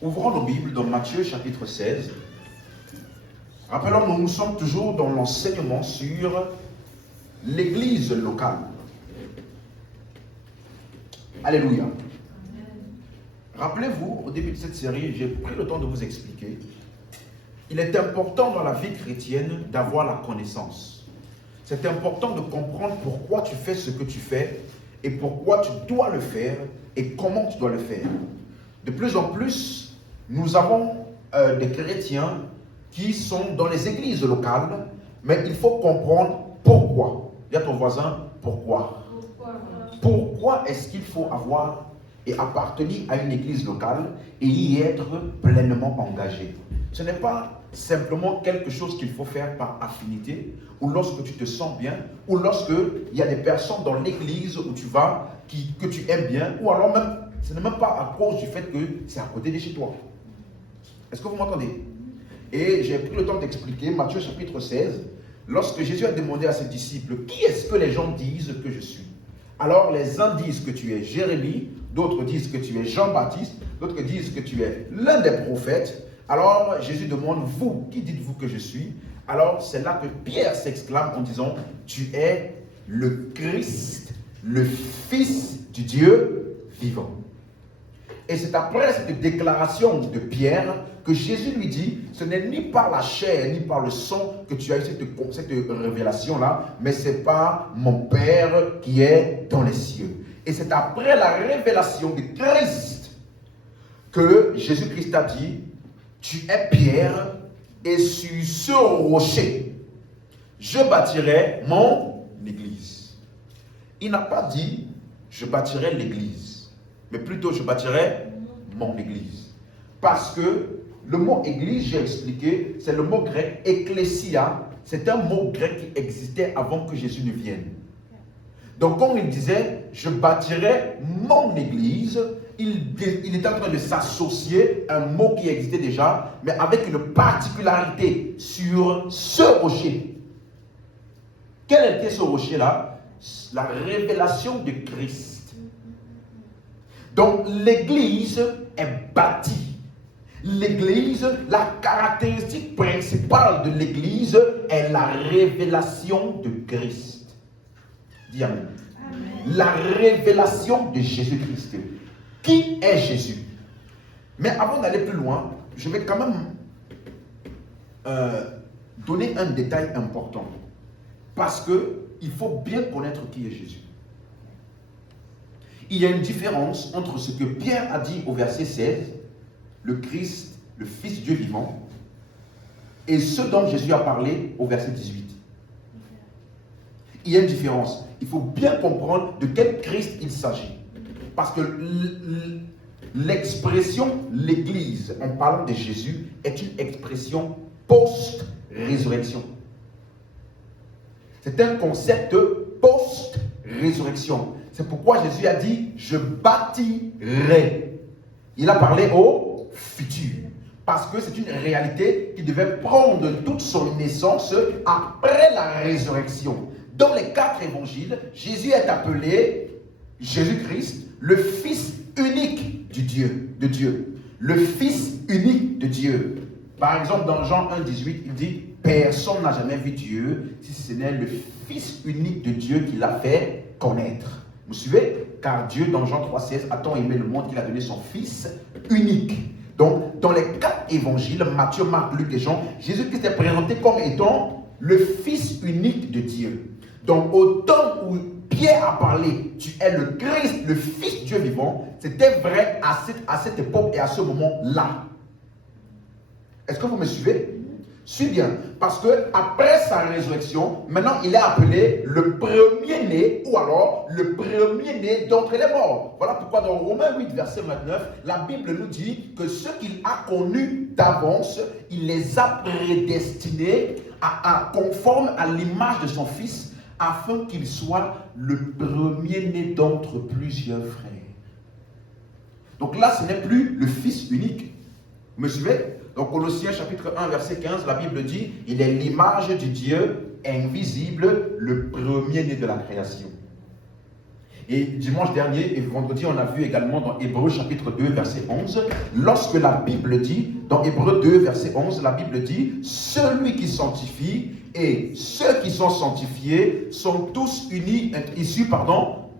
Ouvrons nos Bibles dans Matthieu chapitre 16. Rappelons-nous, nous sommes toujours dans l'enseignement sur l'église locale. Alléluia. Rappelez-vous, au début de cette série, j'ai pris le temps de vous expliquer. Il est important dans la vie chrétienne d'avoir la connaissance. C'est important de comprendre pourquoi tu fais ce que tu fais et pourquoi tu dois le faire et comment tu dois le faire. De plus en plus, nous avons des chrétiens qui sont dans les églises locales, mais il faut comprendre pourquoi. Dis à ton voisin, pourquoi. Pourquoi est-ce qu'il faut avoir et appartenir à une église locale et y être pleinement engagé? Ce n'est pas simplement quelque chose qu'il faut faire par affinité, ou lorsque tu te sens bien, ou lorsque il y a des personnes dans l'église où tu vas, que tu aimes bien, ou alors même, ce n'est même pas à cause du fait que c'est à côté de chez toi. Est-ce que vous m'entendez? Et j'ai pris le temps d'expliquer Matthieu chapitre 16, lorsque Jésus a demandé à ses disciples, qui est-ce que les gens disent que je suis? Alors les uns disent que tu es Jérémie, d'autres disent que tu es Jean-Baptiste, d'autres disent que tu es l'un des prophètes. Alors Jésus demande, vous, qui dites-vous que je suis? Alors c'est là que Pierre s'exclame en disant, tu es le Christ, le Fils du Dieu vivant. Et c'est après cette déclaration de Pierre que Jésus lui dit, ce n'est ni par la chair, ni par le sang que tu as eu cette révélation-là, mais c'est par mon Père qui est dans les cieux. Et c'est après la révélation de Christ que Jésus-Christ a dit, tu es Pierre, et sur ce rocher, je bâtirai mon église. Il n'a pas dit, je bâtirai l'église, mais plutôt je bâtirai mon église. Parce que le mot église, j'ai expliqué, c'est le mot grec ecclésia. C'est un mot grec qui existait avant que Jésus ne vienne. Donc quand il disait, je bâtirai mon église, il était en train de s'associer à un mot qui existait déjà, mais avec une particularité sur ce rocher. Quel était ce rocher-là? La révélation de Christ. Donc l'église est bâtie. L'église, la caractéristique principale de l'église est la révélation de Christ. Dis amen. La révélation de Jésus-Christ. Qui est Jésus? Mais avant d'aller plus loin, je vais quand même donner un détail important. Parce qu'il faut bien connaître qui est Jésus. Il y a une différence entre ce que Pierre a dit au verset 16, le Christ, le Fils de Dieu vivant, et ce dont Jésus a parlé au verset 18. Il y a une différence. Il faut bien comprendre de quel Christ il s'agit. Parce que l'expression l'église, en parlant de Jésus, est une expression post-résurrection. C'est un concept post-résurrection. C'est pourquoi Jésus a dit, je bâtirai. Il a parlé au futur. Parce que c'est une réalité qui devait prendre toute son naissance après la résurrection. Dans les 4 évangiles, Jésus est appelé Jésus-Christ, le Fils unique de Dieu. Le Fils unique de Dieu. Par exemple, dans Jean 1, 18, il dit, personne n'a jamais vu Dieu, si ce n'est le Fils unique de Dieu qui l'a fait connaître. Vous suivez? Car Dieu, dans Jean 3, 16, a tant aimé le monde qu'il a donné son Fils unique. Donc, dans les 4 évangiles, Matthieu, Marc, Luc et Jean, Jésus-Christ est présenté comme étant le Fils unique de Dieu. Donc, au temps où Pierre a parlé, tu es le Christ, le Fils de Dieu vivant, c'était vrai à cette époque et à ce moment-là. Est-ce que vous me suivez? Suis bien. Parce que après sa résurrection, maintenant il est appelé le premier-né, ou alors le premier-né d'entre les morts. Voilà pourquoi dans Romains 8, verset 29, la Bible nous dit que ceux qu'il a connus d'avance, il les a prédestinés à conforme à l'image de son Fils, afin qu'il soit le premier-né d'entre plusieurs frères. Donc là, ce n'est plus le Fils unique. Vous me suivez? Donc Colossiens chapitre 1, verset 15, la Bible dit, il est l'image du Dieu invisible, le premier-né de la création. Et dimanche dernier et vendredi, on a vu également dans Hébreux chapitre 2, verset 11, lorsque la Bible dit, dans Hébreux 2, verset 11, la Bible dit, celui qui sanctifie et ceux qui sont sanctifiés sont tous unis, issus,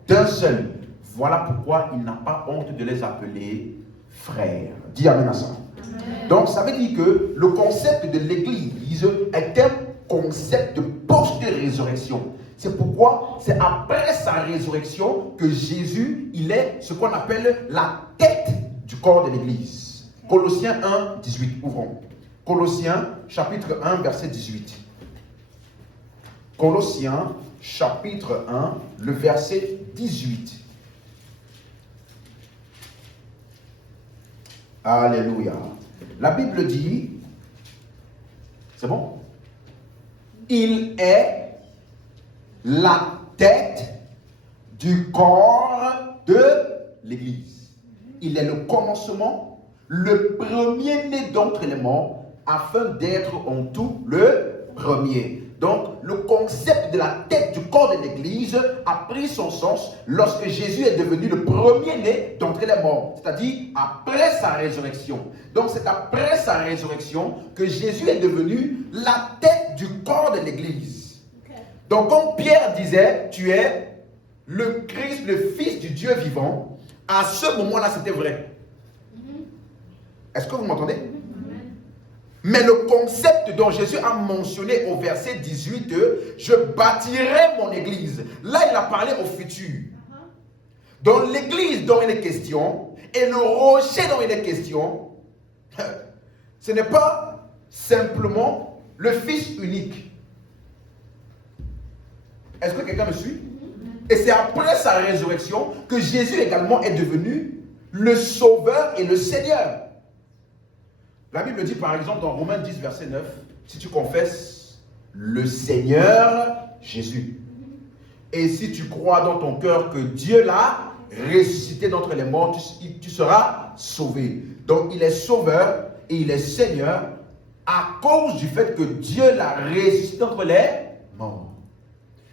d'un seul. Voilà pourquoi il n'a pas honte de les appeler frères. Dis amen à ça. Amen. Donc, ça veut dire que le concept de l'Église est un concept de post-résurrection. C'est pourquoi c'est après sa résurrection que Jésus, il est ce qu'on appelle la tête du corps de l'Église. Colossiens 1, 18, ouvrons. Colossiens chapitre 1, verset 18. Colossiens chapitre 1, le verset 18. Alléluia. La Bible dit, c'est bon? Il est la tête du corps de l'Église. Il est le commencement, le premier-né d'entre les morts, afin d'être en tout le premier. Donc, le concept de la tête du corps de l'Église a pris son sens lorsque Jésus est devenu le premier-né d'entre les morts, c'est-à-dire après sa résurrection. Donc, c'est après sa résurrection que Jésus est devenu la tête du corps de l'Église. Donc, comme Pierre disait, tu es le Christ, le Fils du Dieu vivant, à ce moment-là, c'était vrai. Est-ce que vous m'entendez? Mais le concept dont Jésus a mentionné au verset 18, je bâtirai mon église. Là, il a parlé au futur. Dans l'église dont il est question, et le rocher dont il est question, ce n'est pas simplement le Fils unique. Est-ce que quelqu'un me suit? Et c'est après sa résurrection que Jésus également est devenu le Sauveur et le Seigneur. La Bible dit par exemple dans Romains 10, verset 9, si tu confesses le Seigneur Jésus, et si tu crois dans ton cœur que Dieu l'a ressuscité d'entre les morts, tu seras sauvé. Donc il est Sauveur et il est Seigneur à cause du fait que Dieu l'a ressuscité d'entre les morts.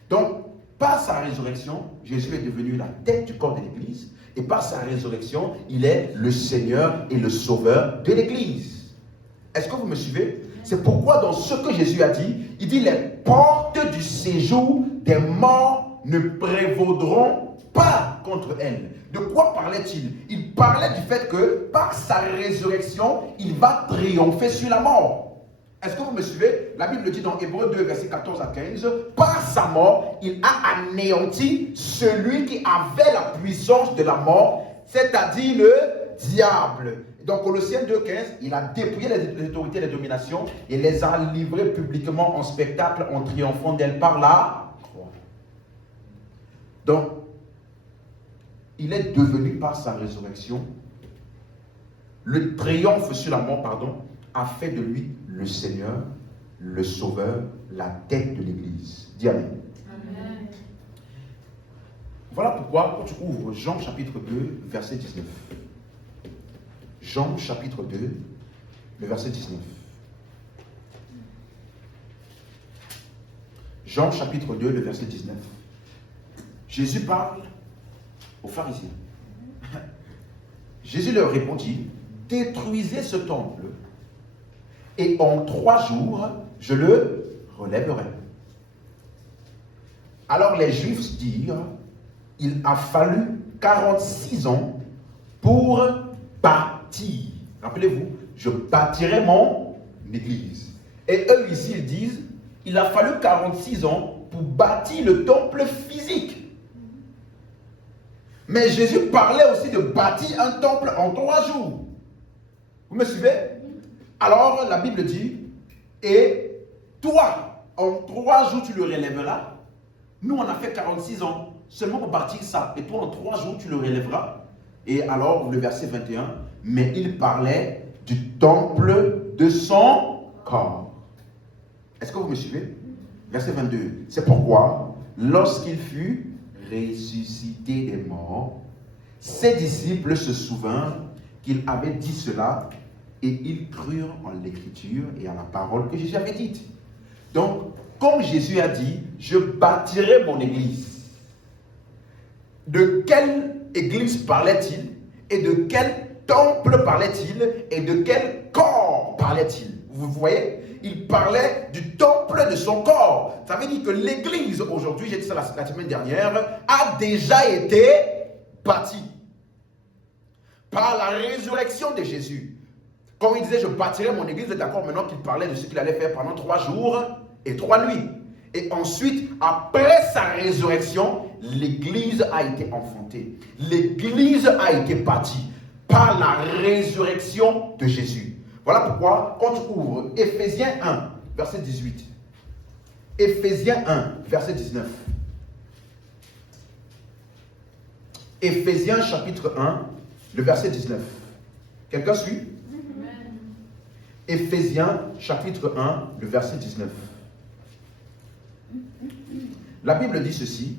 Donc, par sa résurrection, Jésus est devenu la tête du corps de l'Église. Et par sa résurrection, il est le Seigneur et le Sauveur de l'Église. Est-ce que vous me suivez? C'est pourquoi dans ce que Jésus a dit, il dit les portes du séjour des morts ne prévaudront pas contre elles. De quoi parlait-il? Il parlait du fait que par sa résurrection, il va triompher sur la mort. Est-ce que vous me suivez? La Bible dit dans Hébreux 2, versets 14 à 15, par sa mort, il a anéanti celui qui avait la puissance de la mort, c'est-à-dire le diable. Dans Colossiens 2, 15, il a dépouillé les autorités et les dominations et les a livrées publiquement en spectacle en triomphant d'elles par la croix. Donc, il est devenu par sa résurrection, le triomphe sur la mort, a fait de lui le Seigneur, le Sauveur, la tête de l'Église. Dis Amen. Amen. Voilà pourquoi, quand tu ouvres Jean chapitre 2, verset 19. Jean chapitre 2, le verset 19. Jean chapitre 2, le verset 19. Jésus parle aux pharisiens. Jésus leur répondit, détruisez ce temple et en 3 jours, je le relèverai. Alors les Juifs dirent, il a fallu 46 ans pour bâtir. Rappelez-vous, je bâtirai mon église. Et eux ici, ils disent, il a fallu 46 ans pour bâtir le temple physique. Mais Jésus parlait aussi de bâtir un temple en 3 jours. Vous me suivez? Alors la Bible dit, et toi, en 3 jours tu le relèveras. Nous on a fait 46 ans seulement pour bâtir ça. Et toi en 3 jours tu le relèveras. Et alors le verset 21, mais il parlait du temple de son corps. Est-ce que vous me suivez? Verset 22, c'est pourquoi lorsqu'il fut ressuscité des morts, ses disciples se souvinrent qu'il avait dit cela et ils crurent en l'écriture et à la parole que Jésus avait dite. Donc, comme Jésus a dit, je bâtirai mon église. de quelle église parlait-il et de quel temple parlait-il et de quel corps parlait-il? Vous voyez? Il parlait du temple de son corps. Ça veut dire que l'église aujourd'hui, j'ai dit ça la semaine dernière, a déjà été bâtie par la résurrection de Jésus. Quand il disait je bâtirai mon église, vous êtes d'accord maintenant qu'il parlait de ce qu'il allait faire pendant 3 jours et 3 nuits. Et ensuite, après sa résurrection, l'église a été enfantée. L'église a été bâtie par la résurrection de Jésus. Voilà pourquoi, quand tu ouvres Éphésiens 1, verset 18, Éphésiens 1, verset 19, Éphésiens chapitre 1, le verset 19. Quelqu'un suit? Éphésiens chapitre 1, le verset 19. La Bible dit ceci.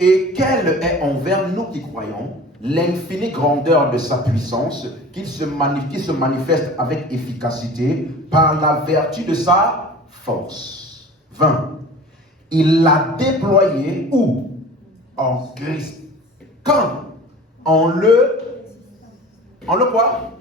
Et quelle est envers nous qui croyons l'infinie grandeur de sa puissance qui se manifeste avec efficacité par la vertu de sa force. 20. Il l'a déployé où? En Christ. Quand? En le quoi?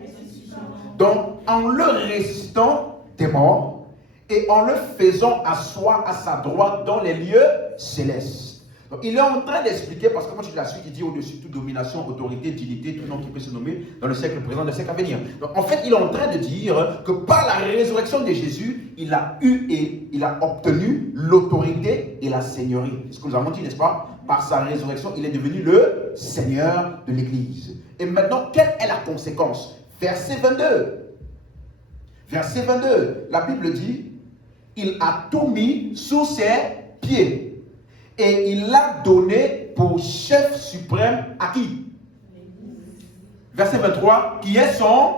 Donc, en le ressuscitant des morts et en le faisant asseoir à sa droite dans les lieux célestes. Donc, il est en train d'expliquer, parce que moi je la suite, il dit au-dessus de toute domination, autorité, dignité, tout nom qui peut se nommer dans le siècle présent, dans le siècle à venir. Donc en fait, il est en train de dire que par la résurrection de Jésus, il a eu et il a obtenu l'autorité et la seigneurie. C'est ce que nous avons dit, n'est-ce pas? Par sa résurrection, il est devenu le Seigneur de l'Église. Et maintenant, quelle est la conséquence? Verset 22. Verset 22, la Bible dit, il a tout mis sous ses pieds. Et il l'a donné pour chef suprême à qui? Verset 23, qui est son...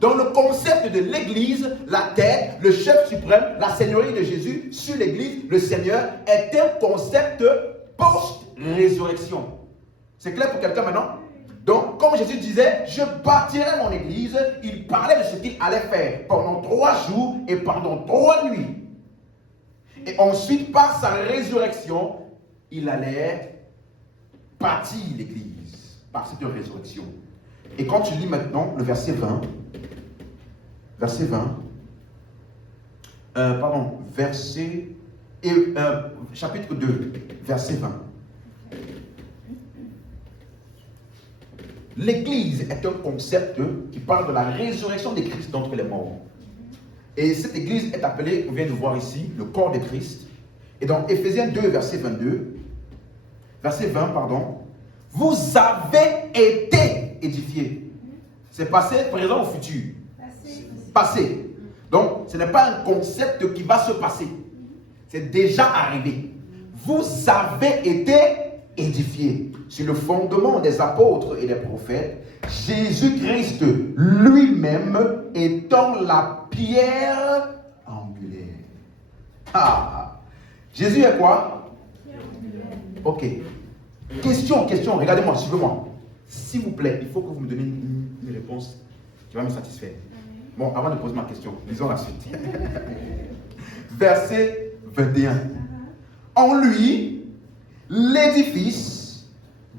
Dans le concept de l'église, la tête, le chef suprême, la seigneurie de Jésus sur l'église, le Seigneur, est un concept post-résurrection. C'est clair pour quelqu'un maintenant? Donc, comme Jésus disait, je bâtirai mon église, il parlait de ce qu'il allait faire pendant 3 jours et pendant 3 nuits. Et ensuite, par sa résurrection, il allait bâtir l'église par cette résurrection. Et quand tu lis maintenant le verset 20, chapitre 2, verset 20. L'église est un concept qui parle de la résurrection de Christ d'entre les morts. Et cette église est appelée, on vient de voir ici, le corps de Christ. Et dans Éphésiens 2, verset 20, vous avez été édifiés. C'est passé, présent ou futur? Passé. Donc, ce n'est pas un concept qui va se passer. C'est déjà arrivé. Vous avez été édifiés sur le fondement des apôtres et des prophètes, Jésus-Christ lui-même étant la pierre angulaire. Ah, Jésus est quoi? Ok. Question, regardez-moi, suivez-moi. S'il vous plaît, il faut que vous me donniez une réponse qui va me satisfaire. Bon, avant de poser ma question, lisons la suite. Verset 21. En lui, l'édifice,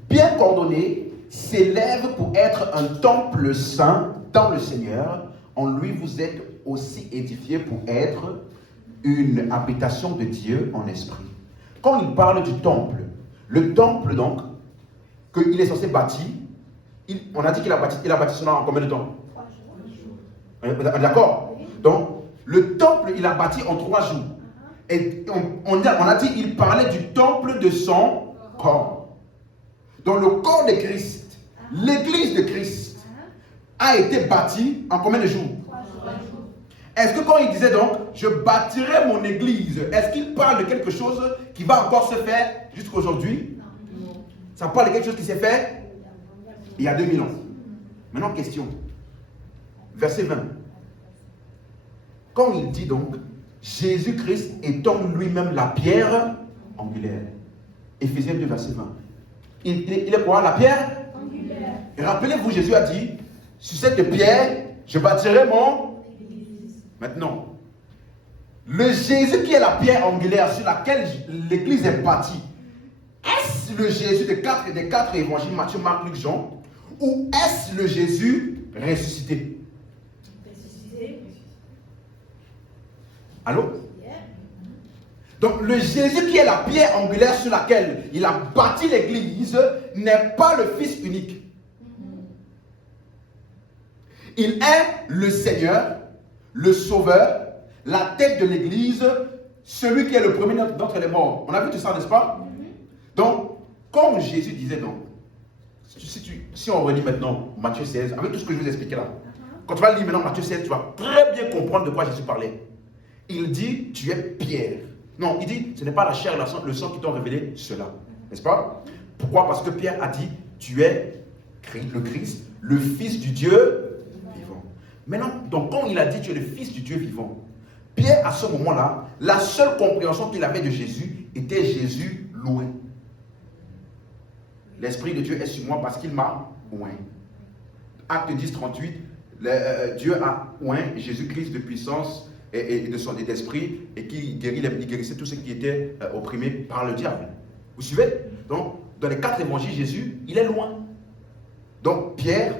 bien coordonné, s'élève pour être un temple saint dans le Seigneur. En lui, vous êtes aussi édifiés pour être une habitation de Dieu en esprit. Quand il parle du temple, le temple donc, qu'il est censé bâtir, on a dit qu'il a bâti son en combien de temps? 3 jours. D'accord? Donc, le temple, il a bâti en 3 jours. Et on a dit qu'il parlait du temple de son corps. Dans le corps de Christ, l'église de Christ a été bâtie en combien de jours? 3 jours. Est-ce que quand il disait donc, je bâtirai mon église, est-ce qu'il parle de quelque chose qui va encore se faire jusqu'à aujourd'hui? Non. Ça parle de quelque chose qui s'est fait il y a 2000 ans. Maintenant, question. Verset 20. Quand il dit donc, Jésus-Christ étant lui-même la pierre angulaire. Éphésiens 2, verset 20. Il est quoi? La pierre angulaire. Et rappelez-vous, Jésus a dit, sur cette pierre, je bâtirai mon église. Maintenant, Le Jésus qui est la pierre angulaire sur laquelle l'église est bâtie, est-ce le Jésus des quatre évangiles, Matthieu, Marc, Luc, Jean, ou est-ce le Jésus ressuscité? Allô? Donc le Jésus qui est la pierre angulaire sur laquelle il a bâti l'église n'est pas le Fils unique. Il est le Seigneur, le Sauveur, la tête de l'église, celui qui est le premier d'entre les morts. On a vu tout ça, n'est-ce pas? Donc, comme Jésus disait donc, si on relit maintenant Matthieu 16, avec tout ce que je vous ai expliqué là, quand tu vas lire maintenant Matthieu 16, tu vas très bien comprendre de quoi Jésus parlait. Il dit, tu es pierre. Non, il dit, ce n'est pas la chair et le sang qui t'ont révélé cela. N'est-ce pas? Pourquoi? Parce que Pierre a dit, tu es le Christ, le Fils du Dieu vivant. Maintenant, donc quand il a dit, tu es le Fils du Dieu vivant, Pierre, à ce moment-là, la seule compréhension qu'il avait de Jésus était Jésus loué. L'Esprit de Dieu est sur moi parce qu'il m'a oint. Acte 10, 38, Dieu a oint Jésus-Christ de puissance et d'esprit et qui guérissait tous ceux qui étaient opprimés par le diable. Vous suivez? Donc, dans les 4 évangiles, Jésus, il est loin. Donc, Pierre,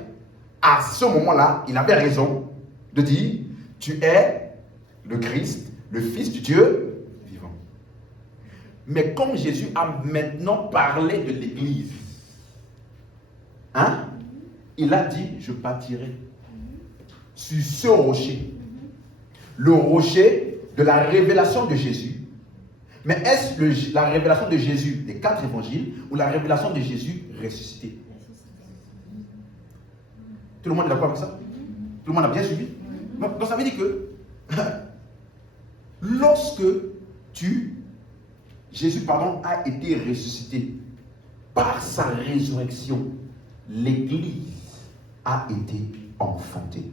à ce moment-là, il avait raison de dire, tu es le Christ, le Fils du Dieu vivant. Mais comme Jésus a maintenant parlé de l'Église, il a dit, je bâtirai sur ce rocher. Le rocher de la révélation de Jésus. Mais est-ce la révélation de Jésus des 4 évangiles ou la révélation de Jésus ressuscité? Tout le monde est d'accord avec ça? Tout le monde a bien suivi? Donc ça veut dire que lorsque Jésus a été ressuscité par sa résurrection, l'Église a été enfantée.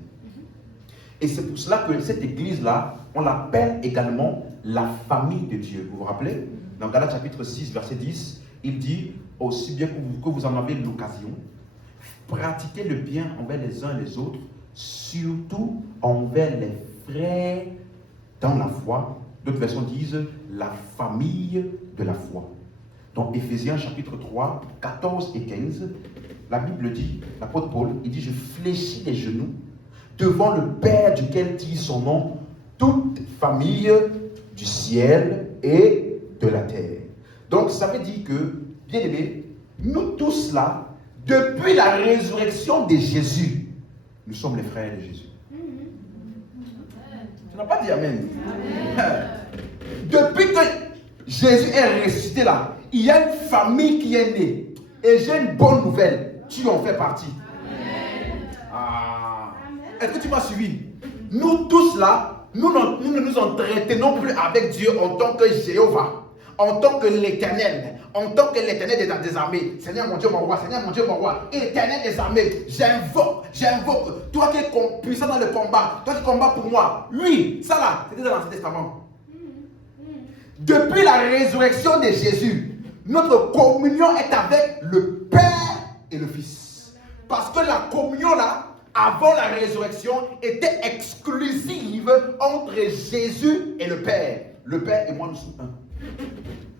Et c'est pour cela que cette église-là, on l'appelle également la famille de Dieu. Vous vous rappelez? Dans Galates chapitre 6, verset 10, il dit, aussi bien que vous en avez l'occasion, pratiquez le bien envers les uns et les autres, surtout envers les frères dans la foi. D'autres versions disent la famille de la foi. Dans Éphésiens chapitre 3, 14 et 15, la Bible dit, l'apôtre Paul, il dit, je fléchis les genoux devant le Père duquel dit son nom, toute famille du ciel et de la terre. Donc ça veut dire que, bien aimés, nous tous là, depuis la résurrection de Jésus, nous sommes les frères de Jésus. Tu n'as pas dit amen. Depuis que Jésus est ressuscité là, il y a une famille qui est née. Et j'ai une bonne nouvelle, tu en fais partie. Est-ce que tu m'as suivi? Nous tous là, nous ne nous entretenons plus avec Dieu en tant que Jéhovah, en tant que l'Éternel, en tant que l'Éternel des armées. Seigneur mon Dieu, mon roi, Seigneur mon Dieu, mon roi, Éternel des armées, j'invoque, toi qui es puissant dans le combat, toi qui combats pour moi. Oui, ça là, c'était dans l'Ancien Testament. Depuis la résurrection de Jésus, notre communion est avec le Père et le Fils. Parce que la communion là, avant la résurrection, était exclusive entre Jésus et le Père. Le Père et moi, nous sommes un.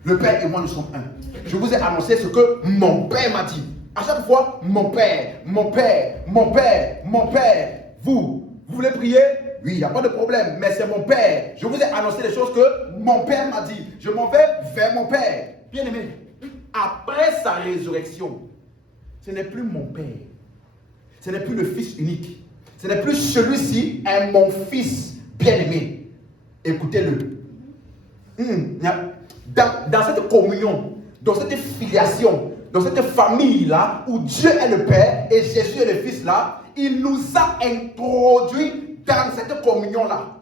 Le Père et moi, nous sommes un. Je vous ai annoncé ce que mon Père m'a dit. À chaque fois, mon Père, mon Père, mon Père, mon Père. Vous voulez prier? Oui, il n'y a pas de problème, mais c'est mon Père. Je vous ai annoncé les choses que mon Père m'a dit. Je m'en vais vers mon Père. Bien aimé, après sa résurrection, ce n'est plus mon Père. Ce n'est plus le Fils unique. Ce n'est plus celui-ci est mon Fils bien-aimé. Écoutez-le. Dans cette communion, dans cette filiation, dans cette famille-là, où Dieu est le Père et Jésus est le Fils là, il nous a introduits dans cette communion-là.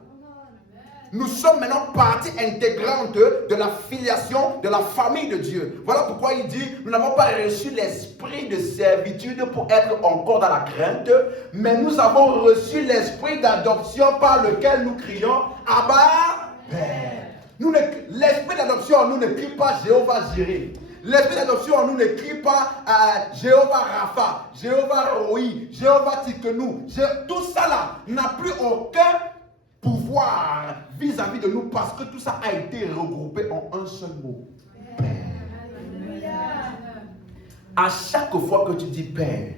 Nous sommes maintenant partie intégrante de la filiation de la famille de Dieu. Voilà pourquoi il dit, nous n'avons pas reçu l'esprit de servitude pour être encore dans la crainte, mais nous avons reçu l'esprit d'adoption par lequel nous crions Abba Père. L'esprit d'adoption en nous ne crie pas Jéhovah Jireh. L'esprit d'adoption en nous ne crie pas Jéhovah Rapha, Jéhovah Roi, Jéhovah Tikenu. Tout ça là n'a plus aucun pouvoir espoir vis-à-vis de nous parce que tout ça a été regroupé en un seul mot. Père. À chaque fois que tu dis Père,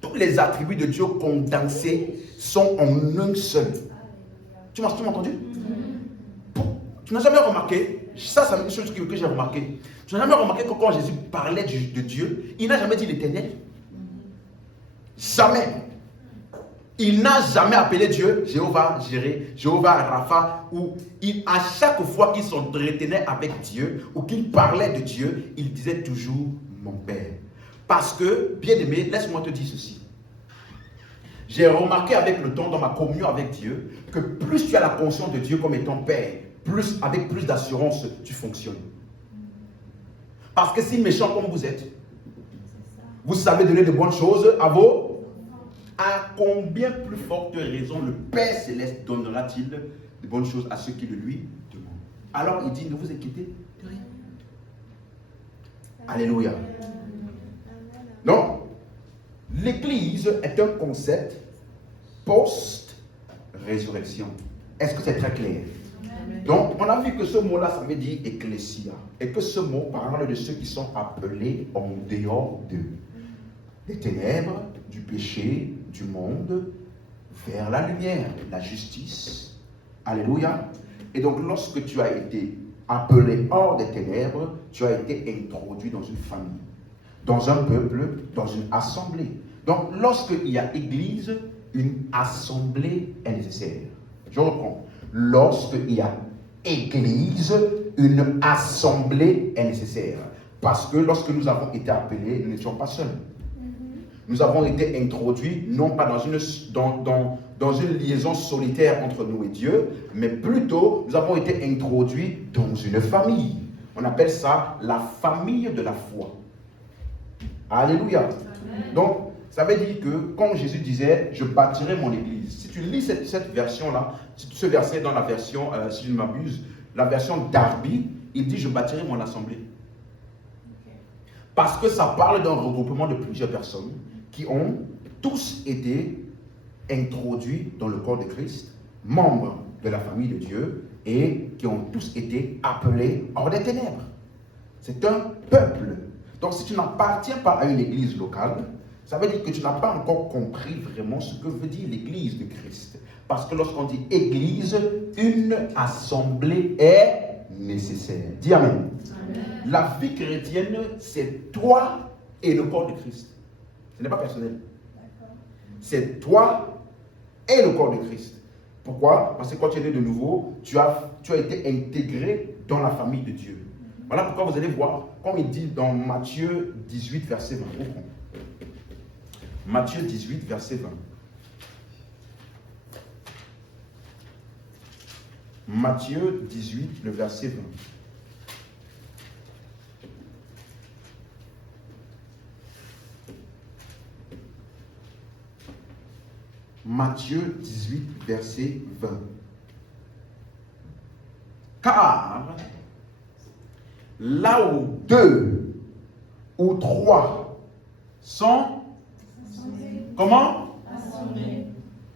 tous les attributs de Dieu condensés sont en un seul. Tu m'as entendu? Tu n'as jamais remarqué, ça c'est une chose que j'ai remarqué. Tu n'as jamais remarqué que quand Jésus parlait de Dieu, il n'a jamais dit l'Éternel. Jamais. Il n'a jamais appelé Dieu Jéhovah Jireh, Jéhovah Rapha, ou à chaque fois qu'il s'entretenait avec Dieu ou qu'il parlait de Dieu, il disait toujours mon Père. Parce que, bien aimé, laisse-moi te dire ceci. J'ai remarqué avec le temps dans ma communion avec Dieu que plus tu as la conscience de Dieu comme étant Père, avec plus d'assurance tu fonctionnes. Parce que si méchant comme vous êtes, vous savez donner de bonnes choses à vos... À combien plus forte raison le Père Céleste donnera-t-il de bonnes choses à ceux qui le lui demandent? Alors il dit, ne vous inquiétez de rien. Alléluia. Donc, l'Église est un concept post-résurrection. Est-ce que c'est très clair? Donc, on a vu que ce mot-là, ça veut dire ecclésia. Et que ce mot parle de ceux qui sont appelés en dehors des ténèbres, du péché, du monde, vers la lumière, la justice. Alléluia. Et donc, lorsque tu as été appelé hors des ténèbres, tu as été introduit dans une famille, dans un peuple, dans une assemblée. Donc, lorsqu'il y a église, une assemblée est nécessaire. Je reprends. Lorsqu'il y a église, une assemblée est nécessaire. Parce que lorsque nous avons été appelés, nous n'étions pas seuls. Nous avons été introduits, non pas dans une liaison solitaire entre nous et Dieu, mais plutôt, nous avons été introduits dans une famille. On appelle ça la famille de la foi. Alléluia. Amen. Donc, ça veut dire que quand Jésus disait, je bâtirai mon église. Si tu lis cette version-là, ce verset dans la version, si je ne m'abuse, la version Darby, il dit, je bâtirai mon assemblée. Parce que ça parle d'un regroupement de plusieurs personnes qui ont tous été introduits dans le corps de Christ, membres de la famille de Dieu, et qui ont tous été appelés hors des ténèbres. C'est un peuple. Donc si tu n'appartiens pas à une église locale, ça veut dire que tu n'as pas encore compris vraiment ce que veut dire l'église de Christ. Parce que lorsqu'on dit église, une assemblée est nécessaire. Dis amen. Amen. La vie chrétienne, c'est toi et le corps de Christ. Ce n'est pas personnel. C'est toi et le corps de Christ. Pourquoi? Parce que quand tu es né de nouveau, tu as été intégré dans la famille de Dieu. Voilà pourquoi vous allez voir, comme il dit dans Matthieu 18, verset 20. Matthieu 18, verset 20. Matthieu 18, le verset 20. Matthieu 18, verset 20. Car là où 2 ou 3 sont comment?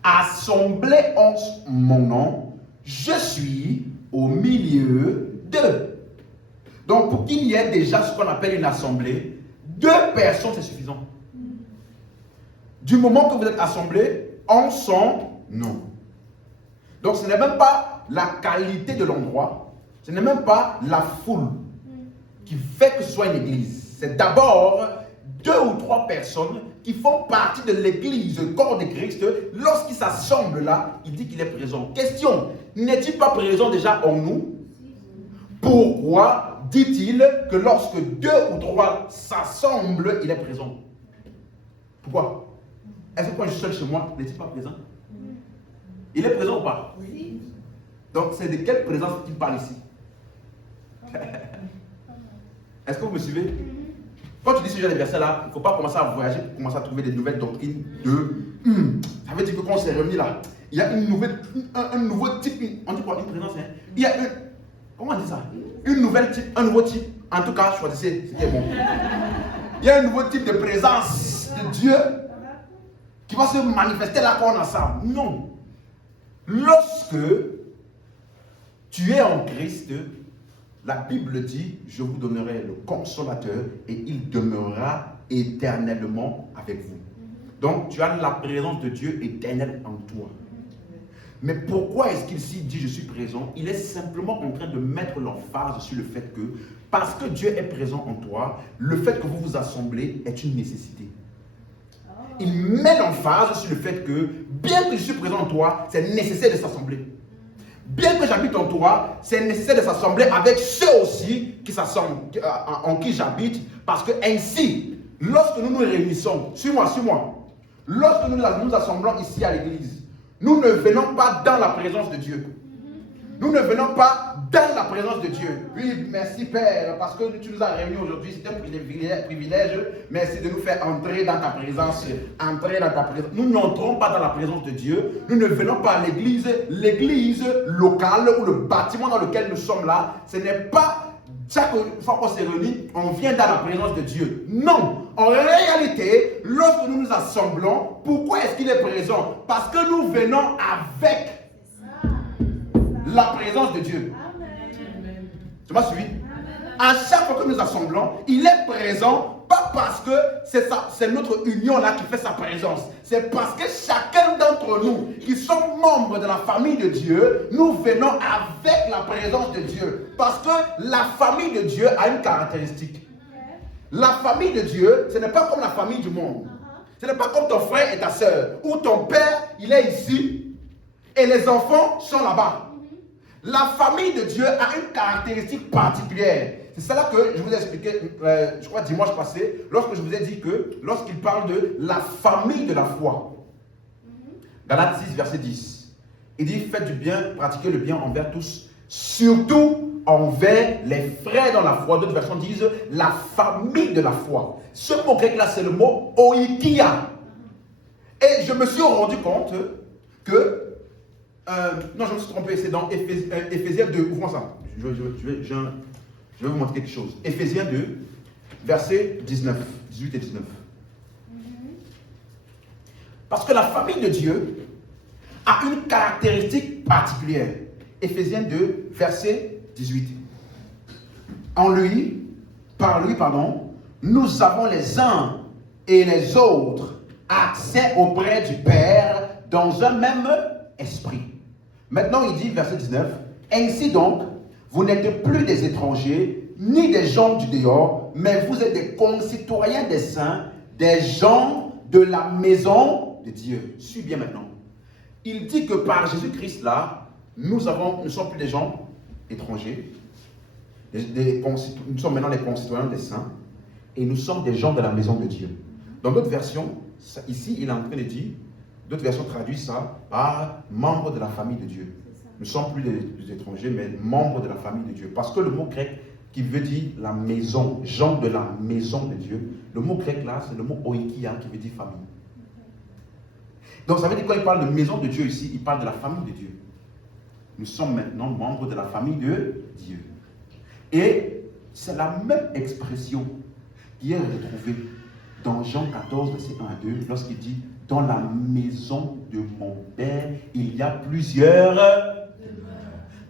Assemblés en mon nom, je suis au milieu d'eux. Donc pour qu'il y ait déjà ce qu'on appelle une assemblée, 2 personnes c'est suffisant. Du moment que vous êtes assemblés en son nom. Donc ce n'est même pas la qualité de l'endroit, ce n'est même pas la foule qui fait que ce soit une église. C'est d'abord 2 ou 3 personnes qui font partie de l'église, le corps de Christ. Lorsqu'ils s'assemblent là, il dit qu'il est présent. Question, n'est-il pas présent déjà en nous? Pourquoi dit-il que lorsque 2 ou 3 s'assemblent, il est présent? Pourquoi? Est-ce que quand je suis seul chez moi, n'est-il pas présent? Il est présent ou pas? Oui. Donc c'est de quelle présence qu'il parle ici? Est-ce que vous me suivez? Quand tu dis ce genre de verset-là, il ne faut pas commencer à voyager pour commencer à trouver des nouvelles doctrines de... Ça veut dire que quand on s'est remis là, il y a un nouveau type, on dit quoi? Une présence, hein? Il y a une... Comment on dit ça? Un nouveau type. En tout cas, choisissez, c'était bon. Il y a un nouveau type de présence de Dieu qui va se manifester là quand on a ça. Non. Lorsque tu es en Christ, la Bible dit, je vous donnerai le consolateur et il demeurera éternellement avec vous. Donc, tu as la présence de Dieu éternelle en toi. Mais pourquoi est-ce qu'il s'y dit je suis présent? Il est simplement en train de mettre l'emphase sur le fait que, parce que Dieu est présent en toi, le fait que vous vous assemblez est une nécessité. Il met l'emphase sur le fait que, bien que je suis présent en toi, c'est nécessaire de s'assembler. Bien que j'habite en toi, c'est nécessaire de s'assembler avec ceux aussi qui s'assemblent, en qui j'habite, parce que ainsi, lorsque nous nous réunissons, suis-moi, lorsque nous nous assemblons ici à l'église, nous ne venons pas dans la présence de Dieu. Nous ne venons pas dans la présence de Dieu. Oui, merci Père, parce que tu nous as réunis aujourd'hui, c'est un privilège. Merci de nous faire entrer dans ta présence. Entrer dans ta présence. Nous n'entrons pas dans la présence de Dieu. Nous ne venons pas à l'église. L'église locale ou le bâtiment dans lequel nous sommes là, ce n'est pas chaque fois qu'on s'est réunis, on vient dans la présence de Dieu. Non. En réalité, lorsque nous nous assemblons, pourquoi est-ce qu'il est présent? Parce que nous venons avec la présence de Dieu. Amen. Tu m'as suivi? Amen. À chaque fois que nous assemblons, il est présent, pas parce que c'est notre union là qui fait sa présence. C'est parce que chacun d'entre nous qui sommes membres de la famille de Dieu, nous venons avec la présence de Dieu. Parce que la famille de Dieu a une caractéristique. La famille de Dieu, ce n'est pas comme la famille du monde. Ce n'est pas comme ton frère et ta soeur, où ton père, il est ici, et les enfants sont là-bas. La famille de Dieu a une caractéristique particulière. C'est cela que je vous ai expliqué, je crois, dimanche passé, lorsque je vous ai dit que, lorsqu'il parle de la famille de la foi. Galates 6, verset 10. Il dit, faites du bien, pratiquez le bien envers tous, surtout envers les frères dans la foi. D'autres versions disent, la famille de la foi. Ce mot grec-là, c'est le mot oikia. Et je me suis rendu compte que non, je me suis trompé, c'est dans Éphésiens 2. Ouvrons ça. Je vais vous montrer quelque chose. Éphésiens 2, versets 19, 18 et 19. Parce que la famille de Dieu a une caractéristique particulière. Éphésiens 2, verset 18. Par lui, nous avons les uns et les autres accès auprès du Père dans un même esprit. Maintenant, il dit, verset 19, ainsi donc, vous n'êtes plus des étrangers, ni des gens du dehors, mais vous êtes des concitoyens des saints, des gens de la maison de Dieu. Suis bien maintenant. Il dit que par Jésus-Christ, là, nous ne sommes plus des gens étrangers, nous sommes maintenant les concitoyens des saints, et nous sommes des gens de la maison de Dieu. Dans d'autres versions, ici, il est en train de dire, d'autres versions traduisent ça par membres de la famille de Dieu. Nous ne sommes plus des étrangers, mais membres de la famille de Dieu. Parce que le mot grec qui veut dire la maison, gens de la maison de Dieu, le mot grec là, c'est le mot oikia qui veut dire famille. Donc ça veut dire quand il parle de maison de Dieu ici, il parle de la famille de Dieu. Nous sommes maintenant membres de la famille de Dieu. Et c'est la même expression qui est retrouvée dans Jean 14, verset 1 à 2, lorsqu'il dit « Dans la maison de mon Père, il y a plusieurs demeures. »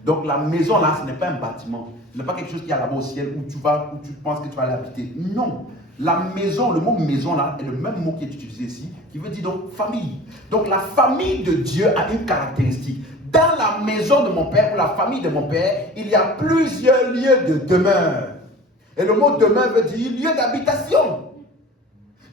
Donc la maison là, ce n'est pas un bâtiment. Ce n'est pas quelque chose qui est là-bas au ciel où tu penses que tu vas l'habiter. Non. La maison, le mot maison là, est le même mot qui est utilisé ici, qui veut dire donc famille. Donc la famille de Dieu a une caractéristique. Dans la maison de mon Père, ou la famille de mon Père, il y a plusieurs lieux de demeure. Et le mot demeure veut dire lieu d'habitation.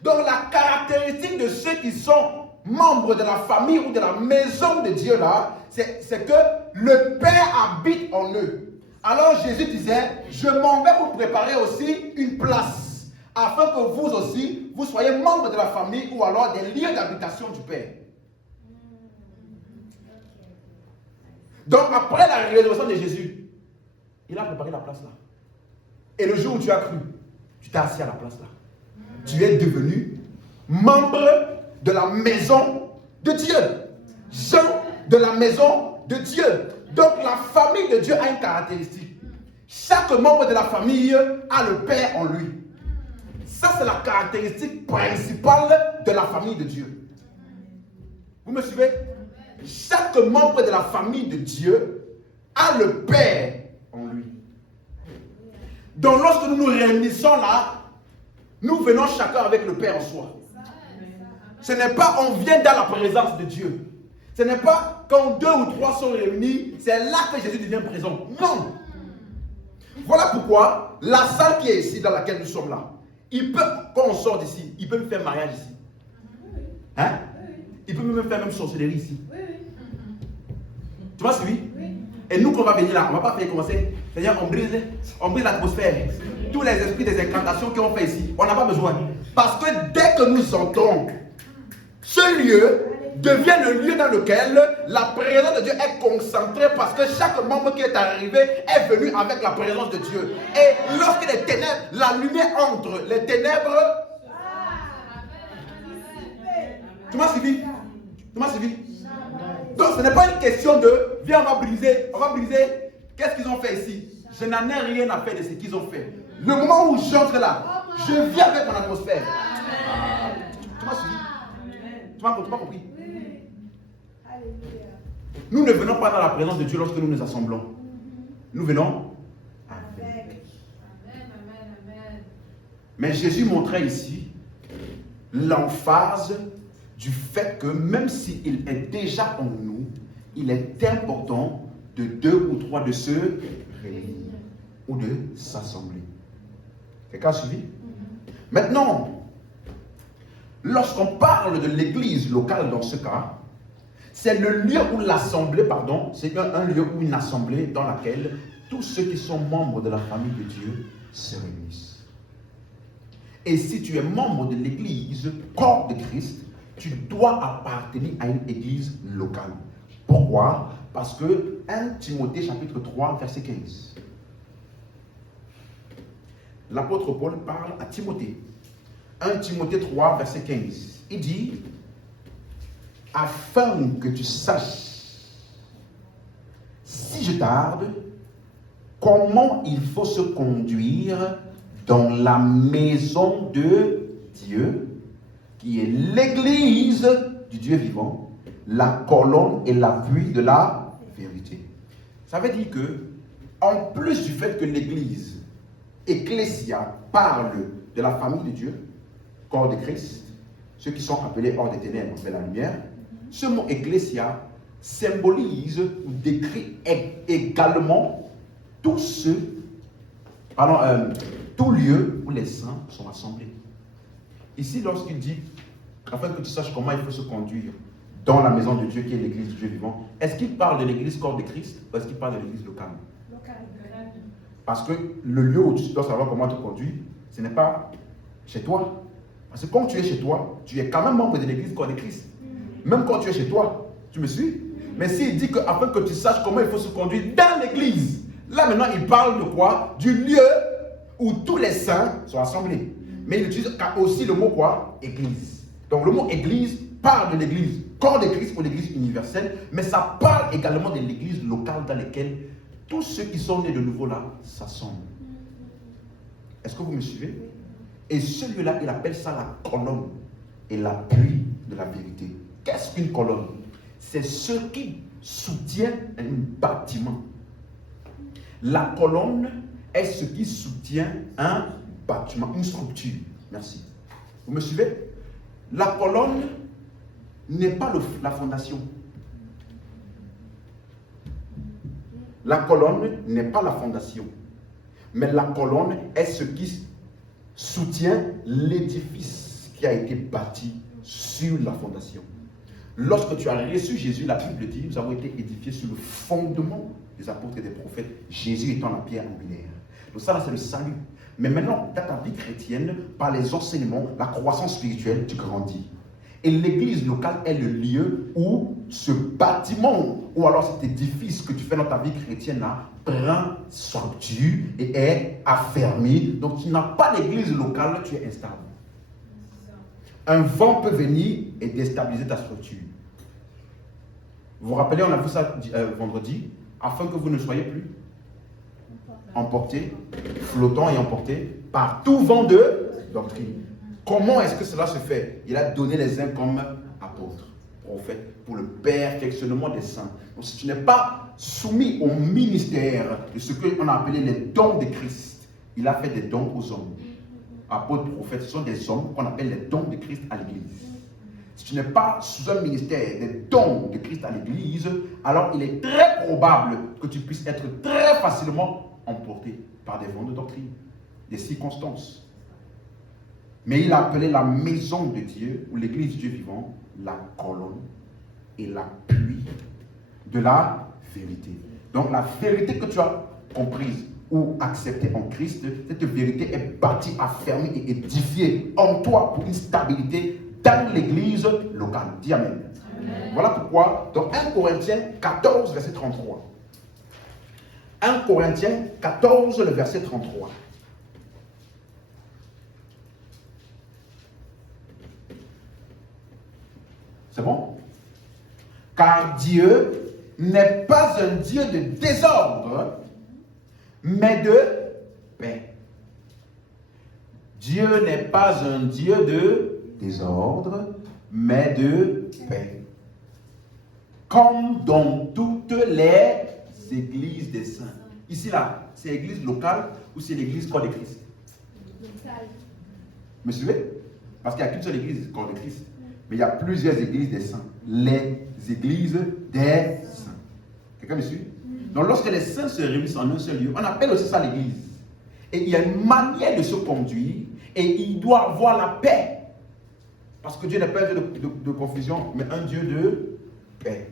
Donc la caractéristique de ceux qui sont membres de la famille ou de la maison de Dieu là, c'est que le Père habite en eux. Alors Jésus disait, je m'en vais vous préparer aussi une place, afin que vous aussi, vous soyez membres de la famille ou alors des lieux d'habitation du Père. Donc après la résurrection de Jésus, il a préparé la place là. Et le jour où tu as cru, tu t'es assis à la place là. Tu es devenu membre de la maison de Dieu. Gens de la maison de Dieu. Donc la famille de Dieu a une caractéristique. Chaque membre de la famille a le Père en lui. Ça, c'est la caractéristique principale de la famille de Dieu. Vous me suivez? chaque membre de la famille de Dieu a le Père en lui. Donc lorsque nous nous réunissons là, nous venons chacun avec le Père en soi. Ce n'est pas on vient dans la présence de Dieu. Ce n'est pas quand 2 ou 3 sont réunis, c'est là que Jésus devient présent. Non. Voilà pourquoi la salle qui est ici, dans laquelle nous sommes là, il peut, quand on sort d'ici, il peut me faire mariage ici. Hein? Il peut me faire même sorcellerie ici. Tu m'as suivi? Et nous, qu'on va venir là, on ne va pas faire commencer. C'est-à-dire, on brise l'atmosphère. Tous les esprits des incantations qu'on fait ici, on n'a pas besoin. Parce que dès que nous entrons, ce lieu devient le lieu dans lequel la présence de Dieu est concentrée parce que chaque membre qui est arrivé est venu avec la présence de Dieu. Et lorsque les ténèbres, la lumière entre, les ténèbres... Tu m'as suivi? Tu m'as suivi? Donc ce n'est pas une question de viens, on va briser. Qu'est-ce qu'ils ont fait ici? Je n'en ai rien à faire de ce qu'ils ont fait. Le moment où j'entre là, je viens avec mon atmosphère. Tu m'as suivi? Tu m'as compris? Nous ne venons pas dans la présence de Dieu lorsque nous nous assemblons. Nous venons avec. Mais Jésus montrait ici l'emphase du fait que même s'il est déjà en nous, il est important de 2 ou 3 de se réunir ou de s'assembler. Quelqu'un a suivi? Maintenant, lorsqu'on parle de l'église locale dans ce cas, c'est le lieu où l'assemblée, c'est un lieu ou une assemblée dans laquelle tous ceux qui sont membres de la famille de Dieu se réunissent. Et si tu es membre de l'église, corps de Christ, tu dois appartenir à une église locale. Pourquoi? Parce que 1 Timothée chapitre 3, verset 15. L'apôtre Paul parle à Timothée. 1 Timothée 3, verset 15. Il dit, afin que tu saches, si je tarde, comment il faut se conduire dans la maison de Dieu, qui est l'église du Dieu vivant, la colonne et l'appui de la vérité. Ça veut dire que, en plus du fait que l'église, ecclésia, parle de la famille de Dieu, corps de Christ, ceux qui sont appelés hors des ténèbres vers la lumière, ce mot ecclésia symbolise ou décrit également tout lieu où les saints sont assemblés. Ici, lorsqu'il dit, afin que tu saches comment il faut se conduire dans la maison de Dieu qui est l'église du Dieu vivant, est-ce qu'il parle de l'église corps de Christ ou est-ce qu'il parle de l'église locale? Parce que le lieu où tu dois savoir comment te conduire, ce n'est pas chez toi. Parce que quand tu es chez toi, tu es quand même membre de l'église corps de Christ. Même quand tu es chez toi, tu me suis? Mais s'il dit afin que tu saches comment il faut se conduire dans l'église, là maintenant il parle de quoi? Du lieu où tous les saints sont assemblés. Mais il utilise aussi le mot quoi? Église. Donc le mot église parle de l'église corps de Christ ou l'église universelle, mais ça parle également de l'église locale dans laquelle tous ceux qui sont nés de nouveau là s'assemblent. Est-ce que vous me suivez? Et celui-là, il appelle ça la colonne et l'appui de la vérité. Qu'est-ce qu'une colonne? C'est ce qui soutient un bâtiment. La colonne est ce qui soutient un bâtiment, une structure. Merci. Vous me suivez? La colonne n'est pas la fondation. La colonne n'est pas la fondation. Mais la colonne est ce qui soutient l'édifice qui a été bâti sur la fondation. Lorsque tu as reçu Jésus, la Bible dit, nous avons été édifiés sur le fondement des apôtres et des prophètes, Jésus étant la pierre angulaire. Donc ça, là, c'est le salut. Mais maintenant, dans ta vie chrétienne, par les enseignements, la croissance spirituelle, tu grandis. Et l'église locale est le lieu où ce bâtiment, ou alors cet édifice que tu fais dans ta vie chrétienne là, prend structure et est affermi. Donc tu n'as pas l'église locale, tu es instable. Un vent peut venir et déstabiliser ta structure. Vous vous rappelez, on a vu ça vendredi, afin que vous ne soyez plus emportés, flottants et emportés par tout vent de doctrine. Comment est-ce que cela se fait? Il a donné les uns comme apôtres, prophète, pour le perfectionnement des saints. Donc si tu n'es pas soumis au ministère de ce qu'on a appelé les dons de Christ, il a fait des dons aux hommes. Apôtres, prophètes, ce sont des hommes qu'on appelle les dons de Christ à l'Église. Si tu n'es pas sous un ministère des dons de Christ à l'Église, alors il est très probable que tu puisses être très facilement emporté par des vents de doctrine, des circonstances. Mais il a appelé la maison de Dieu, ou l'église Dieu vivant, la colonne et l'appui de la vérité. Donc la vérité que tu as comprise ou acceptée en Christ, cette vérité est bâtie, affermie et édifiée en toi pour une stabilité dans l'église locale. Dis Amen. Amen. Voilà pourquoi dans 1 Corinthiens 14, verset 33. 1 Corinthiens 14, le verset 33. C'est bon? Car Dieu n'est pas un Dieu de désordre, mais de paix. Dieu n'est pas un Dieu de désordre, mais de paix. Comme dans toutes les églises des saints. Ici, là, c'est l'église locale ou c'est l'église corps de Christ? Locale. Me suivez? Parce qu'il n'y a qu'une seule église corps de Christ. Mais il y a plusieurs églises des saints. Les églises des saints. Quelqu'un me suit? Donc lorsque les saints se réunissent en un seul lieu, on appelle aussi ça l'église. Et il y a une manière de se conduire et il doit avoir la paix. Parce que Dieu n'est pas un Dieu de confusion, mais un Dieu de paix.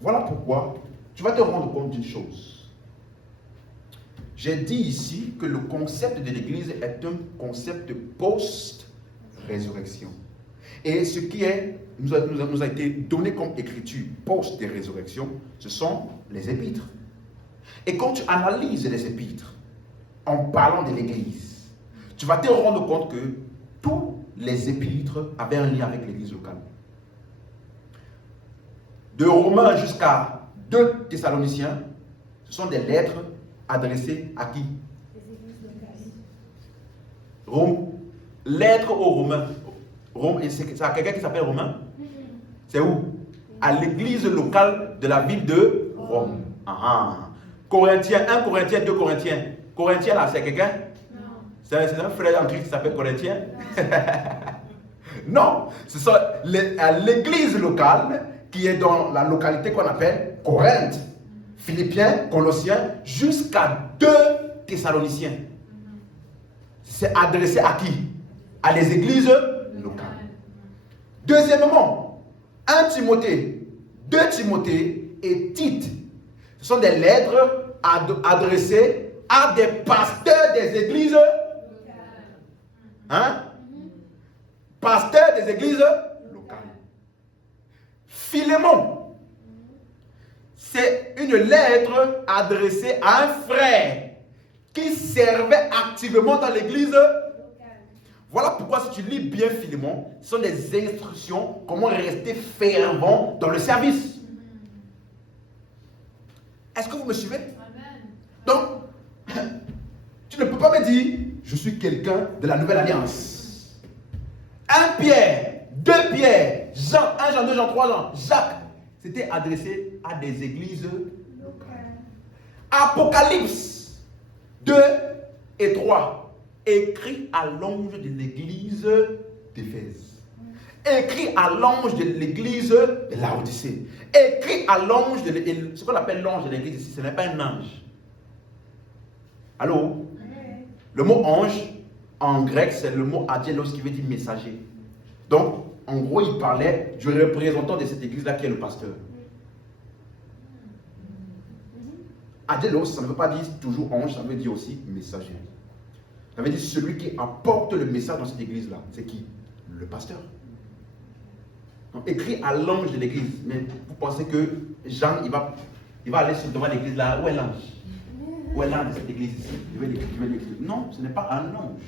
Voilà pourquoi tu vas te rendre compte d'une chose. J'ai dit ici que le concept de l'église est un concept post-résurrection. Et ce qui nous a été donné comme écriture post-résurrection, ce sont les épîtres. Et quand tu analyses les épîtres, en parlant de l'église, tu vas te rendre compte que tous les épîtres avaient un lien avec l'église locale. De Romains jusqu'à 2 Thessaloniciens, ce sont des lettres adressées à qui? Lettres aux Romains. C'est à quelqu'un qui s'appelle Romain? C'est où? À l'église locale de la ville de Rome. Corinthiens, 1 Corinthiens, 2 Corinthiens. Corinthiens là, c'est quelqu'un? Non. C'est un frère en Christ qui s'appelle Corinthien? Non, ce sont à l'église locale qui est dans la localité qu'on appelle Corinthe, Philippiens, Colossiens, jusqu'à 2 Thessaloniciens. C'est adressé à qui? À les églises locales. Deuxièmement, 1 Timothée, 2 Timothée et Tite. Ce sont des lettres adressées à des pasteurs des églises locales. Hein? Pasteurs des églises locales. Philémon, c'est une lettre adressée à un frère qui servait activement dans l'église locale. Voilà pourquoi si tu lis bien Philémon, ce sont des instructions comment rester fervent dans le service. Est-ce que vous me suivez? Amen. Donc, tu ne peux pas me dire, je suis quelqu'un de la nouvelle alliance. 1 Pierre, 2 Pierre, Jean, 1 Jean, 2 Jean, 3 Jean, Jacques, c'était adressé à des églises locales. Apocalypse 2 et 3, écrit à l'ange de l'église d'Éphèse. Écrit à l'ange de l'église de Laodicée. Écrit à l'ange de l'église. Ce qu'on appelle l'ange de l'église ici, ce n'est pas un ange. Allô? Le mot ange, en grec, c'est le mot angelos qui veut dire messager. Donc, en gros, il parlait du représentant de cette église-là qui est le pasteur. Angelos, ça ne veut pas dire toujours ange, ça veut dire aussi messager. Ça veut dire celui qui apporte le message dans cette église-là. C'est qui? Le pasteur. Donc, écrit à l'ange de l'église. Mais vous pensez que Jean, il va aller devant l'église là. Où est l'ange? Où est l'ange de cette église ici? Je vais l'écrire. Non, ce n'est pas un ange.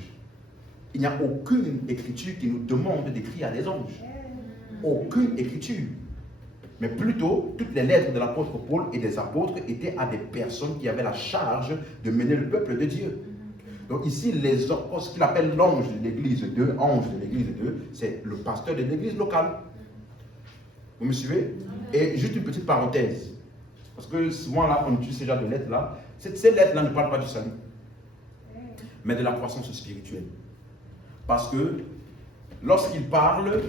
Il n'y a aucune écriture qui nous demande d'écrire à des anges. Aucune écriture. Mais plutôt, toutes les lettres de l'apôtre Paul et des apôtres étaient à des personnes qui avaient la charge de mener le peuple de Dieu. Donc ici, ce qu'il appelle l'ange de l'église 2, ange de l'église 2, c'est le pasteur de l'église locale. Vous me suivez? Et juste une petite parenthèse. Parce que souvent là, on utilise ces genres de lettres-là. Ces lettres-là ne parlent pas du salut, mais de la croissance spirituelle. Parce que lorsqu'il parle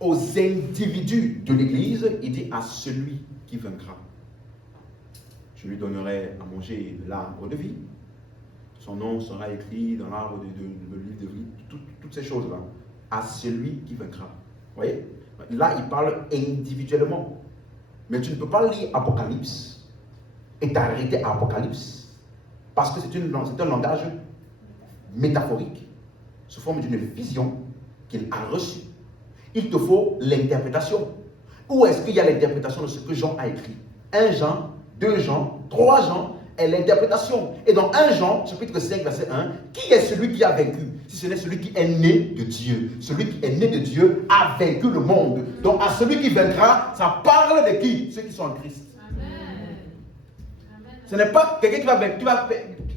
aux individus de l'Église, il dit à celui qui vaincra. Je lui donnerai à manger de l'arbre de vie. Son nom sera écrit dans l'arbre de livre de vie. Toutes ces choses-là. À celui qui vaincra. Vous voyez? Là, il parle individuellement. Mais tu ne peux pas lire Apocalypse et t'arrêter à Apocalypse. Parce que c'est un langage métaphorique, sous forme d'une vision qu'il a reçue. Il te faut l'interprétation. Où est-ce qu'il y a l'interprétation de ce que Jean a écrit? 1 Jean, 2 Jean, 3 Jean est l'interprétation. Et dans 1 Jean, chapitre 5, verset 1, qui est celui qui a vaincu? Si ce n'est celui qui est né de Dieu. Celui qui est né de Dieu a vaincu le monde. Donc à celui qui vaincra, ça parle de qui? Ceux qui sont en Christ. Amen. Ce n'est pas quelqu'un qui va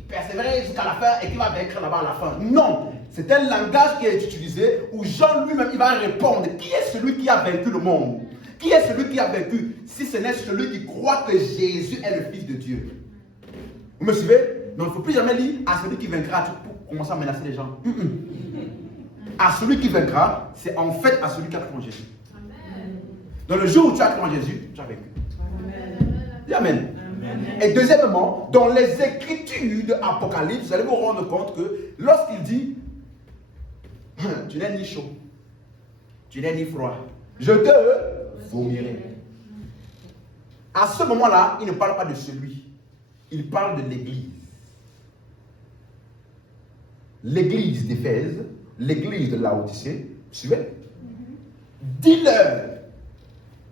persévérer jusqu'à la fin et qui va vaincre là-bas à la fin. Non, c'est un langage qui est utilisé où Jean lui-même il va répondre. Qui est celui qui a vaincu le monde? Qui est celui qui a vaincu? Si ce n'est celui qui croit que Jésus est le Fils de Dieu. Vous me suivez? Donc il ne faut plus jamais lire à celui qui vaincra pour commencer à menacer les gens. À celui qui vaincra, c'est en fait à celui qui a cru en Jésus. Amen. Dans le jour où tu as cru en Jésus, tu as vaincu. Amen. Amen. Amen. Et deuxièmement, dans les Écritures de Apocalypse, vous allez vous rendre compte que lorsqu'il dit tu n'es ni chaud, tu n'es ni froid, je te vomirai. À ce moment-là, il ne parle pas de celui, il parle de l'Église. L'église d'Éphèse, l'église de Laodicée, suivez. Dis-leur,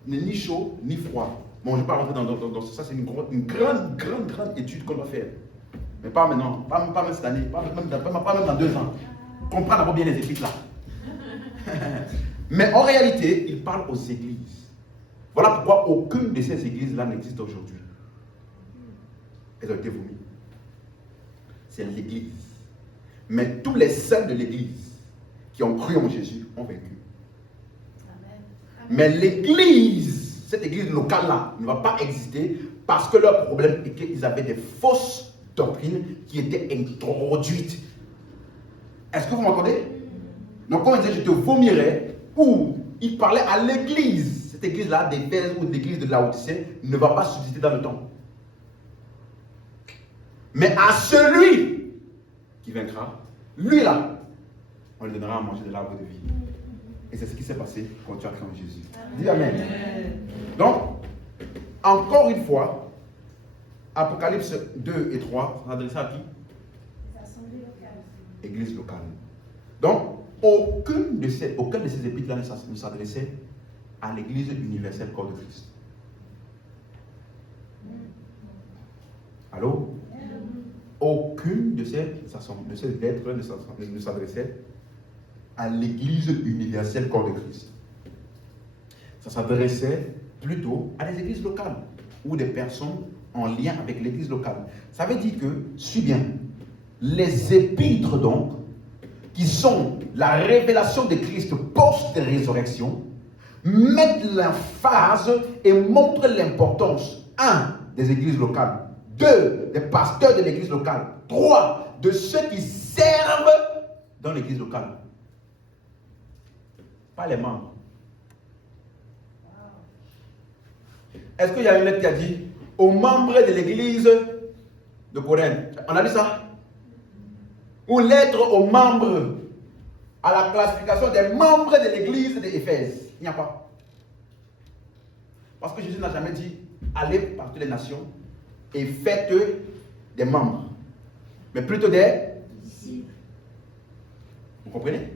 n'est ni chaud ni froid. Bon, je ne vais pas rentrer dans ça, c'est une grande étude qu'on va faire. Mais pas maintenant, pas même cette année, pas même dans 2 ans. Comprends d'abord bien les épîtres là. Mais en réalité, il parle aux églises. Voilà pourquoi aucune de ces églises-là n'existe aujourd'hui. Elles ont été vomies. C'est l'église. Mais tous les saints de l'église qui ont cru en Jésus ont vaincu. Amen. Mais l'église, cette église locale-là, ne va pas exister parce que leur problème est qu'ils avaient des fausses doctrines qui étaient introduites. Est-ce que vous m'entendez? Donc quand il disait je te vomirai, ou il parlait à l'église, cette église-là d'Éphèse ou l'église de Laodicée ne va pas subsister dans le temps. Mais à celui qui vaincra, lui là, on lui donnera à manger de l'arbre de vie. Et c'est ce qui s'est passé quand tu as cru en Jésus. Dis Amen. Donc, encore une fois, Apocalypse 2 et 3, on s'adresse à qui? Église locale. Donc, aucun de ces épîtres-là ne s'adressait à l'église universelle corps de Christ. Allô? Aucune de ces lettres ne s'adressait à l'église universelle corps de Christ. Ça s'adressait plutôt à des églises locales ou des personnes en lien avec l'église locale. Ça veut dire que, suis bien, les épîtres donc, qui sont la révélation de Christ post-résurrection, mettent l'emphase et montrent l'importance, 1, des églises locales, 2, des pasteurs de l'église locale, 3, de ceux qui servent dans l'église locale. Pas les membres. Est-ce qu'il y a une lettre qui a dit aux membres de l'église de Corinthe? On a lu ça? Ou lettre aux membres, à la classification des membres de l'église d'Éphèse? Il n'y a pas. Parce que Jésus n'a jamais dit allez par toutes les nations et faites des membres, mais plutôt des disciples. Vous comprenez?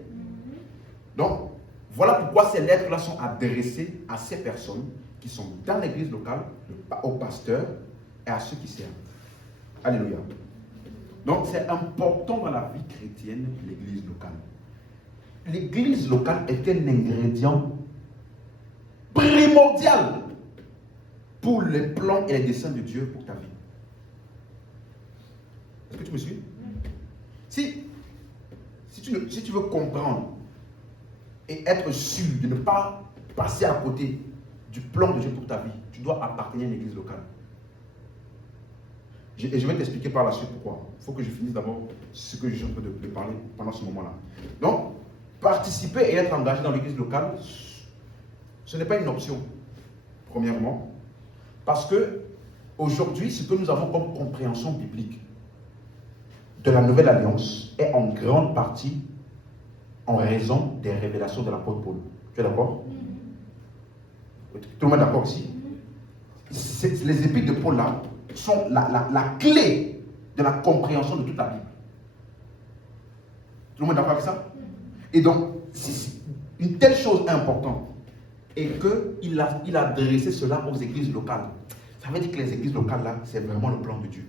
Donc, voilà pourquoi ces lettres-là sont adressées à ces personnes qui sont dans l'église locale, aux pasteurs et à ceux qui servent. Alléluia. Donc, c'est important dans la vie chrétienne, l'église locale. L'église locale est un ingrédient primordial pour les plans et les desseins de Dieu pour ta vie. Est-ce que tu me suis? Si tu veux comprendre et être sûr de ne pas passer à côté du plan de Dieu pour ta vie, tu dois appartenir à une église locale. Et je vais t'expliquer par la suite pourquoi. Il faut que je finisse d'abord ce que je suis en train de parler pendant ce moment-là. Donc, participer et être engagé dans l'église locale, ce n'est pas une option, premièrement, parce que aujourd'hui, ce que nous avons comme compréhension biblique de la Nouvelle Alliance est en grande partie en raison des révélations de l'apôtre Paul. Tu es d'accord? Tout le monde est d'accord ici? Les épîtres de Paul là sont la clé de la compréhension de toute la Bible. Tout le monde est d'accord avec ça? Et donc, si une telle chose importante et qu'il a adressé cela aux églises locales, ça veut dire que les églises locales là, c'est vraiment le plan de Dieu.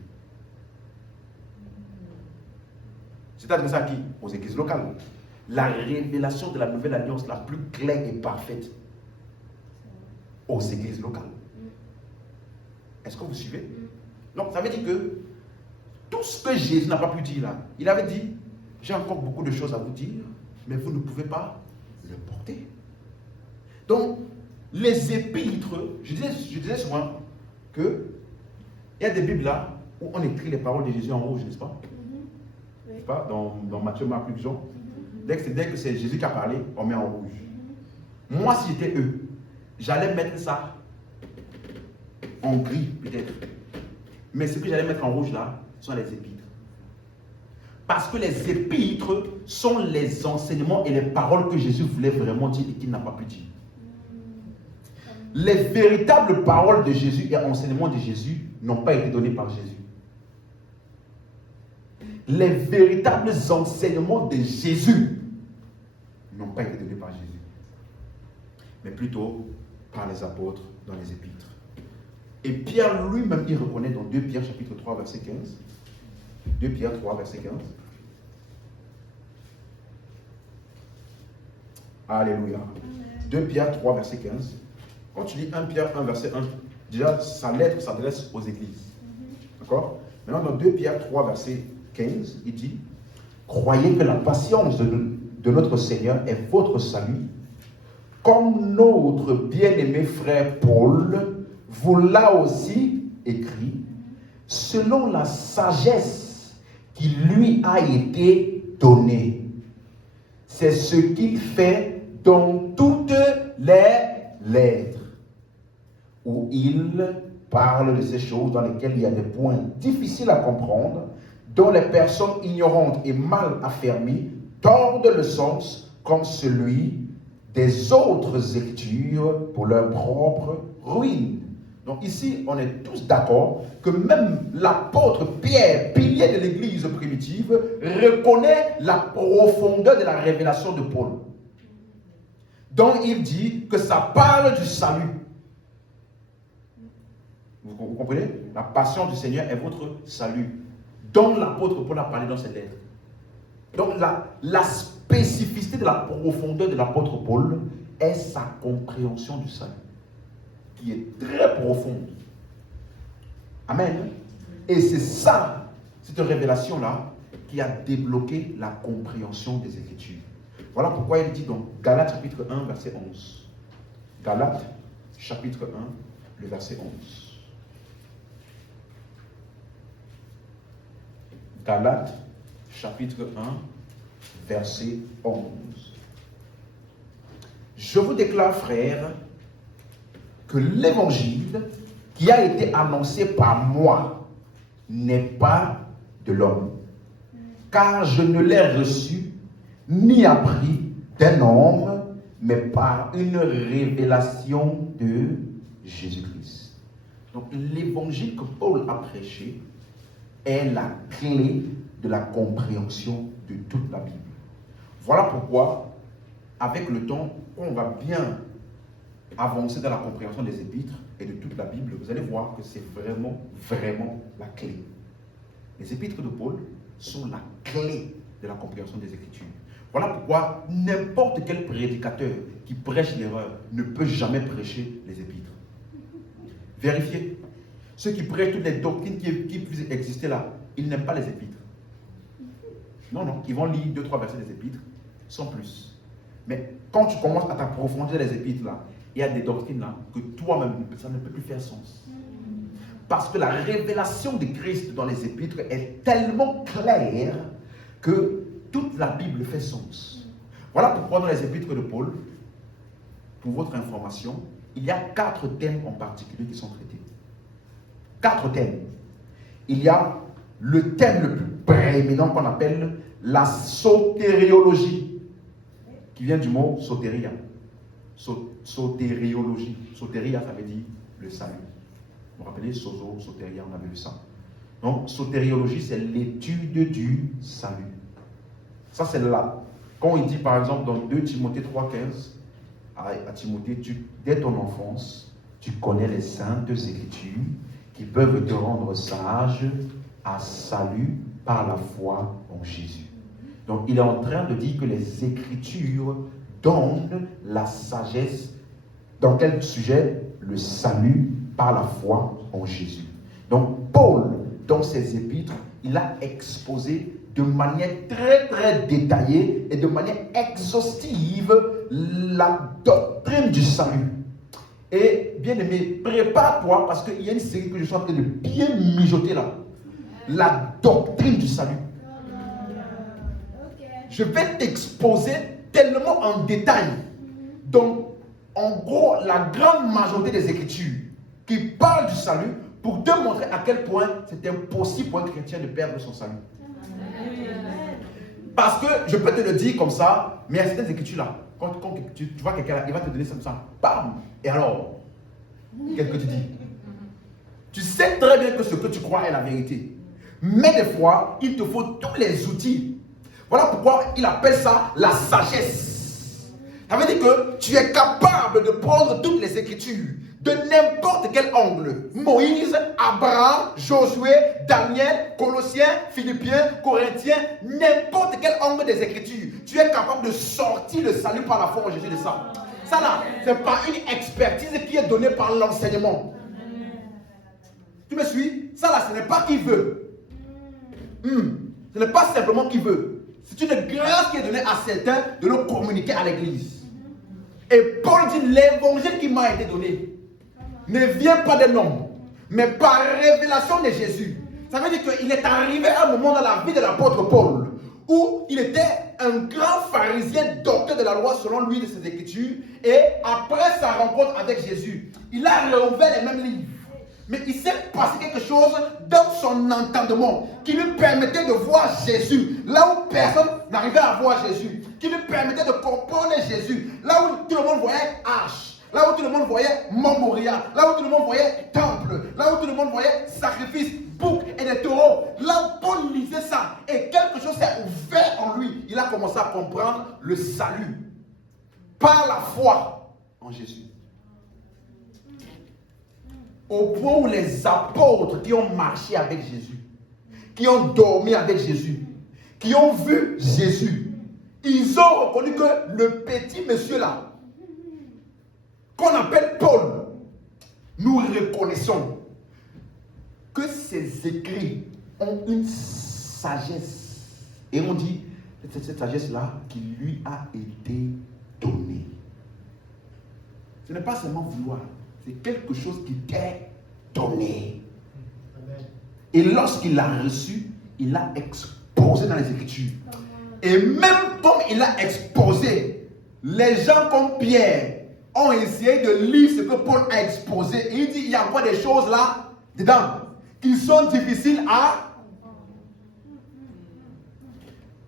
C'est adressé à qui? Aux églises locales. La révélation de la nouvelle alliance la plus claire et parfaite aux églises locales. Est-ce que vous suivez? Donc, ça veut dire que tout ce que Jésus n'a pas pu dire là, il avait dit, j'ai encore beaucoup de choses à vous dire, mais vous ne pouvez pas le porter. Donc, les épîtres, je disais souvent que il y a des Bibles là où on écrit les paroles de Jésus en rouge, n'est-ce pas? N'est-ce pas? Dans Matthieu, Marc, Luc, Jean. Dès que c'est Jésus qui a parlé, on met en rouge. Moi, si j'étais eux, j'allais mettre ça en gris, peut-être. Mais ce que j'allais mettre en rouge là, sont les épîtres. Parce que les épîtres sont les enseignements et les paroles que Jésus voulait vraiment dire et qu'il n'a pas pu dire. Les véritables paroles de Jésus et enseignements de Jésus n'ont pas été donnés par Jésus. Les véritables enseignements de Jésus n'ont pas été donnés par Jésus, mais plutôt par les apôtres dans les épîtres. Et Pierre lui-même, il reconnaît dans 2 Pierre chapitre 3, verset 15. 2 Pierre 3, verset 15. Alléluia. 2 Pierre 3, verset 15. Quand tu lis 1 Pierre 1, verset 1, déjà sa lettre s'adresse aux églises. D'accord? Maintenant, dans 2 Pierre 3, verset 15, il dit: croyez que la patience de notre Seigneur est votre salut, comme notre bien-aimé frère Paul vous l'a aussi écrit, selon la sagesse qui lui a été donnée. C'est ce qu'il fait dans toutes les lettres, où il parle de ces choses dans lesquelles il y a des points difficiles à comprendre, dont les personnes ignorantes et mal affermies tordent le sens comme celui des autres écritures pour leur propre ruine. Donc ici, on est tous d'accord que même l'apôtre Pierre, pilier de l'église primitive, reconnaît la profondeur de la révélation de Paul. Donc il dit que ça parle du salut. Vous comprenez? La passion du Seigneur est votre salut, dont l'apôtre Paul a parlé dans ses lettres. Donc la spécificité de la profondeur de l'apôtre Paul est sa compréhension du salut, qui est très profonde. Amen. Et c'est ça, cette révélation-là, qui a débloqué la compréhension des Écritures. Voilà pourquoi il dit dans Galates chapitre 1, verset 11. Galates chapitre 1, le verset 11. Galates chapitre 1, verset 11. Je vous déclare, frères, que l'évangile qui a été annoncé par moi n'est pas de l'homme, car je ne l'ai reçu ni appris d'un homme, mais par une révélation de Jésus-Christ. Donc l'évangile que Paul a prêché est la clé de la compréhension de toute la Bible. Voilà pourquoi, avec le temps, on va bien avancer dans la compréhension des épîtres et de toute la Bible. Vous allez voir que c'est vraiment, vraiment la clé. Les épîtres de Paul sont la clé de la compréhension des Écritures. Voilà pourquoi n'importe quel prédicateur qui prêche l'erreur ne peut jamais prêcher les épîtres. Vérifiez. Ceux qui prêchent toutes les doctrines qui puissent exister là, ils n'aiment pas les épîtres. Non, non, ils vont lire 2-3 versets des épîtres, sans plus. Mais quand tu commences à t'approfondir les épîtres là, il y a des doctrines là que toi-même, ça ne peut plus faire sens. Parce que la révélation de Christ dans les épîtres est tellement claire que toute la Bible fait sens. Voilà pourquoi dans les épîtres de Paul, pour votre information, il y a 4 thèmes en particulier qui sont traités. 4 thèmes. Il y a le thème le plus prééminent qu'on appelle la sotériologie, qui vient du mot sotéria. Sotériologie. Sotéria, ça veut dire le salut. Vous vous rappelez, sozo, sotéria, on avait vu ça. Donc, sotériologie, c'est l'étude du salut. Ça, c'est là. Quand il dit, par exemple, dans 2 Timothée 3,15, à Timothée, dès ton enfance, tu connais les saintes écritures qui peuvent te rendre sage à salut par la foi en Jésus. Donc, il est en train de dire que les Écritures donnent la sagesse. Dans quel sujet? Le salut par la foi en Jésus. Donc, Paul, dans ses épîtres, il a exposé de manière très très détaillée et de manière exhaustive la doctrine du salut. Et bien aimé, prépare-toi parce qu'il y a une série que je suis en train de bien mijoter là. La doctrine du salut. Je vais t'exposer tellement en détail. Donc, en gros, la grande majorité des Écritures qui parlent du salut pour te montrer à quel point c'est impossible pour un chrétien de perdre son salut. Parce que je peux te le dire comme ça, mais il y a certaines Écritures là. Quand tu vois quelqu'un là, il va te donner ça comme ça. Bam! Et alors, qu'est-ce que tu dis? Tu sais très bien que ce que tu crois est la vérité. Mais des fois, il te faut tous les outils. Voilà pourquoi il appelle ça la sagesse. Ça veut dire que tu es capable de prendre toutes les Écritures de n'importe quel angle. Moïse, Abraham, Josué, Daniel, Colossiens, Philippiens, Corinthiens, n'importe quel angle des Écritures. Tu es capable de sortir le salut par la foi en Jésus de ça. Ça là, ce n'est pas une expertise qui est donnée par l'enseignement. Tu me suis? Ça là, ce n'est pas qui veut. Ce n'est pas simplement qui veut. C'est une grâce qui est donnée à certains de le communiquer à l'église. Et Paul dit, l'évangile qui m'a été donné ne vient pas d'un homme, mais par révélation de Jésus. Ça veut dire qu'il est arrivé à un moment dans la vie de l'apôtre Paul, où il était un grand pharisien docteur de la loi selon lui de ses Écritures, et après sa rencontre avec Jésus, il a réouvert les mêmes livres. Mais il s'est passé quelque chose dans son entendement qui lui permettait de voir Jésus là où personne n'arrivait à voir Jésus, qui lui permettait de comprendre Jésus là où tout le monde voyait H, là où tout le monde voyait Mont Moriah, là où tout le monde voyait temple, là où tout le monde voyait sacrifice, bouc et des taureaux. Là où Paul lisait ça et quelque chose s'est ouvert en lui, il a commencé à comprendre le salut par la foi en Jésus. Au point où les apôtres qui ont marché avec Jésus, qui ont dormi avec Jésus, qui ont vu Jésus, ils ont reconnu que le petit monsieur là, qu'on appelle Paul, nous reconnaissons que ses écrits ont une sagesse. Et on dit, c'est cette sagesse-là qui lui a été donnée. Ce n'est pas seulement vouloir. C'est quelque chose qui t'est donné. Et lorsqu'il l'a reçu, il l'a exposé dans les Écritures. Et même comme il l'a exposé, les gens comme Pierre ont essayé de lire ce que Paul a exposé. Et il dit, il y a encore des choses là, dedans, qui sont difficiles à...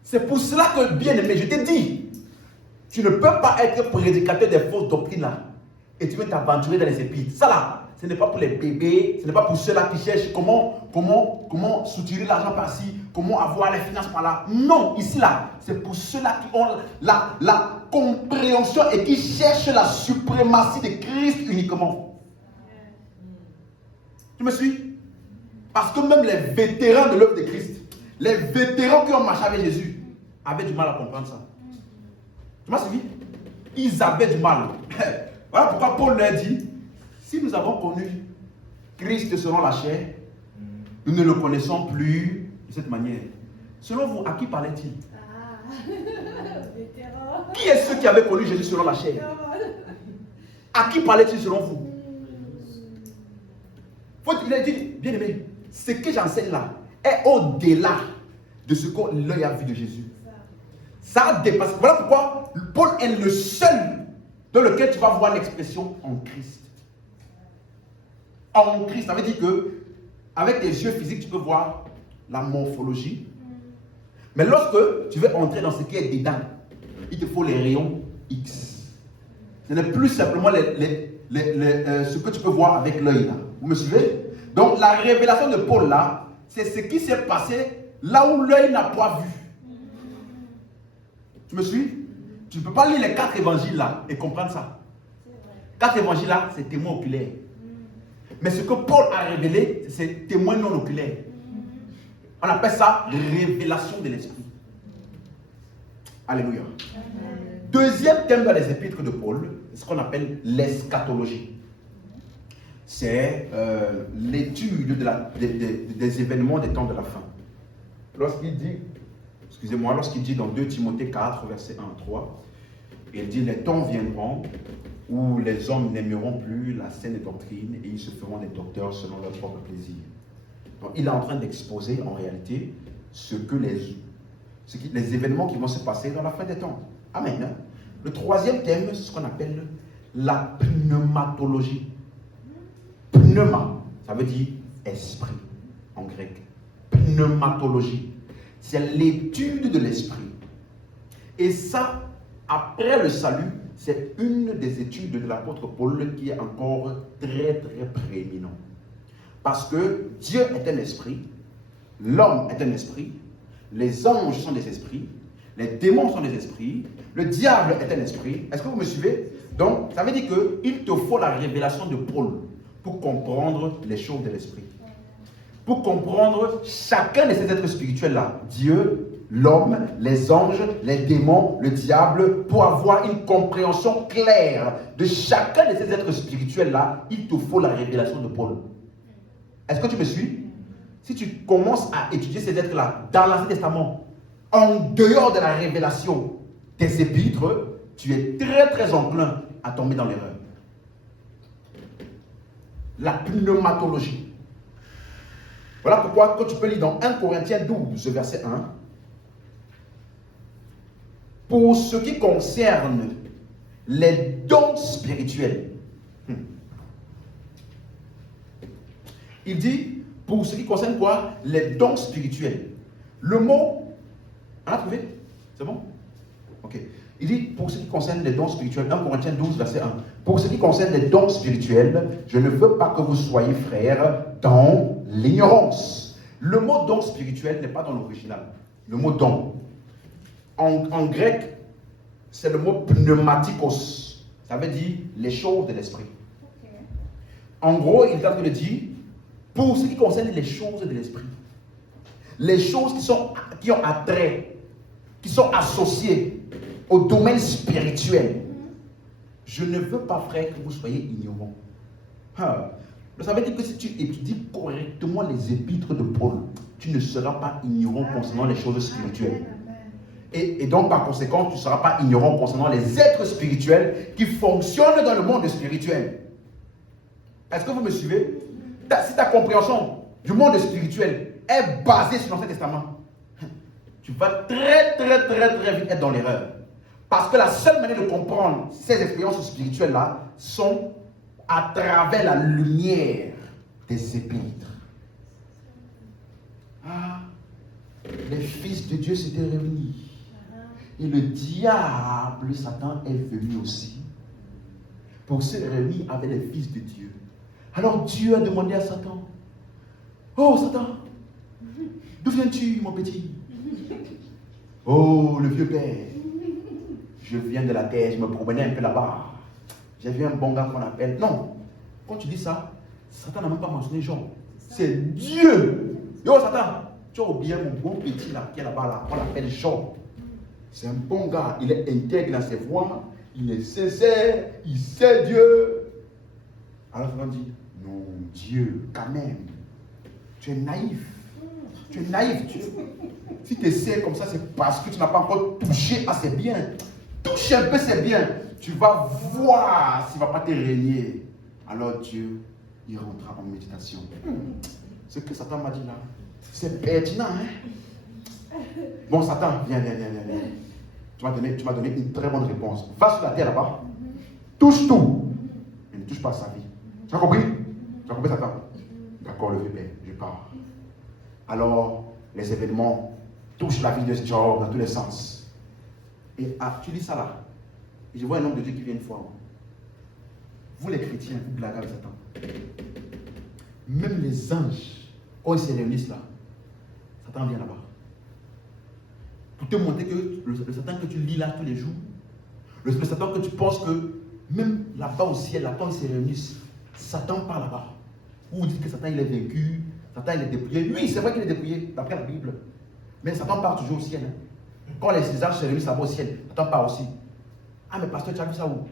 C'est pour cela que, bien aimé, je t'ai dit, tu ne peux pas être prédicateur des fausses doctrines là. Et tu veux t'aventurer dans les épîtres. Ça là, ce n'est pas pour les bébés, ce n'est pas pour ceux-là qui cherchent comment soutirer l'argent par-ci, comment avoir les finances par-là. Non, ici là, c'est pour ceux-là qui ont la compréhension et qui cherchent la suprématie de Christ uniquement. Tu me suis? Parce que même les vétérans de l'œuvre de Christ, les vétérans qui ont marché avec Jésus, avaient du mal à comprendre ça. Tu m'as suivi? Ils avaient du mal. Voilà pourquoi Paul leur dit, si nous avons connu Christ selon la chair, nous ne le connaissons plus de cette manière. Selon vous, à qui parlait-il? Qui est ceux qui avaient connu Jésus selon la chair? À qui parlait-il selon vous? Il a dit, bien aimé, ce que j'enseigne là est au-delà de ce que l'œil a vu de Jésus. Ça dépasse. Voilà pourquoi Paul est le seul dans lequel tu vas voir l'expression en Christ. En Christ, ça veut dire que avec tes yeux physiques, tu peux voir la morphologie. Mais lorsque tu veux entrer dans ce qui est dedans, il te faut les rayons X. Ce n'est plus simplement ce que tu peux voir avec l'œil là. Vous me suivez? Donc la révélation de Paul là, c'est ce qui s'est passé là où l'œil n'a pas vu. Tu me suis? Tu ne peux pas lire les 4 évangiles là et comprendre ça. 4 évangiles là, c'est témoin oculaire. Mais ce que Paul a révélé, c'est témoin non oculaire. On appelle ça révélation de l'esprit. Alléluia. Deuxième thème dans les épîtres de Paul, c'est ce qu'on appelle l'eschatologie. C'est l'étude des événements des temps de la fin. Lorsqu'il dit dans 2 Timothée 4, verset 1 à 3, il dit: les temps viendront où les hommes n'aimeront plus la saine doctrine et ils se feront des docteurs selon leur propre plaisir. Donc, il est en train d'exposer en réalité les événements qui vont se passer dans la fin des temps. Amen. Le troisième thème, c'est ce qu'on appelle la pneumatologie. Pneuma, ça veut dire esprit en grec. Pneumatologie, c'est l'étude de l'esprit. Et ça, après le salut, c'est une des études de l'apôtre Paul qui est encore très très prééminent. Parce que Dieu est un esprit, l'homme est un esprit, les anges sont des esprits, les démons sont des esprits, le diable est un esprit. Est-ce que vous me suivez? Donc, ça veut dire qu'il te faut la révélation de Paul pour comprendre les choses de l'esprit. Pour comprendre chacun de ces êtres spirituels-là, Dieu, l'homme, les anges, les démons, le diable, pour avoir une compréhension claire de chacun de ces êtres spirituels-là, il te faut la révélation de Paul. Est-ce que tu me suis? Si tu commences à étudier ces êtres-là dans l'Ancien Testament, en dehors de la révélation des épîtres, tu es très très enclin à tomber dans l'erreur. La pneumatologie. Voilà pourquoi, quand tu peux lire dans 1 Corinthiens 12, verset 1, pour ce qui concerne les dons spirituels, il dit, pour ce qui concerne quoi? Les dons spirituels. Le mot, on a trouvé? C'est bon? Ok. Il dit, pour ce qui concerne les dons spirituels, 1 Corinthiens 12, verset 1, pour ce qui concerne les dons spirituels, je ne veux pas que vous soyez frères dans l'ignorance. Le mot don spirituel n'est pas dans l'original. Le mot don. En grec, c'est le mot pneumatikos. Ça veut dire les choses de l'esprit. Okay. En gros, il est en train de dire, pour ce qui concerne les choses de l'esprit, les choses qui ont attrait, qui sont associées au domaine spirituel, je ne veux pas, frère, que vous soyez ignorants. Ça veut dire que si tu étudies correctement les épîtres de Paul, tu ne seras pas ignorant concernant les choses spirituelles. Et donc, par conséquent, tu ne seras pas ignorant concernant les êtres spirituels qui fonctionnent dans le monde spirituel. Est-ce que vous me suivez? Si ta compréhension du monde spirituel est basée sur l'Ancien Testament, tu vas très très très très vite être dans l'erreur. Parce que la seule manière de comprendre ces expériences spirituelles-là sont à travers la lumière des épîtres. Les fils de Dieu s'étaient réunis. Et le diable, Satan, est venu aussi pour se réunir avec les fils de Dieu. Alors Dieu a demandé à Satan: oh Satan, d'où viens-tu, mon petit? Oh, le vieux père, je viens de la terre, je me promenais un peu là-bas. J'ai vu un bon gars qu'on appelle. Non, quand tu dis ça, Satan n'a même pas mentionné Jean. C'est Dieu. Yo Satan, tu as oublié mon bon petit là, qui est là-bas, là, on l'appelle Jean. C'est un bon gars, il est intègre dans ses voies, il est sincère, il sait Dieu. Alors on dit: non, Dieu, quand même, tu es naïf. Tu es naïf. Si tu essaies comme ça, c'est parce que tu n'as pas encore touché à ses biens. Touche un peu ses biens. tu vas voir s'il ne va pas te régner. Alors Dieu, il rentrera en méditation. Ce que Satan m'a dit là, c'est pertinent, hein? Bon, Satan, viens. Tu m'as donné une très bonne réponse. Va sur la terre là-bas, touche tout, mais ne touche pas sa vie. Tu as compris? Tu as compris, Satan? D'accord, le vieux père, je pars. Alors, les événements touchent la vie de Job dans tous les sens. Et tu dis ça là. Et je vois un homme de Dieu qui vient une fois. Vous les chrétiens, vous blaguez avec Satan. Même les anges, quand ils se réunissent là, Satan vient là-bas. Pour te montrer que le Satan que tu lis là tous les jours, le Satan que tu penses que même là-bas au ciel, là quand ils se réunissent, Satan part là-bas. Vous dites que Satan il est vaincu, Satan il est dépouillé. Oui, c'est vrai qu'il est dépouillé, d'après la Bible. Mais Satan part toujours au ciel. Hein. Quand les anges se réunissent là-bas au ciel, Satan part aussi. Ah mais pasteur, tu as vu ça où?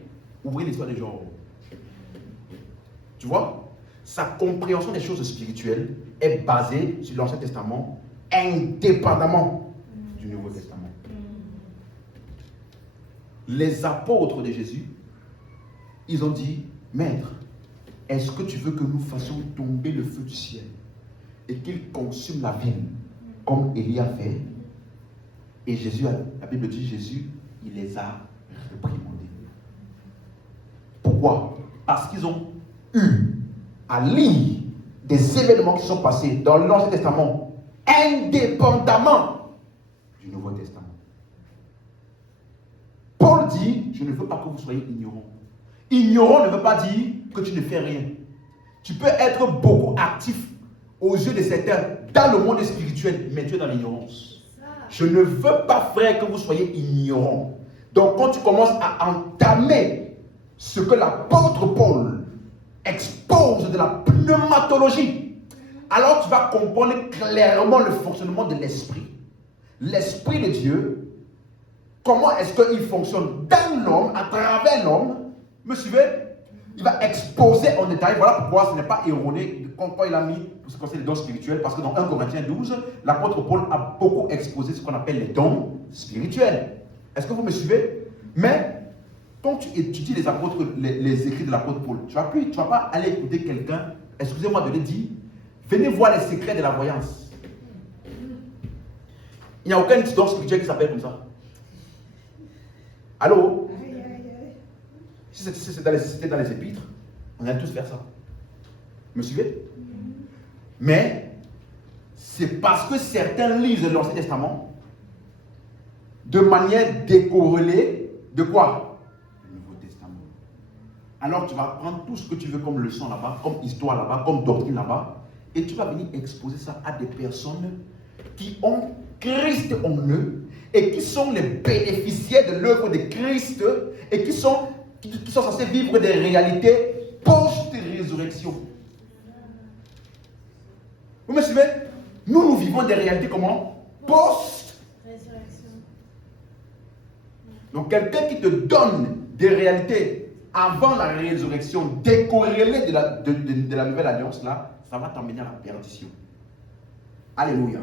Ouvrez l'histoire des gens. Tu vois? Sa compréhension des choses spirituelles est basée sur l'Ancien Testament, indépendamment du Nouveau Testament. Les apôtres de Jésus, ils ont dit, Maître, est-ce que tu veux que nous fassions tomber le feu du ciel et qu'il consume la ville comme Élie a fait? Et Jésus, la Bible dit, Jésus, il les a réprimandés. Pourquoi? Parce qu'ils ont eu à lire des événements qui sont passés dans l'Ancien Testament indépendamment du Nouveau Testament. Paul dit, je ne veux pas que vous soyez ignorants. Ignorant ne veut pas dire que tu ne fais rien. Tu peux être beaucoup actif aux yeux de certains dans le monde spirituel, mais tu es dans l'ignorance. Je ne veux pas, frère, que vous soyez ignorants. Donc quand tu commences à entamer ce que l'apôtre Paul expose de la pneumatologie, alors tu vas comprendre clairement le fonctionnement de l'esprit. L'esprit de Dieu, comment est-ce qu'il fonctionne dans l'homme, à travers l'homme. Me suivez? Il va exposer en détail. Voilà pourquoi ce n'est pas erroné quand il a mis pour ce qui concerne les dons spirituels, parce que dans 1 Corinthiens 12, l'apôtre Paul a beaucoup exposé ce qu'on appelle les dons spirituels. Est-ce que vous me suivez? Mais quand tu étudies les apôtres, les écrits de l'apôtre Paul, tu ne vas pas aller écouter quelqu'un, excusez-moi de le dire, venez voir les secrets de la voyance. Il n'y a aucun don spirituel qui s'appelle comme ça. Allô? Si c'était dans les épîtres, on allait tous faire ça. Me suivez? Mais c'est parce que certains lisent l'Ancien Testament de manière décorrélée de quoi? Le Nouveau Testament. Alors tu vas prendre tout ce que tu veux comme leçon là-bas, comme histoire là-bas, comme doctrine là-bas, et tu vas venir exposer ça à des personnes qui ont Christ en eux et qui sont les bénéficiaires de l'œuvre de Christ et qui sont censés vivre des réalités post-résurrection. Vous me suivez? Nous vivons des réalités comment? Post-résurrection. Donc quelqu'un qui te donne des réalités avant la résurrection, décorrélées de la nouvelle alliance, là, ça va t'emmener à la perdition. Alléluia.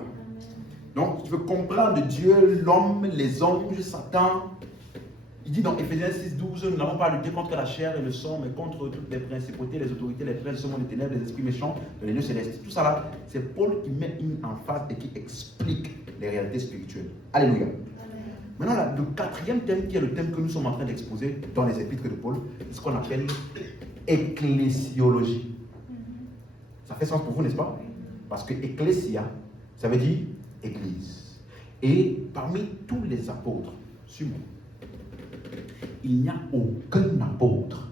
Donc tu veux comprendre Dieu, l'homme, les anges, Satan. Il dit dans Éphésiens 6, 12, nous n'avons pas à lutter contre la chair et le sang, mais contre toutes les principautés, les autorités, les princes de ce monde des ténèbres, les esprits méchants de les lieux célestes. Tout ça là, c'est Paul qui met une emphase et qui explique les réalités spirituelles. Alléluia. Amen. Maintenant, là, le quatrième thème, qui est le thème que nous sommes en train d'exposer dans les épîtres de Paul, c'est ce qu'on appelle ecclésiologie. Ça fait sens pour vous, n'est-ce pas? Parce que ecclésia, ça veut dire église. Et parmi tous les apôtres, suivez-moi, il n'y a aucun apôtre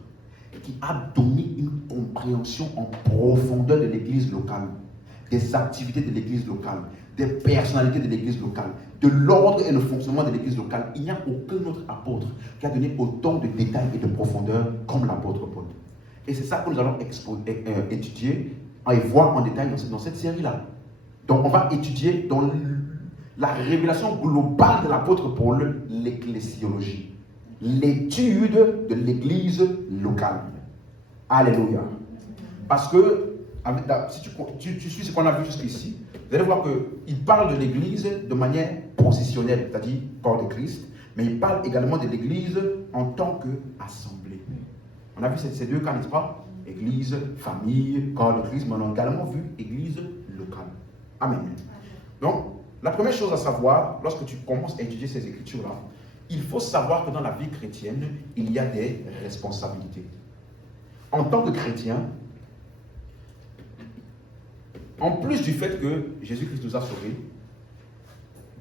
qui a donné une compréhension en profondeur de l'église locale, des activités de l'église locale, des personnalités de l'église locale, de l'ordre et le fonctionnement de l'église locale. Il n'y a aucun autre apôtre qui a donné autant de détails et de profondeur comme l'apôtre Paul. Et c'est ça que nous allons étudier et voir en détail dans cette série-là. Donc on va étudier dans la révélation globale de l'apôtre Paul, l'ecclésiologie. L'étude de l'église locale. Alléluia. Parce que, si tu suis ce qu'on a vu jusqu'ici, vous allez voir qu'il parle de l'église de manière positionnelle, c'est-à-dire corps de Christ, Mais il parle également de l'Église en tant qu'assemblée. On a vu ces deux cas, n'est-ce pas? Église, famille, corps de Christ, mais on a également vu Église locale. Amen. Donc, la première chose à savoir, lorsque tu commences à étudier ces écritures-là, il faut savoir que dans la vie chrétienne, il y a des responsabilités. En tant que chrétien, en plus du fait que Jésus-Christ nous a sauvés,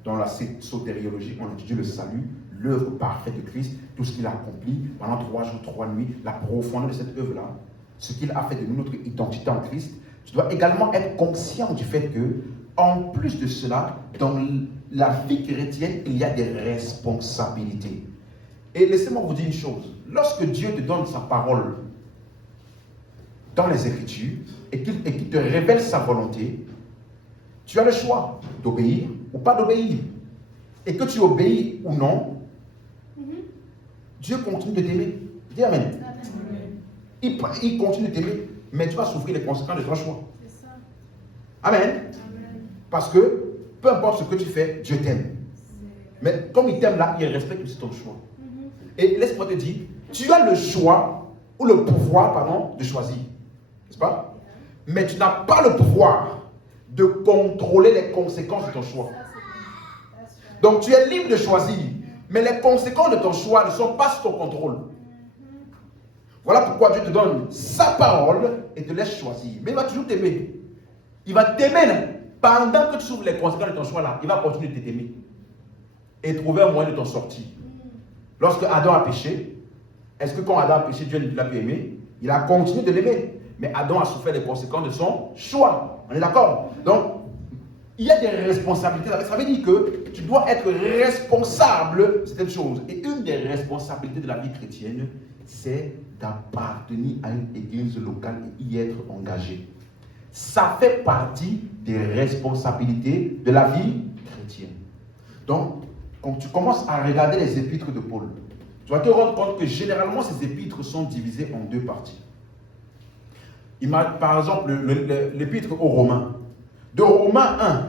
dans la sotériologie, on étudie le salut, l'œuvre parfaite de Christ, tout ce qu'il a accompli pendant 3 jours, 3 nuits, la profondeur de cette œuvre-là, ce qu'il a fait de nous, notre identité en Christ. Tu dois également être conscient du fait que, en plus de cela, dans la vie chrétienne, il y a des responsabilités. Et laissez-moi vous dire une chose. Lorsque Dieu te donne sa parole dans les Écritures et qu'il te révèle sa volonté, tu as le choix d'obéir ou pas d'obéir. Et que tu obéis ou non, Dieu continue de t'aimer. Dis Amen. Il continue de t'aimer, mais tu vas souffrir les conséquences de ton choix. Amen. Parce que, peu importe ce que tu fais, Dieu t'aime. Mais comme il t'aime là, il respecte aussi ton choix. Et laisse-moi te dire, tu as le choix, ou le pouvoir, pardon, de choisir. N'est-ce pas? Mais tu n'as pas le pouvoir de contrôler les conséquences de ton choix. Donc tu es libre de choisir, mais les conséquences de ton choix ne sont pas sous ton contrôle. Voilà pourquoi Dieu te donne sa parole et te laisse choisir. Mais il va toujours t'aimer. Il va t'aimer. Pendant que tu souffres les conséquences de ton choix là, il va continuer de t'aimer. Et trouver un moyen de t'en sortir. Lorsque Adam a péché, est-ce que quand Adam a péché, Dieu ne l'a plus aimé? Il a continué de l'aimer. Mais Adam a souffert les conséquences de son choix. On est d'accord? Donc, il y a des responsabilités. Ça veut dire que tu dois être responsable de certaines choses. Et une des responsabilités de la vie chrétienne, c'est d'appartenir à une église locale et y être engagé. Ça fait partie des responsabilités de la vie chrétienne. Donc, quand tu commences à regarder les épîtres de Paul, tu vas te rendre compte que généralement ces épîtres sont divisées en deux parties. Par exemple, l'épître aux Romains. De Romains 1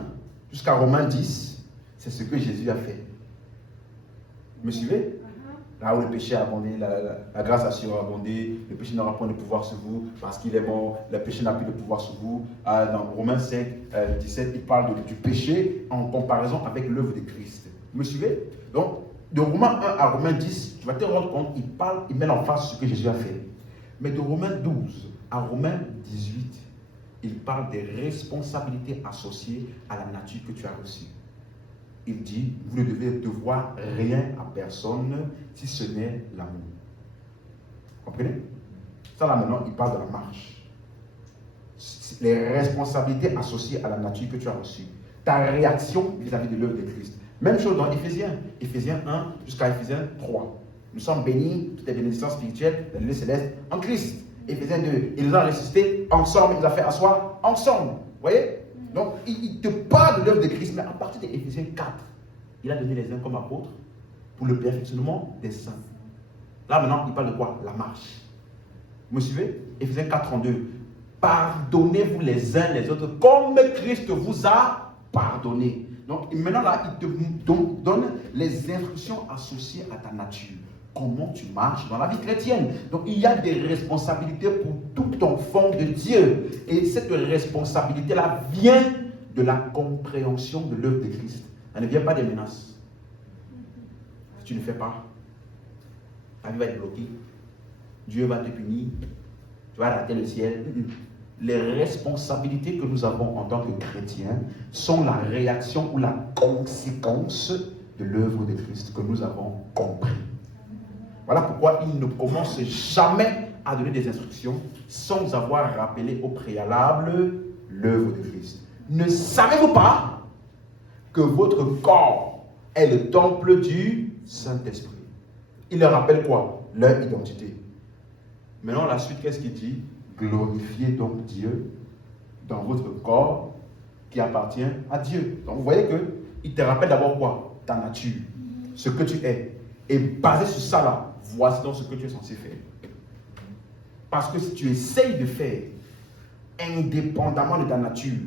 jusqu'à Romains 10, c'est ce que Jésus a fait. Vous me suivez? Là où le péché a abondé, la grâce a surabondé, le péché n'aura point de pouvoir sur vous parce qu'il est mort, le péché n'a plus de pouvoir sur vous. Dans Romains 5, 17, il parle du péché en comparaison avec l'œuvre de Christ. Vous me suivez? Donc, de Romains 1 à Romains 10, tu vas te rendre compte, il met en face ce que Jésus a fait. Mais de Romains 12 à Romains 18, il parle des responsabilités associées à la nature que tu as reçue. Il dit, vous ne devez devoir rien à personne si ce n'est l'amour. Comprenez? Ça là maintenant, il parle de la marche. Les responsabilités associées à la nature que tu as reçue. Ta réaction vis-à-vis de l'œuvre de Christ. Même chose dans Éphésiens. Éphésiens 1 jusqu'à Éphésiens 3. Nous sommes bénis, toutes les bénédictions spirituelles, dans les célestes, en Christ. Éphésiens 2, il nous a ressuscités ensemble, il nous a fait asseoir ensemble. Vous voyez? Donc, il te parle de l'œuvre de Christ, mais à partir d'Éphésiens 4, il a donné les uns comme apôtres pour le perfectionnement des saints. Là, maintenant, il parle de quoi? La marche. Vous me suivez? Éphésiens 4, 32. Pardonnez-vous les uns les autres comme Christ vous a pardonné. Donc, maintenant, là, il te donne les instructions associées à ta nature. Comment tu marches dans la vie chrétienne. Donc, il y a des responsabilités pour tout enfant de Dieu. Et cette responsabilité-là vient de la compréhension de l'œuvre de Christ. Elle ne vient pas des menaces. Si tu ne fais pas, ta vie va être bloquée. Dieu va te punir. Tu vas rater le ciel. Les responsabilités que nous avons en tant que chrétiens sont la réaction ou la conséquence de l'œuvre de Christ que nous avons compris. Voilà pourquoi il ne commence jamais à donner des instructions sans avoir rappelé au préalable l'œuvre de Christ. Ne savez-vous pas que votre corps est le temple du Saint-Esprit? Il leur rappelle quoi? Leur identité. Maintenant, la suite, qu'est-ce qu'il dit? Glorifiez donc Dieu dans votre corps qui appartient à Dieu. Donc, vous voyez qu'il te rappelle d'abord quoi? Ta nature, ce que tu es. Et basé sur ça là, voici donc ce que tu es censé faire. Parce que si tu essayes de faire indépendamment de ta nature,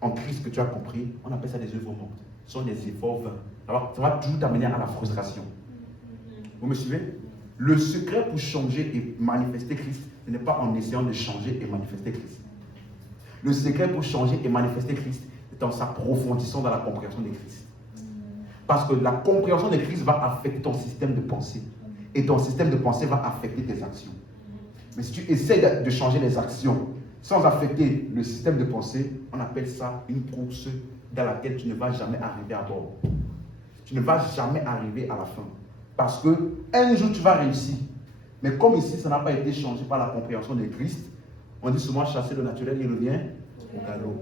en Christ que tu as compris, on appelle ça des œuvres mortes. Ce sont des efforts vains. Alors, ça va toujours t'amener à la frustration. Vous me suivez? Le secret pour changer et manifester Christ, ce n'est pas en essayant de changer et manifester Christ. Le secret pour changer et manifester Christ, c'est en s'approfondissant dans la compréhension de Christ. Parce que la compréhension de Christ va affecter ton système de pensée. Et ton système de pensée va affecter tes actions. Mais si tu essaies de changer les actions sans affecter le système de pensée, on appelle ça une course dans laquelle tu ne vas jamais arriver à bord. Tu ne vas jamais arriver à la fin. Parce que un jour tu vas réussir. Mais comme ici, ça n'a pas été changé par la compréhension de Christ, on dit souvent chasser le naturel, il revient au galop.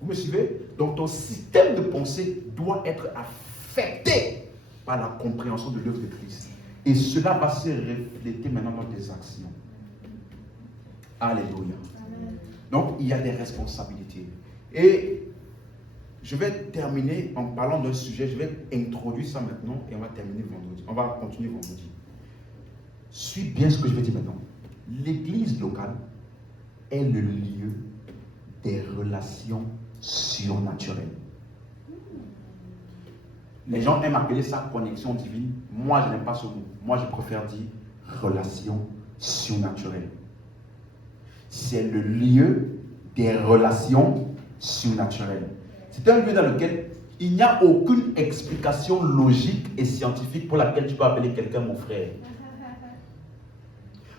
Vous me suivez? Donc ton système de pensée doit être affecté par la compréhension de l'œuvre de Christ. Et cela va se refléter maintenant dans tes actions. Alléluia. Donc il y a des responsabilités. Et je vais terminer en parlant d'un sujet, je vais introduire ça maintenant et on va terminer vendredi. On va continuer vendredi. Suis bien ce que je vais dire maintenant. L'église locale est le lieu des relations surnaturelles. Les gens aiment appeler ça connexion divine. Moi, je n'aime pas ce mot. Moi, je préfère dire relation surnaturelle. C'est le lieu des relations surnaturelles. C'est un lieu dans lequel il n'y a aucune explication logique et scientifique pour laquelle tu peux appeler quelqu'un mon frère.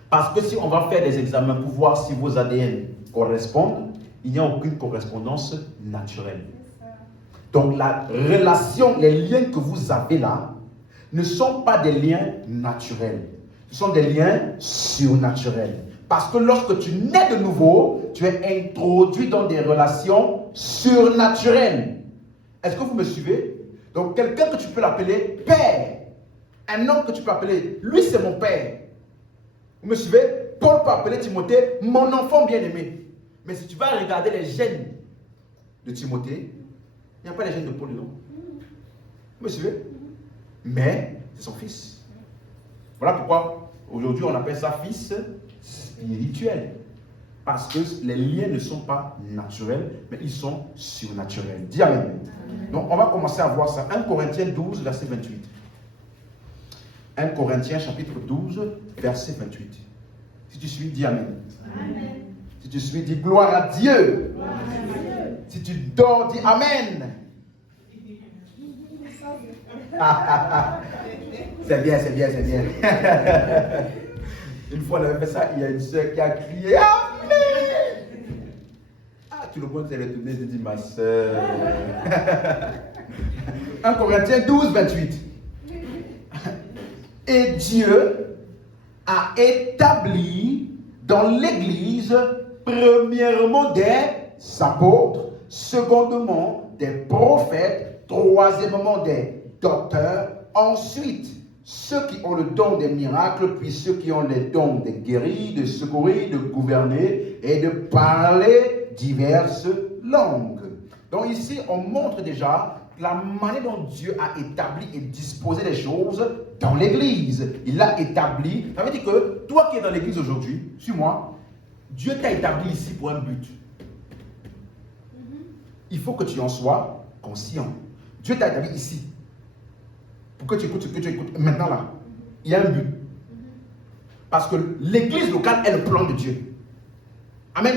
Parce que si on va faire des examens pour voir si vos ADN correspondent, il n'y a aucune correspondance naturelle. Donc la relation, les liens que vous avez là, ne sont pas des liens naturels. Ce sont des liens surnaturels. Parce que lorsque tu nais de nouveau, tu es introduit dans des relations surnaturelles. Est-ce que vous me suivez? Donc quelqu'un que tu peux l'appeler père, un homme que tu peux appeler, lui c'est mon père. Vous me suivez? Paul peut appeler Timothée mon enfant bien-aimé. Mais si tu vas regarder les gènes de Timothée, il n'y a pas les gènes de Paul dedans. Vous me suivez? Mais c'est son fils. Voilà pourquoi aujourd'hui on appelle ça fils spirituel. Parce que les liens ne sont pas naturels, mais ils sont surnaturels. Dis amen. Amen. Donc on va commencer à voir ça. 1 Corinthiens 12, verset 28. 1 Corinthiens chapitre 12, verset 28. Si tu suis, dis amen. Amen. Si tu suis, dis gloire à Dieu. Gloire à Dieu. Si tu dors, dis amen. C'est bien, c'est bien, c'est bien. Une fois on avait fait ça, il y a une soeur qui a crié amen. Tout le monde s'est retourné et s'est dit ma soeur. 1 Corinthiens 12, 28. Et Dieu a établi dans l'Église, premièrement des apôtres, secondement des prophètes, troisièmement des docteurs, ensuite ceux qui ont le don des miracles, puis ceux qui ont les dons de guérir, de secourir, de gouverner et de parler diverses langues. Donc ici, on montre déjà la manière dont Dieu a établi et disposé les choses dans l'Église. Il l'a établi. Ça veut dire que toi qui es dans l'Église aujourd'hui, suis-moi, Dieu t'a établi ici pour un but. Il faut que tu en sois conscient. Dieu t'a établi ici pour que tu écoutes ce que tu écoutes maintenant là. Il y a un but. Parce que l'Église locale est le plan de Dieu. Amen.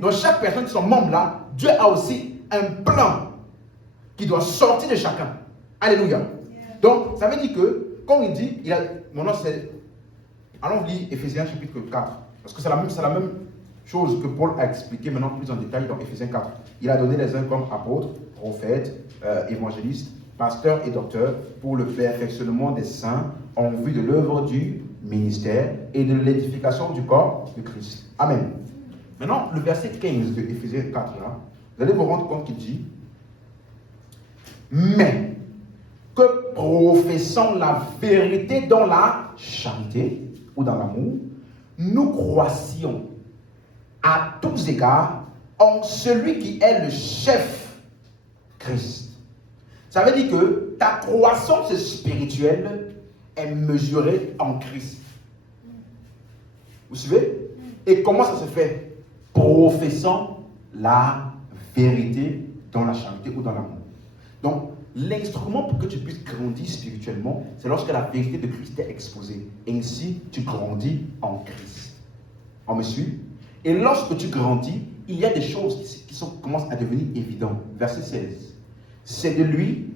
Donc chaque personne qui sont membres là, Dieu a aussi un plan qui doit sortir de chacun. Alléluia. Donc, ça veut dire que, comme il dit, mon nom c'est, allons lire Éphésiens chapitre 4. Parce que c'est la même chose que Paul a expliqué maintenant plus en détail dans Éphésiens 4. Il a donné les uns comme apôtres, prophètes, évangélistes, pasteurs et docteurs pour le perfectionnement des saints en vue de l'œuvre du ministère et de l'édification du corps de Christ. Amen. Maintenant, le verset 15 de Éphésiens 4, là, vous allez vous rendre compte qu'il dit mais que professant la vérité dans la charité ou dans l'amour, nous croissions à tous égards en celui qui est le chef, Christ. Ça veut dire que ta croissance spirituelle est mesurée en Christ. Vous suivez? Et comment ça se fait? Professant la vérité dans la charité ou dans l'amour. Donc, l'instrument pour que tu puisses grandir spirituellement, c'est lorsque la vérité de Christ est exposée. Ainsi, tu grandis en Christ. On me suit? Et lorsque tu grandis, il y a des choses qui commencent à devenir évidentes. Verset 16. C'est de lui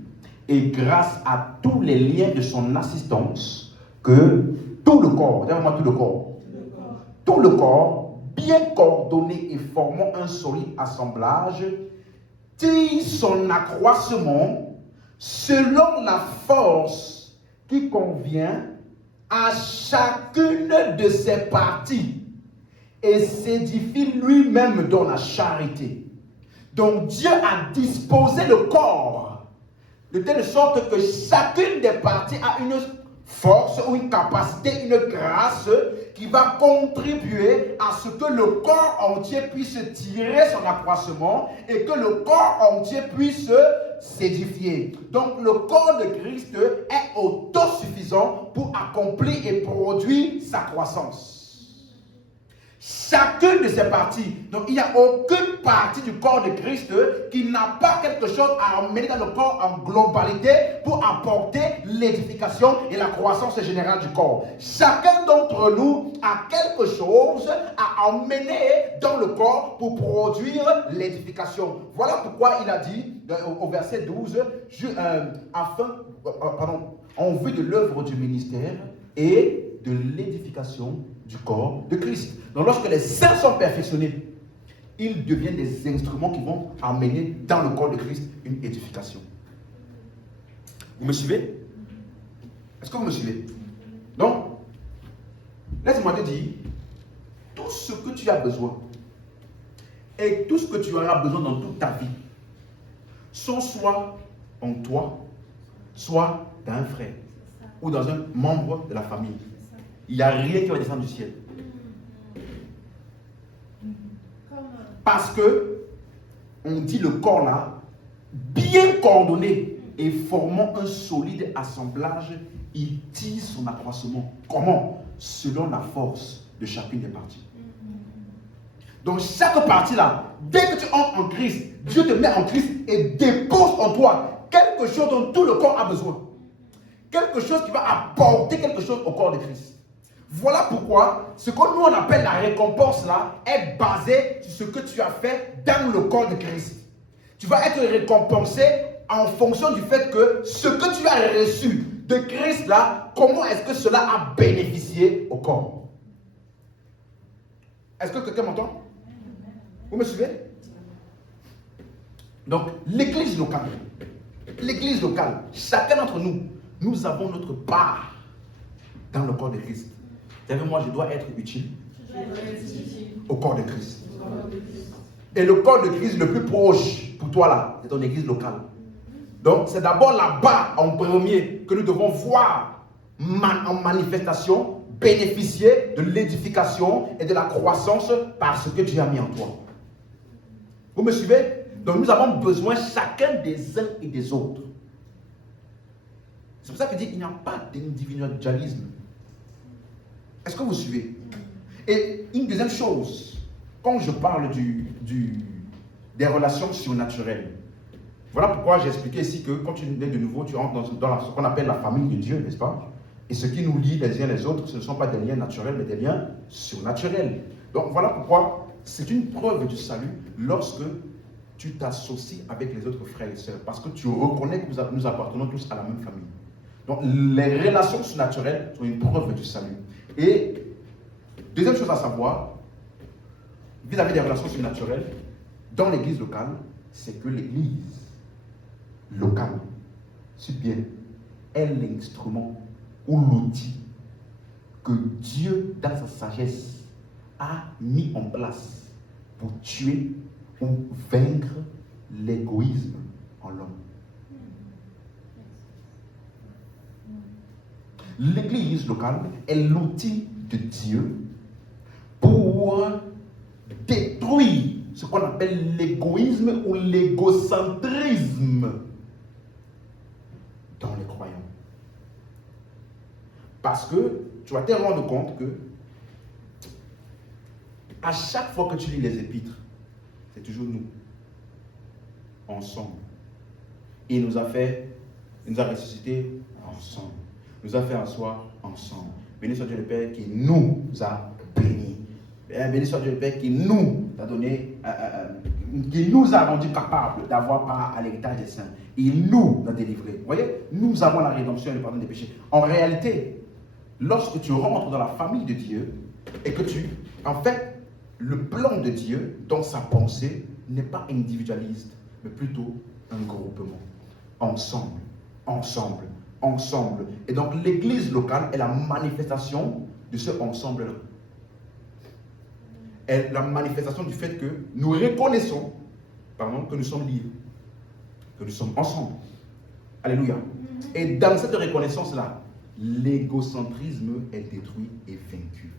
et grâce à tous les liens de son assistance que tout le corps, dis-moi tout le corps, tout le corps, bien coordonné et formant un solide assemblage, tire son accroissement selon la force qui convient à chacune de ses parties et s'édifie lui-même dans la charité. Donc Dieu a disposé le corps de telle sorte que chacune des parties a une force ou une capacité, une grâce qui va contribuer à ce que le corps entier puisse tirer son accroissement et que le corps entier puisse s'édifier. Donc le corps de Christ est autosuffisant pour accomplir et produire sa croissance. Chacune de ces parties. Donc il n'y a aucune partie du corps de Christ qui n'a pas quelque chose à emmener dans le corps en globalité pour apporter l'édification et la croissance générale du corps. Chacun d'entre nous a quelque chose à emmener dans le corps pour produire l'édification. Voilà pourquoi il a dit au verset 12, en vue de l'œuvre du ministère et de l'édification du corps de Christ. Donc lorsque les saints sont perfectionnés, ils deviennent des instruments qui vont amener dans le corps de Christ une édification. Vous me suivez? Est-ce que vous me suivez? Donc, laisse-moi te dire, tout ce que tu as besoin et tout ce que tu auras besoin dans toute ta vie sont soit en toi, soit dans un frère ou dans un membre de la famille. Il n'y a rien qui va descendre du ciel. Parce que, on dit le corps là, bien coordonné et formant un solide assemblage, il tire son accroissement. Comment? Selon la force de chacune des parties. Donc chaque partie là, dès que tu entres en Christ, Dieu te met en Christ et dépose en toi quelque chose dont tout le corps a besoin. Quelque chose qui va apporter quelque chose au corps de Christ. Voilà pourquoi ce que nous on appelle la récompense là est basé sur ce que tu as fait dans le corps de Christ. Tu vas être récompensé en fonction du fait que ce que tu as reçu de Christ là, comment est-ce que cela a bénéficié au corps? Est-ce que quelqu'un m'entend? Vous me suivez? Donc l'église locale, chacun d'entre nous, nous avons notre part dans le corps de Christ. Vous savez, moi, je dois être utile au corps de Christ. Et le corps de Christ le plus proche pour toi là, c'est ton église locale. Donc, c'est d'abord là-bas, en premier, que nous devons voir en manifestation, bénéficier de l'édification et de la croissance par ce que Dieu a mis en toi. Vous me suivez? Donc, nous avons besoin chacun des uns et des autres. C'est pour ça que je dis qu'il n'y a pas d'individualisme. Est-ce que vous suivez? Et une deuxième chose, quand je parle des relations surnaturelles, voilà pourquoi j'ai expliqué ici que quand tu nais de nouveau, tu entres dans ce qu'on appelle la famille de Dieu, n'est-ce pas? Et ce qui nous lie les uns les autres, ce ne sont pas des liens naturels, mais des liens surnaturels. Donc voilà pourquoi c'est une preuve du salut lorsque tu t'associes avec les autres frères et sœurs, parce que tu reconnais que nous appartenons tous à la même famille. Donc les relations surnaturelles sont une preuve du salut. Et deuxième chose à savoir, vis-à-vis des relations surnaturelles, dans l'église locale, c'est que l'église locale, c'est bien, est l'instrument ou l'outil que Dieu, dans sa sagesse, a mis en place pour tuer ou vaincre l'égoïsme en l'homme. L'église locale est l'outil de Dieu pour détruire ce qu'on appelle l'égoïsme ou l'égocentrisme dans les croyants. Parce que tu vas te rendre compte que à chaque fois que tu lis les épîtres, c'est toujours nous, ensemble, Il nous a ressuscités ensemble. Il nous a fait asseoir ensemble. Béni soit Dieu le Père qui nous a bénis. Béni soit Dieu le Père qui nous a donné, qui nous a rendus capables d'avoir part à l'héritage des saints. Il nous a délivrés. Vous voyez, nous avons la rédemption et le pardon des péchés. En réalité, lorsque tu rentres dans la famille de Dieu et que en fait, le plan de Dieu dans sa pensée n'est pas individualiste, mais plutôt un groupement. Ensemble, ensemble, ensemble. Et donc l'église locale est la manifestation de ce ensemble-là. Est la manifestation du fait que nous reconnaissons, que nous sommes liés, que nous sommes ensemble. Alléluia. Et dans cette reconnaissance-là, l'égocentrisme est détruit et vaincu.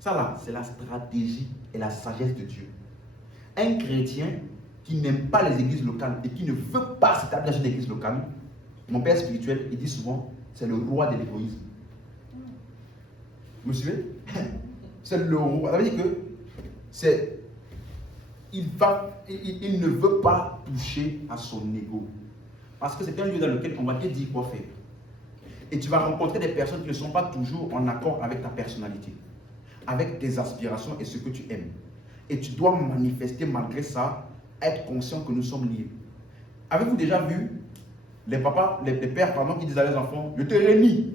Ça là, c'est la stratégie et la sagesse de Dieu. Un chrétien qui n'aime pas les églises locales et qui ne veut pas s'établir dans une église locale, mon père spirituel, il dit souvent, c'est le roi de l'égoïsme. Vous me suivez? C'est le roi. Ça veut dire que il ne veut pas toucher à son ego. Parce que c'est un lieu dans lequel on va te dire quoi faire. Et tu vas rencontrer des personnes qui ne sont pas toujours en accord avec ta personnalité, avec tes aspirations et ce que tu aimes. Et tu dois manifester malgré ça, être conscient que nous sommes liés. Avez-vous déjà vu les pères qui disent à leurs enfants, je te réunis.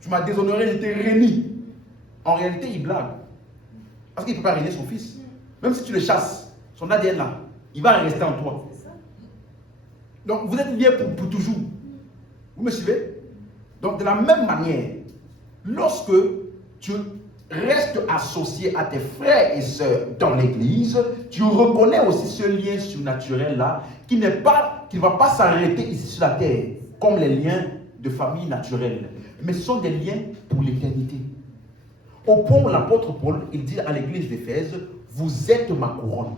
Tu m'as déshonoré, je te réunis. En réalité, il blague. Parce qu'il ne peut pas régner son fils. Même si tu le chasses, son ADN là, il va rester en toi. Donc vous êtes liés pour toujours. Vous me suivez? Donc de la même manière, lorsque tu restes associé à tes frères et sœurs dans l'église, tu reconnais aussi ce lien surnaturel là qui ne va pas s'arrêter ici sur la terre comme les liens de famille naturelle, mais ce sont des liens pour l'éternité. Au point où l'apôtre Paul, il dit à l'église d'Éphèse, vous êtes ma couronne.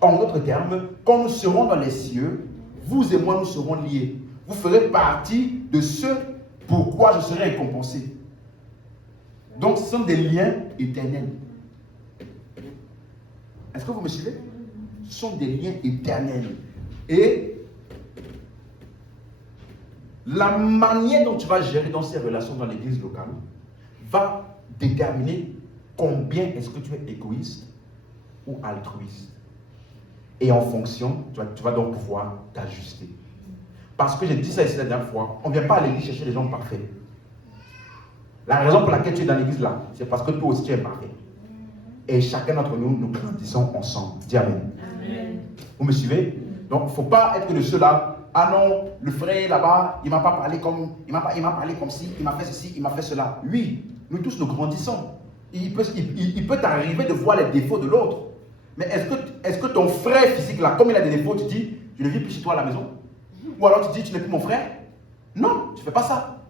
En d'autres termes, quand nous serons dans les cieux, vous et moi nous serons liés. Vous ferez partie de ce pourquoi je serai récompensé. Donc ce sont des liens éternels. Est-ce que vous me suivez? Ce sont des liens éternels. Et la manière dont tu vas gérer dans ces relations dans l'église locale va déterminer combien est-ce que tu es égoïste ou altruiste. Et en fonction, tu vas donc pouvoir t'ajuster. Parce que j'ai dit ça ici la dernière fois, on ne vient pas à l'église chercher les gens parfaits. La raison pour laquelle tu es dans l'église là, c'est parce que toi aussi tu es parfait. Et chacun d'entre nous, nous grandissons ensemble. Dis Amen. Amen. Vous me suivez? Donc, il ne faut pas être de ceux-là. Ah non, le frère là-bas, il ne m'a pas parlé comme, il m'a parlé comme ci, il m'a fait ceci, il m'a fait cela. Oui, nous tous nous grandissons. Il peut t'arriver de voir les défauts de l'autre. Mais est-ce que ton frère physique là, comme il a des défauts, tu dis, je ne vis plus chez toi à la maison? Ou alors tu dis, tu n'es plus mon frère? Non, tu ne fais pas ça.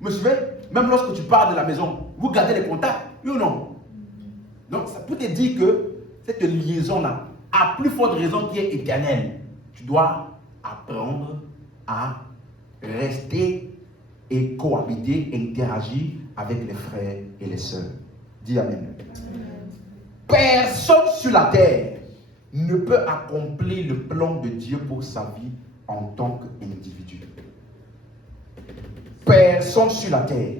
Vous me suivez? Même lorsque tu pars de la maison, vous gardez les contacts, oui ou non? Donc ça peut te dire que cette liaison-là, à plus forte raison qui est éternelle, tu dois apprendre à rester et cohabiter, interagir avec les frères et les sœurs. Dis Amen. Personne sur la terre ne peut accomplir le plan de Dieu pour sa vie en tant qu'individu. Personne sur la terre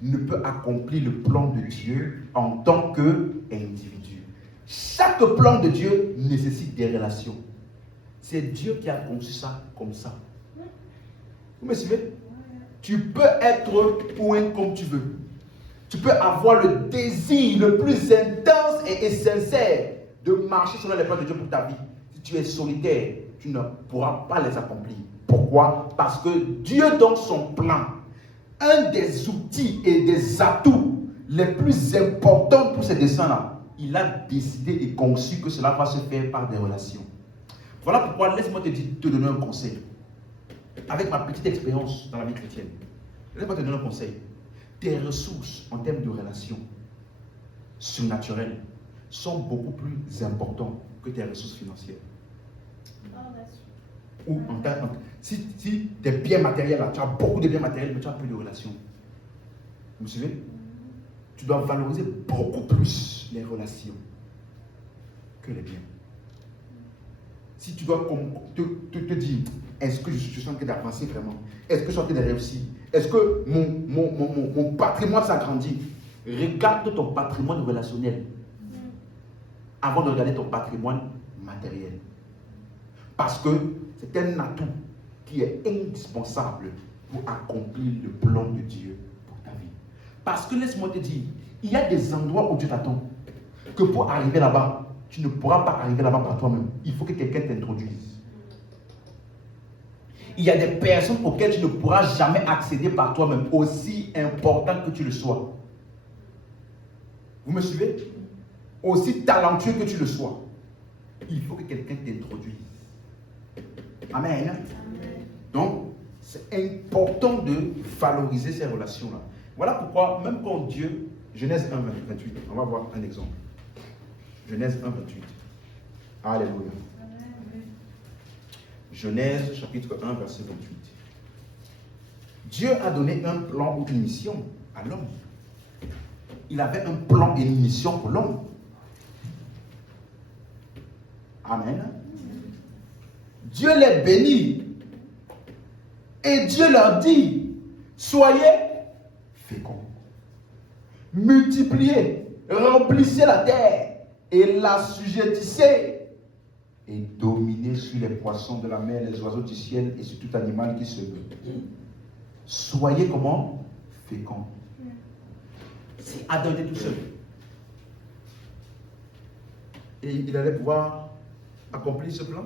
ne peut accomplir le plan de Dieu en tant qu'individu. Chaque plan de Dieu nécessite des relations. C'est Dieu qui a conçu ça comme ça. Vous me suivez? Tu peux être point comme tu veux. Tu peux avoir le désir le plus intense et sincère de marcher selon les plans de Dieu pour ta vie. Si tu es solitaire, tu ne pourras pas les accomplir. Pourquoi? Parce que Dieu, dans son plan, un des outils et des atouts les plus importants pour ces desseins-là, il a décidé et conçu que cela va se faire par des relations. Voilà pourquoi, laisse-moi te donner un conseil. Avec ma petite expérience dans la vie chrétienne, laisse-moi te donner un conseil. Tes ressources en termes de relations surnaturelles sont beaucoup plus importantes que tes ressources financières. Ou si tes biens matériels, là, tu as beaucoup de biens matériels, mais tu as peu de relations. Vous me suivez? Tu dois valoriser beaucoup plus les relations que les biens. si tu dois te dire, est-ce que je suis en train d'avancer vraiment? Est-ce que je suis en train de réussir? Est-ce que mon patrimoine s'agrandit? Regarde ton patrimoine relationnel avant de regarder ton patrimoine matériel. Parce que c'est un atout qui est indispensable pour accomplir le plan de Dieu pour ta vie. Parce que laisse-moi te dire, il y a des endroits où Dieu t'attend, que pour arriver là-bas, tu ne pourras pas arriver là-bas par toi-même. Il faut que quelqu'un t'introduise. Il y a des personnes auxquelles tu ne pourras jamais accéder par toi-même, aussi important que tu le sois. Vous me suivez? Aussi talentueux que tu le sois. Il faut que quelqu'un t'introduise. Amen. Amen. Donc, c'est important de valoriser ces relations-là. Voilà pourquoi, même quand Dieu, Genèse 1, 28, on va voir un exemple. Genèse 1, 28. Alléluia. Genèse chapitre 1, verset 28. Dieu a donné un plan ou une mission à l'homme. Il avait un plan et une mission pour l'homme. Amen. Dieu les bénit. Et Dieu leur dit, soyez féconds, multipliez, remplissez la terre et l'assujettissez et dominez sur les poissons de la mer, les oiseaux du ciel et sur tout animal qui se meut. Soyez comment? Féconds. Si Adam était tout seul, et il allait pouvoir accomplir ce plan,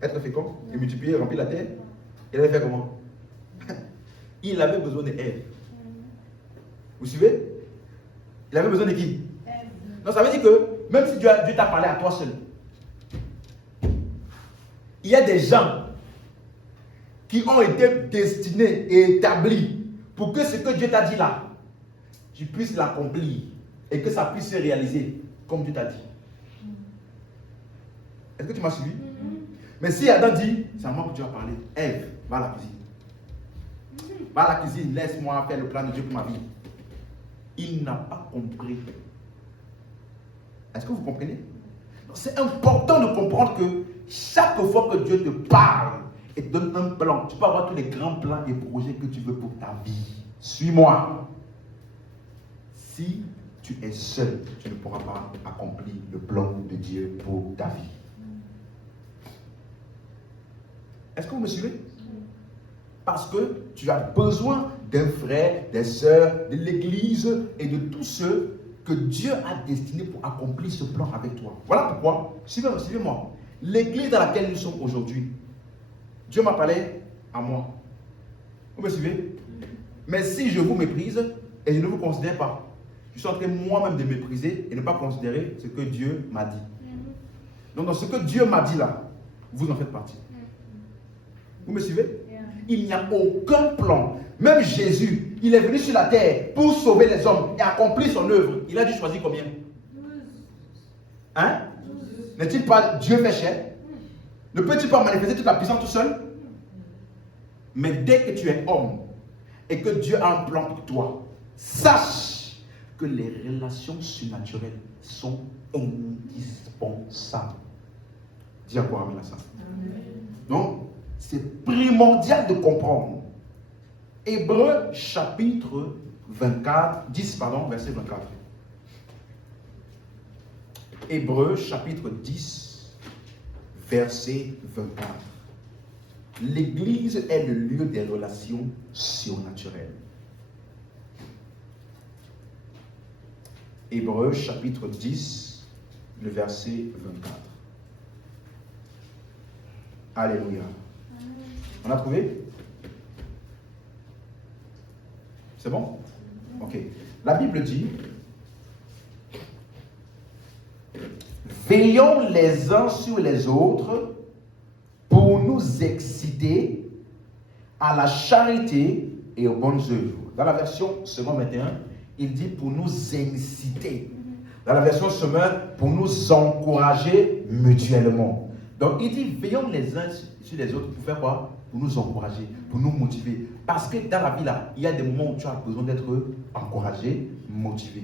être fécond et multiplier, remplir la terre, il allait faire comment? Il avait besoin d'Ève. Vous suivez? Il avait besoin de qui? Donc ça veut dire que même si Dieu t'a parlé à toi seul, il y a des gens qui ont été destinés et établis pour que ce que Dieu t'a dit là, tu puisses l'accomplir et que ça puisse se réaliser comme Dieu t'a dit. Est-ce que tu m'as suivi? Mais si Adam dit, c'est à moi que tu as parlé, Ève, va à la cuisine. Va à la cuisine, laisse-moi faire le plan de Dieu pour ma vie. Il n'a pas compris. Est-ce que vous comprenez? C'est important de comprendre que chaque fois que Dieu te parle et te donne un plan, tu peux avoir tous les grands plans et projets que tu veux pour ta vie. Suis-moi. Si tu es seul, tu ne pourras pas accomplir le plan de Dieu pour ta vie. Est-ce que vous me suivez? Parce que tu as besoin d'un frère, des sœurs, de l'église et de tous ceux que Dieu a destinés pour accomplir ce plan avec toi. Voilà pourquoi, suivez-moi, l'église dans laquelle nous sommes aujourd'hui, Dieu m'a parlé à moi. Vous me suivez? Mais si je vous méprise et je ne vous considère pas, je suis en train moi-même de mépriser et ne pas considérer ce que Dieu m'a dit. Donc dans ce que Dieu m'a dit là, vous en faites partie. Vous me suivez? Il n'y a aucun plan. Même Jésus, il est venu sur la terre pour sauver les hommes et accomplir son œuvre. Il a dû choisir combien? 12. Hein? 12. N'est-il pas Dieu fait chair? Ne peux-tu pas manifester toute la puissance tout seul? Mais dès que tu es homme et que Dieu a un plan pour toi, sache que les relations surnaturelles sont indispensables. Dis à quoi, amen à ça. Donc, c'est primordial de comprendre. Hébreux chapitre 10, verset 24. Hébreux chapitre 10, verset 24. L'église est le lieu des relations surnaturelles. Hébreux chapitre 10, le verset 24. Alléluia. On a trouvé? C'est bon? Ok. La Bible dit, veillons les uns sur les autres pour nous exciter à la charité et aux bonnes œuvres. Dans la version Second 21, il dit pour nous inciter. Dans la version Semeur, pour nous encourager mutuellement. Donc il dit veillons les uns sur les autres pour faire quoi? Pour nous encourager, pour nous motiver. Parce que dans la vie là, il y a des moments où tu as besoin d'être encouragé, motivé.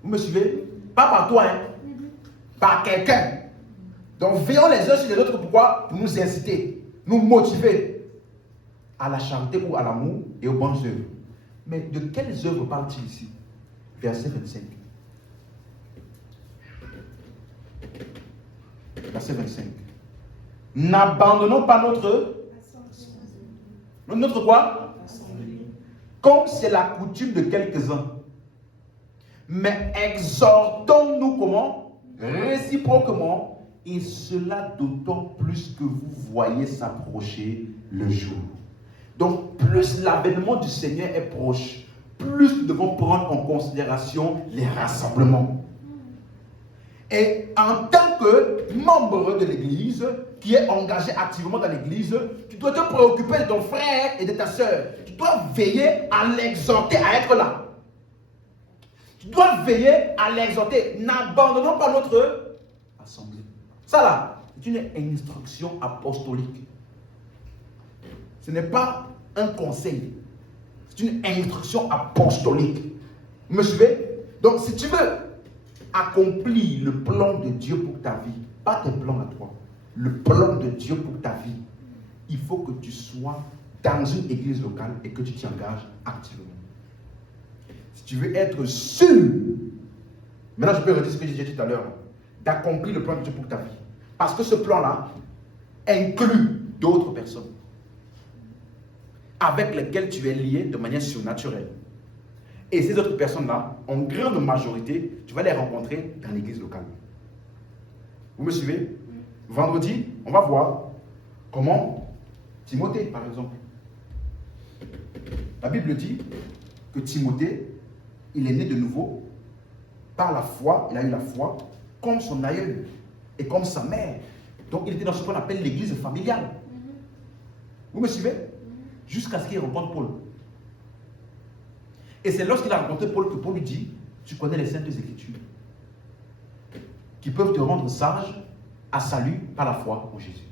Vous me suivez? Pas par toi, hein? Par quelqu'un. Donc veillons les uns sur les autres, pourquoi? Pour nous inciter, nous motiver à la charité ou à l'amour et aux bonnes œuvres. Mais de quelles œuvres parle-t-il ici? Verset 25. Verset 25. N'abandonnons pas notre quoi? Comme c'est la coutume de quelques-uns. Mais exhortons-nous comment? Réciproquement, et cela d'autant plus que vous voyez s'approcher le jour. Donc, plus l'avènement du Seigneur est proche, plus nous devons prendre en considération les rassemblements. Et en tant que membre de l'Église, qui est engagé activement dans l'Église, tu dois te préoccuper de ton frère et de ta soeur. Tu dois veiller à l'exhorter à être là. Tu dois veiller à l'exhorter. N'abandonnons pas notre assemblée. Ça là, c'est une instruction apostolique. Ce n'est pas un conseil. C'est une instruction apostolique. Vous me suivez? Donc si tu veux accomplir le plan de Dieu pour ta vie, pas tes plans à toi, le plan de Dieu pour ta vie, il faut que tu sois dans une église locale et que tu t'y engages activement. Si tu veux être sûr, maintenant je peux redire ce que j'ai dit tout à l'heure, d'accomplir le plan de Dieu pour ta vie. Parce que ce plan-là inclut d'autres personnes avec lesquelles tu es lié de manière surnaturelle. Et ces autres personnes-là, en grande majorité, tu vas les rencontrer dans l'église locale. Vous me suivez? Vendredi, on va voir comment Timothée, par exemple. La Bible dit que Timothée, il est né de nouveau par la foi, il a eu la foi comme son aïeul et comme sa mère. Donc il était dans ce qu'on appelle l'église familiale. Vous me suivez? Jusqu'à ce qu'il rencontre Paul. Et c'est lorsqu'il a rencontré Paul que Paul lui dit, tu connais les Saintes Écritures qui peuvent te rendre sage à salut par la foi en Jésus.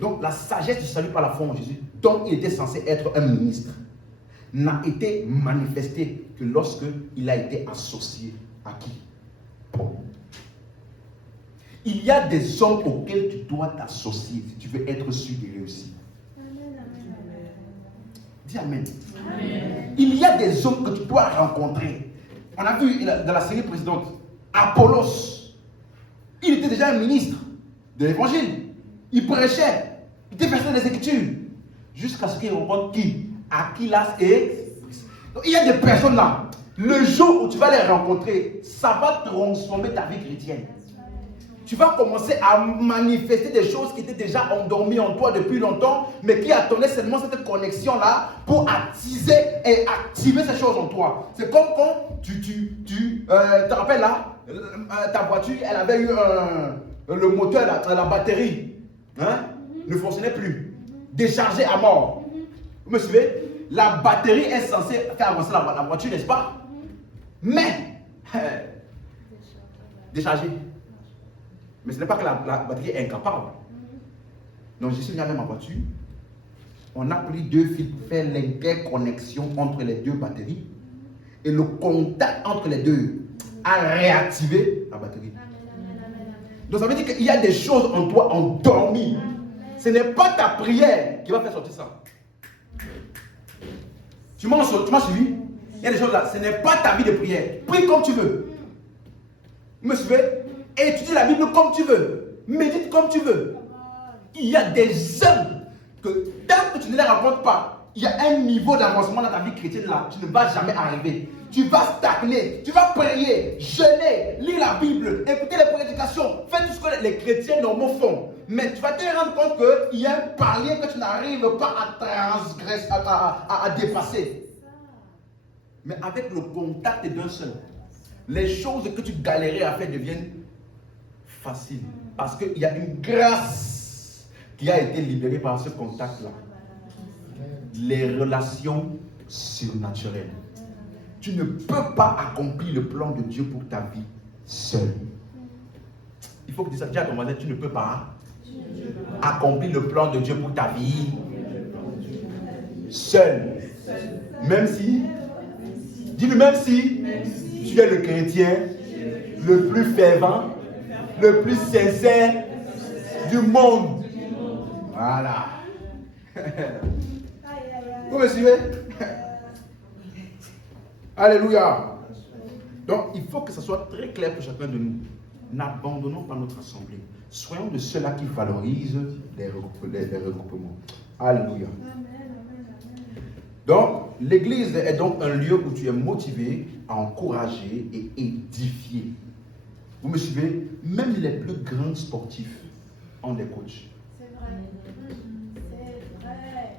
Donc la sagesse du salut par la foi en Jésus, dont il était censé être un ministre, n'a été manifestée que lorsque il a été associé à qui? Paul. Il y a des hommes auxquels tu dois t'associer si tu veux être sûr de réussir. Dis Amen. Amen. Il y a des hommes que tu dois rencontrer. On a vu dans la série précédente, Apollos. Il était déjà un ministre de l'évangile. Il prêchait. Il était personne des Écritures. Jusqu'à ce qu'il rencontre qui? Aquilas et... Donc, il y a des personnes là. Le jour où tu vas les rencontrer, ça va transformer ta vie chrétienne. Tu vas commencer à manifester des choses qui étaient déjà endormies en toi depuis longtemps, mais qui attendaient seulement cette connexion-là pour attiser et activer ces choses en toi. C'est comme quand tu te rappelles là, ta voiture, elle avait eu le moteur, la batterie, ne fonctionnait plus, déchargée à mort. Vous me suivez? La batterie est censée faire avancer la voiture, n'est-ce pas? Mais, déchargée. Mais ce n'est pas que la batterie est incapable. Donc, je suis venu avec ma voiture. On a pris 2 fils pour faire l'interconnexion entre les 2 batteries. Et le contact entre les 2 a réactivé la batterie. Donc, ça veut dire qu'il y a des choses en toi endormies. Ce n'est pas ta prière qui va faire sortir ça. Tu m'as suivi? Il y a des choses là. Ce n'est pas ta vie de prière. Prie comme tu veux. Vous me suivez? Étudie la Bible comme tu veux. Médite comme tu veux. Il y a des hommes que tant que tu ne les rencontres pas, il y a un niveau d'avancement dans ta vie chrétienne là. Tu ne vas jamais arriver. Tu vas stagner. Tu vas prier, jeûner, lire la Bible, écouter les prédications, faire tout ce que les chrétiens normaux font. Mais tu vas te rendre compte qu'il y a un palier que tu n'arrives pas à transgresser, à dépasser. Mais avec le contact d'un seul, les choses que tu galérais à faire deviennent facile. Parce qu'il y a une grâce qui a été libérée par ce contact-là. Les relations surnaturelles. Tu ne peux pas accomplir le plan de Dieu pour ta vie seul. Il faut que tu dises à ton voisin, tu ne peux pas accomplir le plan de Dieu pour ta vie seul. Même si, dis-le, même si tu es le chrétien le plus fervent, le plus sincère du monde. Voilà. Vous me suivez? Alléluia. Donc, il faut que ce soit très clair pour chacun de nous. N'abandonnons pas notre assemblée. Soyons de ceux-là qui valorisent les regroupements. Alléluia. Donc, l'église est donc un lieu où tu es motivé à encourager et édifier. Vous me suivez? Même les plus grands sportifs ont des coachs. C'est vrai. C'est vrai.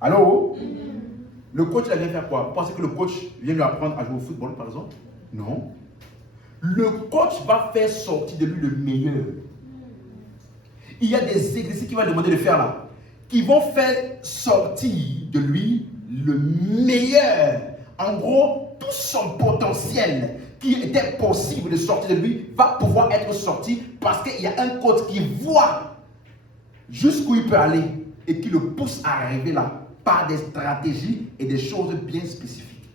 Allô? Le coach, il vient faire quoi? Vous pensez que le coach vient lui apprendre à jouer au football, par exemple? Non. Le coach va faire sortir de lui le meilleur. Il y a des exercices qu'il va demander de faire là, qui vont faire sortir de lui le meilleur. En gros, tout son potentiel qui était possible de sortir de lui va pouvoir être sorti parce qu'il y a un coach qui voit jusqu'où il peut aller et qui le pousse à arriver là par des stratégies et des choses bien spécifiques.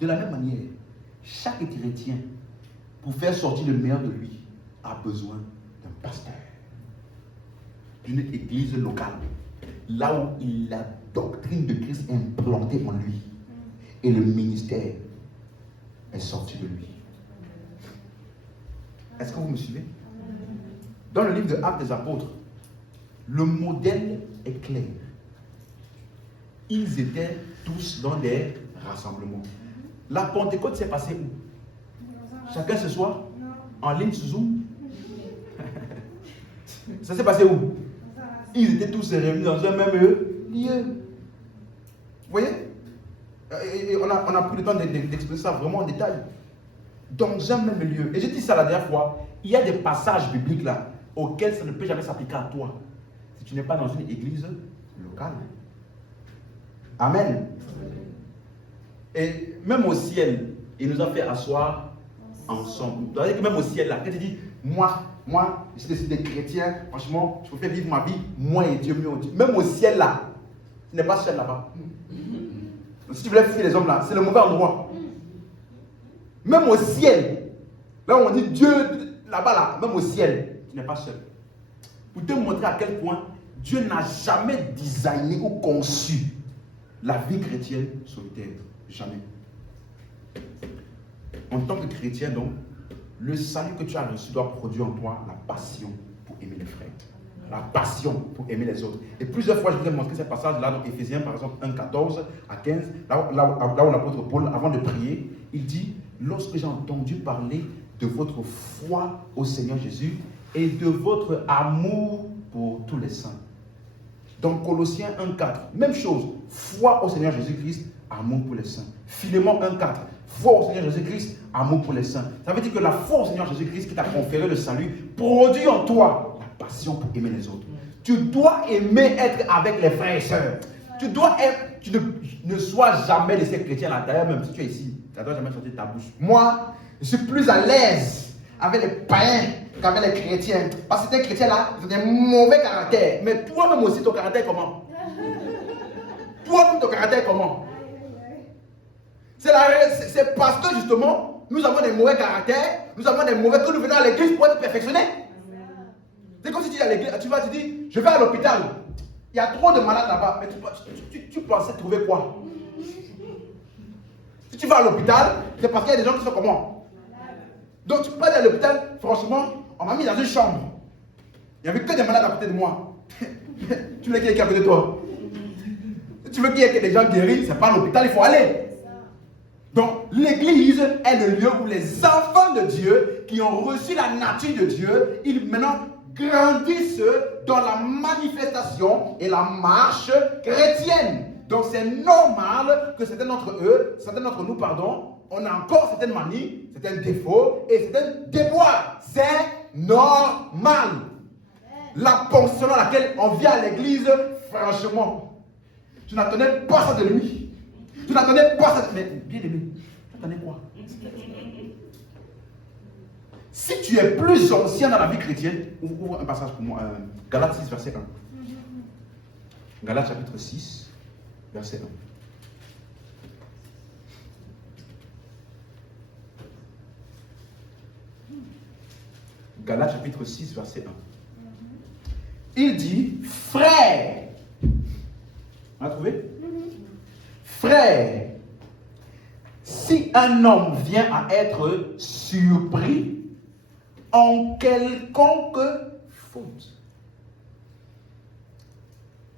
De la même manière, chaque chrétien, pour faire sortir le meilleur de lui, a besoin d'un pasteur, d'une église locale, là où la doctrine de Christ est implantée en lui et le ministère est sorti de lui. Est-ce que vous me suivez? Dans le livre de Actes des Apôtres, le modèle est clair. Ils étaient tous dans des rassemblements. La Pentecôte s'est passée où? Chacun ce soir? En ligne sur Zoom? Ça s'est passé où? Ils étaient tous réunis dans un même lieu. Vous voyez? Et on a pris le temps d'expliquer ça vraiment en détail. Dans un même lieu. Et j'ai dit ça la dernière fois. Il y a des passages bibliques là auxquels ça ne peut jamais s'appliquer à toi si tu n'es pas dans une église locale. Amen. Et même au ciel, il nous a fait asseoir ensemble. C'est-à-dire que même au ciel là, quand tu dis, moi, je suis des chrétiens, franchement, je préfère vivre ma vie, moi et Dieu mieux. Même au ciel là, tu n'es pas seul là-bas. Si tu voulais fuir les hommes là, c'est le mauvais endroit. Même au ciel, là où on dit Dieu, là-bas là, même au ciel, tu n'es pas seul. Pour te montrer à quel point Dieu n'a jamais designé ou conçu la vie chrétienne solitaire. Jamais. En tant que chrétien, donc, le salut que tu as reçu doit produire en toi la passion pour aimer les frères. La passion pour aimer les autres. Et plusieurs fois, je vous ai montré ces passages-là, dans Éphésiens, par exemple, 1, 14 à 15, là où l'apôtre Paul, avant de prier, il dit, lorsque j'ai entendu parler de votre foi au Seigneur Jésus et de votre amour pour tous les saints. Dans Colossiens 1,4, même chose, foi au Seigneur Jésus-Christ, amour pour les saints. Philémon 1,4, foi au Seigneur Jésus-Christ, amour pour les saints. Ça veut dire que la foi au Seigneur Jésus-Christ qui t'a conféré le salut produit en toi la passion pour aimer les autres. Tu dois aimer être avec les frères et sœurs. Tu dois être, tu ne sois jamais de ces chrétiens à l'intérieur, même si tu es ici. Ça ne doit jamais sortir de ta bouche. Moi, je suis plus à l'aise avec les païens qu'avec les chrétiens. Parce que ces chrétiens-là, ils ont des mauvais caractères. Mais toi-même aussi, ton caractère est comment? Toi-même, ton caractère est comment? C'est parce que justement, nous avons des mauvais caractères, nous avons des mauvais que nous venons à l'église pour être perfectionnés. C'est comme si tu dis à l'église, tu dis, je vais à l'hôpital. Il y a trop de malades là-bas. Mais tu pensais trouver quoi? Si tu vas à l'hôpital, c'est parce qu'il y a des gens qui sont comment? Donc tu peux pas aller à l'hôpital, franchement, on m'a mis dans une chambre. Il n'y avait que des malades à côté de moi. Tu veux qu'il y ait à côté de toi? Si tu veux qu'il y ait des gens guéris, c'est pas à l'hôpital, il faut aller. Donc l'église est le lieu où les enfants de Dieu qui ont reçu la nature de Dieu, ils maintenant grandissent dans la manifestation et la marche chrétienne. Donc c'est normal que certains d'entre nous, on a encore certaines manies, certains défauts et certains déboires. C'est normal. La ponction dans laquelle on vient à l'église, franchement, tu n'attendais pas ça de lui. Tu n'attendais pas ça de... Mais bien aimé, tu attendais quoi? Si tu es plus ancien dans la vie chrétienne, ouvre un passage pour moi, Galates 6, verset 1. Galates chapitre 6, verset 1. Galates chapitre 6, verset 1. Il dit, frère. On a trouvé? Frère, si un homme vient à être surpris en quelconque faute.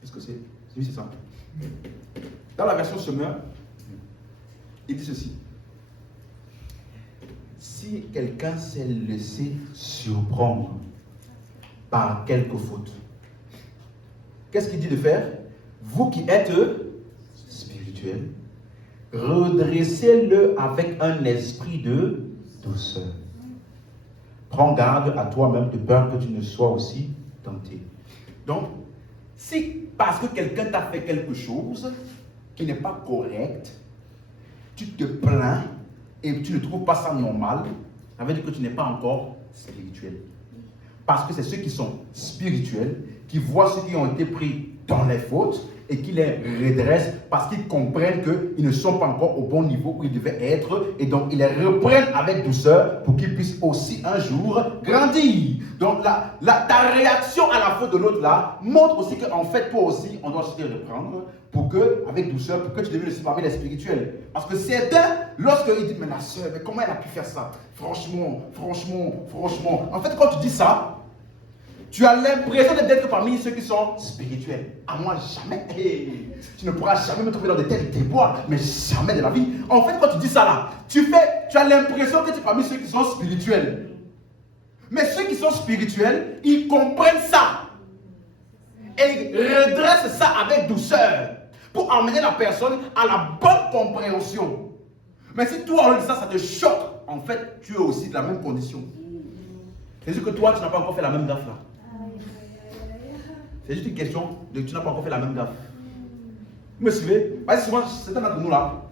Est-ce que c'est? Oui, c'est ça. Dans la version Semeur, il dit ceci. Si quelqu'un s'est laissé surprendre par quelque faute, qu'est-ce qu'il dit de faire? Vous qui êtes spirituels, redressez-le avec un esprit de douceur. Prends garde à toi-même de peur que tu ne sois aussi tenté. Donc, si parce que quelqu'un t'a fait quelque chose qui n'est pas correct, tu te plains et tu ne trouves pas ça normal, ça veut dire que tu n'es pas encore spirituel. Parce que c'est ceux qui sont spirituels, qui voient ceux qui ont été pris dans les fautes et qui les redressent parce qu'ils comprennent qu'ils ne sont pas encore au bon niveau où ils devaient être et donc ils les reprennent avec douceur pour qu'ils puissent aussi un jour grandir. Donc ta réaction à la faute de l'autre là montre aussi qu'en fait toi aussi on doit se reprendre pour que, avec douceur, pour que tu deviennes aussi parmi les spirituels. Parce que certains, lorsqu'ils disent mais la soeur, mais comment elle a pu faire ça? Franchement. En fait quand tu dis ça, tu as l'impression d'être parmi ceux qui sont spirituels. À moi, jamais. Hey, tu ne pourras jamais me trouver dans de tels déboires, mais jamais de la vie. En fait, quand tu dis ça là, tu as l'impression que tu es parmi ceux qui sont spirituels. Mais ceux qui sont spirituels, ils comprennent ça. Et redressent ça avec douceur pour emmener la personne à la bonne compréhension. Mais si toi, on dit ça, ça te choque, en fait, tu es aussi de la même condition. C'est juste que toi, tu n'as pas encore fait la même gaffe là. C'est juste une question de tu n'as pas encore fait la même gaffe. Vous me suivez? Parce que souvent, certains d'entre nous là,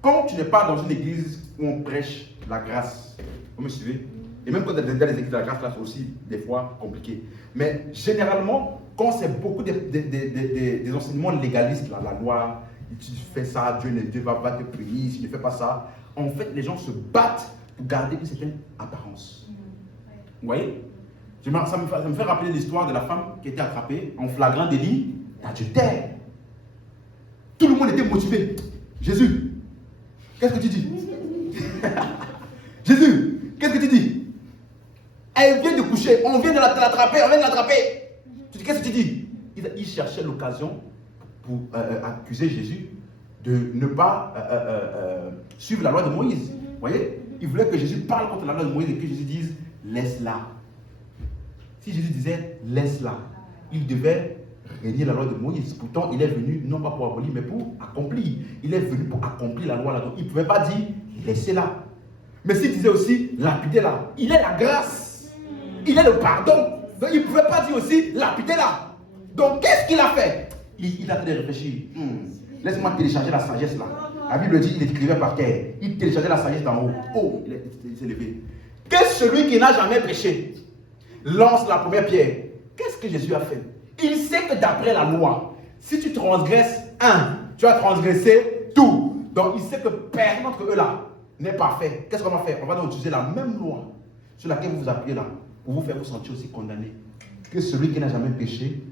quand tu n'es pas dans une église où on prêche la grâce, vous me suivez? Et même quand tu es dans les églises de la grâce là, c'est aussi des fois compliqué. Mais généralement, quand c'est beaucoup des enseignements légalistes, là, la loi, tu fais ça, Dieu va te punir, si tu ne fais pas ça, en fait, les gens se battent pour garder une certaine apparence. Vous voyez? Ça me fait rappeler l'histoire de la femme qui était attrapée en flagrant délit d'adultère. Tout le monde était motivé. Jésus, qu'est-ce que tu dis? Jésus, qu'est-ce que tu dis? Elle vient de coucher, on vient de l'attraper, Tu dis, qu'est-ce que tu dis? Il cherchait l'occasion pour accuser Jésus de ne pas suivre la loi de Moïse. Vous voyez? Il voulait que Jésus parle contre la loi de Moïse et que Jésus dise, laisse-la. Si Jésus disait, laisse-la, il devait régner la loi de Moïse. Pourtant, il est venu non pas pour abolir, mais pour accomplir. Il est venu pour accomplir la loi là. Donc, il ne pouvait pas dire, laissez-la. Mais s'il disait aussi, lapidez-la, il est la grâce. Il est le pardon. Donc, il ne pouvait pas dire aussi, lapidez-la. Donc, qu'est-ce qu'il a fait? Il a fait réfléchir. Laisse-moi télécharger la sagesse là. La Bible dit, il écrivait par terre. Il téléchargeait la sagesse d'en haut. Oh, il s'est levé. Qu'est-ce celui qui n'a jamais péché lance la première pierre? Qu'est-ce que Jésus a fait? Il sait que d'après la loi, si tu transgresses tu as transgressé tout. Donc il sait que personne d'entre eux là n'est parfait. Qu'est-ce qu'on va faire? On va donc utiliser la même loi sur laquelle vous vous appuyez là pour vous faire vous sentir aussi condamné. Que celui qui n'a jamais péché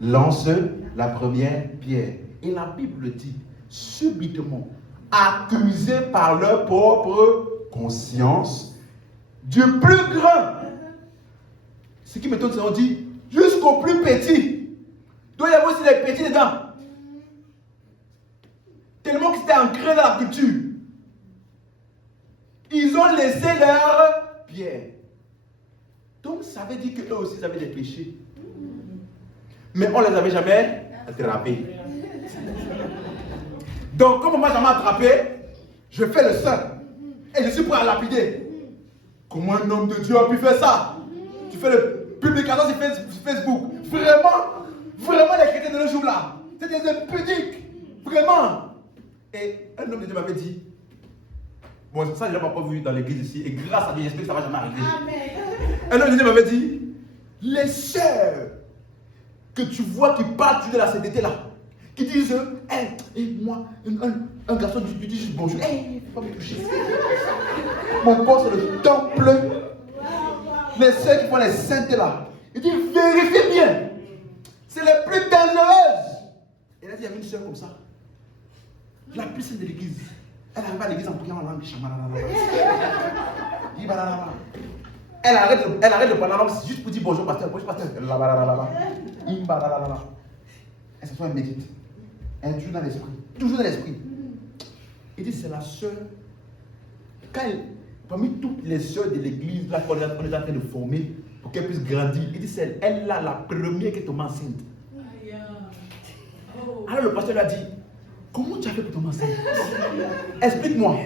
lance la première pierre. Et la Bible dit, subitement, accusés par leur propre conscience du plus grand. Ce qui m'étonne, c'est qu'on dit jusqu'au plus petit. Il doit y avoir aussi des petits dedans. Tellement que c'était ancré dans la culture. Ils ont laissé leur pierre. Donc ça veut dire qu'eux aussi ils avaient des péchés. Mais on ne les avait jamais attrapés. Donc comme on m'a jamais attrapé, je fais le saint. Et je suis prêt à lapider. Comment un homme de Dieu a pu faire ça? Tu fais le publication sur Facebook. Vraiment les chrétiens de nos jours là, c'est des impudiques. Vraiment. Et un homme de Dieu m'avait dit, bon ça je ne l'ai pas vu dans l'église ici, et grâce à Dieu j'espère que ça ne va jamais arriver. Amen. Un homme de Dieu m'avait dit, les sœurs que tu vois qui parlent de la CDT là, qui disent, moi, un garçon lui dit juste bonjour, il ne faut pas me toucher. Mon corps c'est le temple. les sœurs qui font les saintes là. Il dit, vérifiez bien. C'est les plus dangereuses. Et là, il y avait une sœur comme ça. La plus sainte de l'église. Elle arrive à l'église en priant en langue. Elle arrête de parler en langue juste pour dire bonjour, pasteur. Bonjour, pasteur. Elle s'assoit, elle médite. Elle est toujours dans l'esprit. Toujours dans l'esprit. Il dit, c'est la sœur. Parmi toutes les sœurs de l'église, là, qu'on est en train de former, pour qu'elle puisse grandir, il dit, c'est elle là, la première qui est tombée enceinte. Alors le pasteur lui a dit, comment tu as fait pour tomber enceinte? Explique-moi.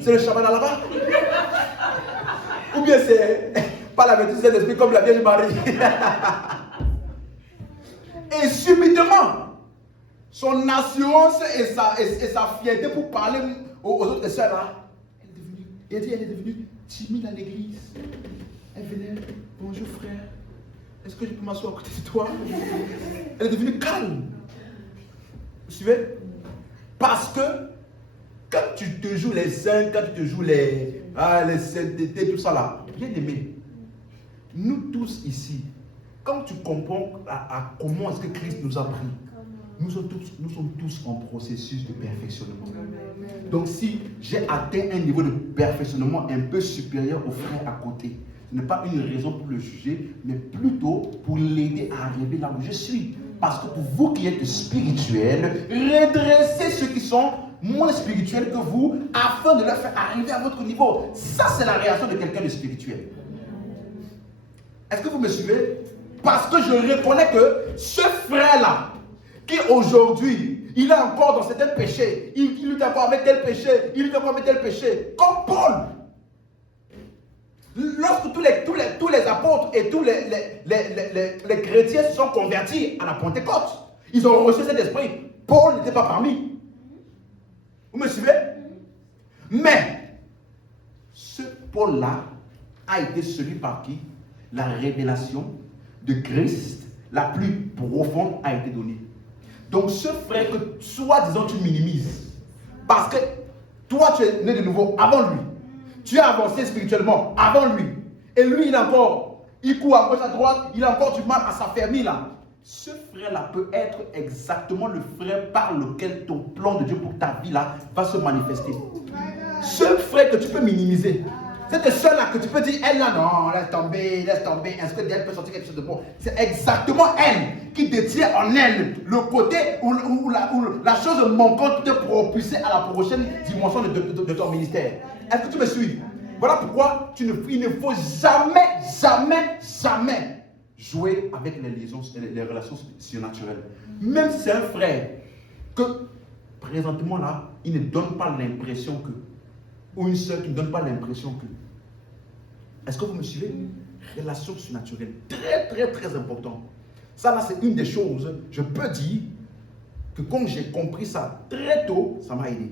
C'est le Shabbat là-bas? Ou bien c'est pas la vertu de l'esprit comme la Vierge Marie? Et subitement, son assurance et sa fierté pour parler aux autres sœurs là, elle est devenue timide à l'église. Elle venait, bonjour frère, est-ce que je peux m'asseoir à côté de toi? Elle est devenue calme. Vous suivez? Parce que quand tu te joues les saints, quand tu te joues les saintetés, tout ça là, bien aimé, nous tous ici, quand tu comprends à comment est-ce que Christ nous a pris, nous sommes tous en processus de perfectionnement. Donc si j'ai atteint un niveau de perfectionnement un peu supérieur au frère à côté, ce n'est pas une raison pour le juger, mais plutôt pour l'aider à arriver là où je suis. Parce que pour vous qui êtes spirituels, redressez ceux qui sont moins spirituels que vous afin de leur faire arriver à votre niveau. Ça, c'est la réaction de quelqu'un de spirituel. Est-ce que vous me suivez? Parce que je reconnais que ce frère-là, qui aujourd'hui, il est encore dans certains péchés, il lutte encore avec tel péché, il lutte encore avec tel péché, comme Paul. Lorsque tous les apôtres et tous les chrétiens se sont convertis à la Pentecôte, ils ont reçu cet esprit. Paul n'était pas parmi. Vous me suivez? Mais ce Paul-là a été celui par qui la révélation de Christ la plus profonde a été donnée. Donc ce frère que soi-disant tu minimises, parce que toi tu es né de nouveau avant lui, tu as avancé spirituellement avant lui, et lui il court à gauche à droite, il a encore du mal à s'affermir là. Ce frère-là peut être exactement le frère par lequel ton plan de Dieu pour ta vie là va se manifester. Ce frère que tu peux minimiser, cette soeur-là que tu peux dire, elle là, non, laisse tomber, est-ce que d'elle peut sortir quelque chose de bon? C'est exactement elle qui détient en elle le côté où la chose manquante peut te propulser à la prochaine dimension de ton ministère. Est-ce que tu me suis? Voilà pourquoi il ne faut jamais jouer avec les relations surnaturelles. Même si c'est un frère que présentement là, il ne donne pas l'impression que, ou une soeur qui ne donne pas l'impression que. Est-ce que vous me suivez? Relation surnaturelle, très important. Ça là, c'est une des choses, je peux dire que quand j'ai compris ça très tôt, ça m'a aidé.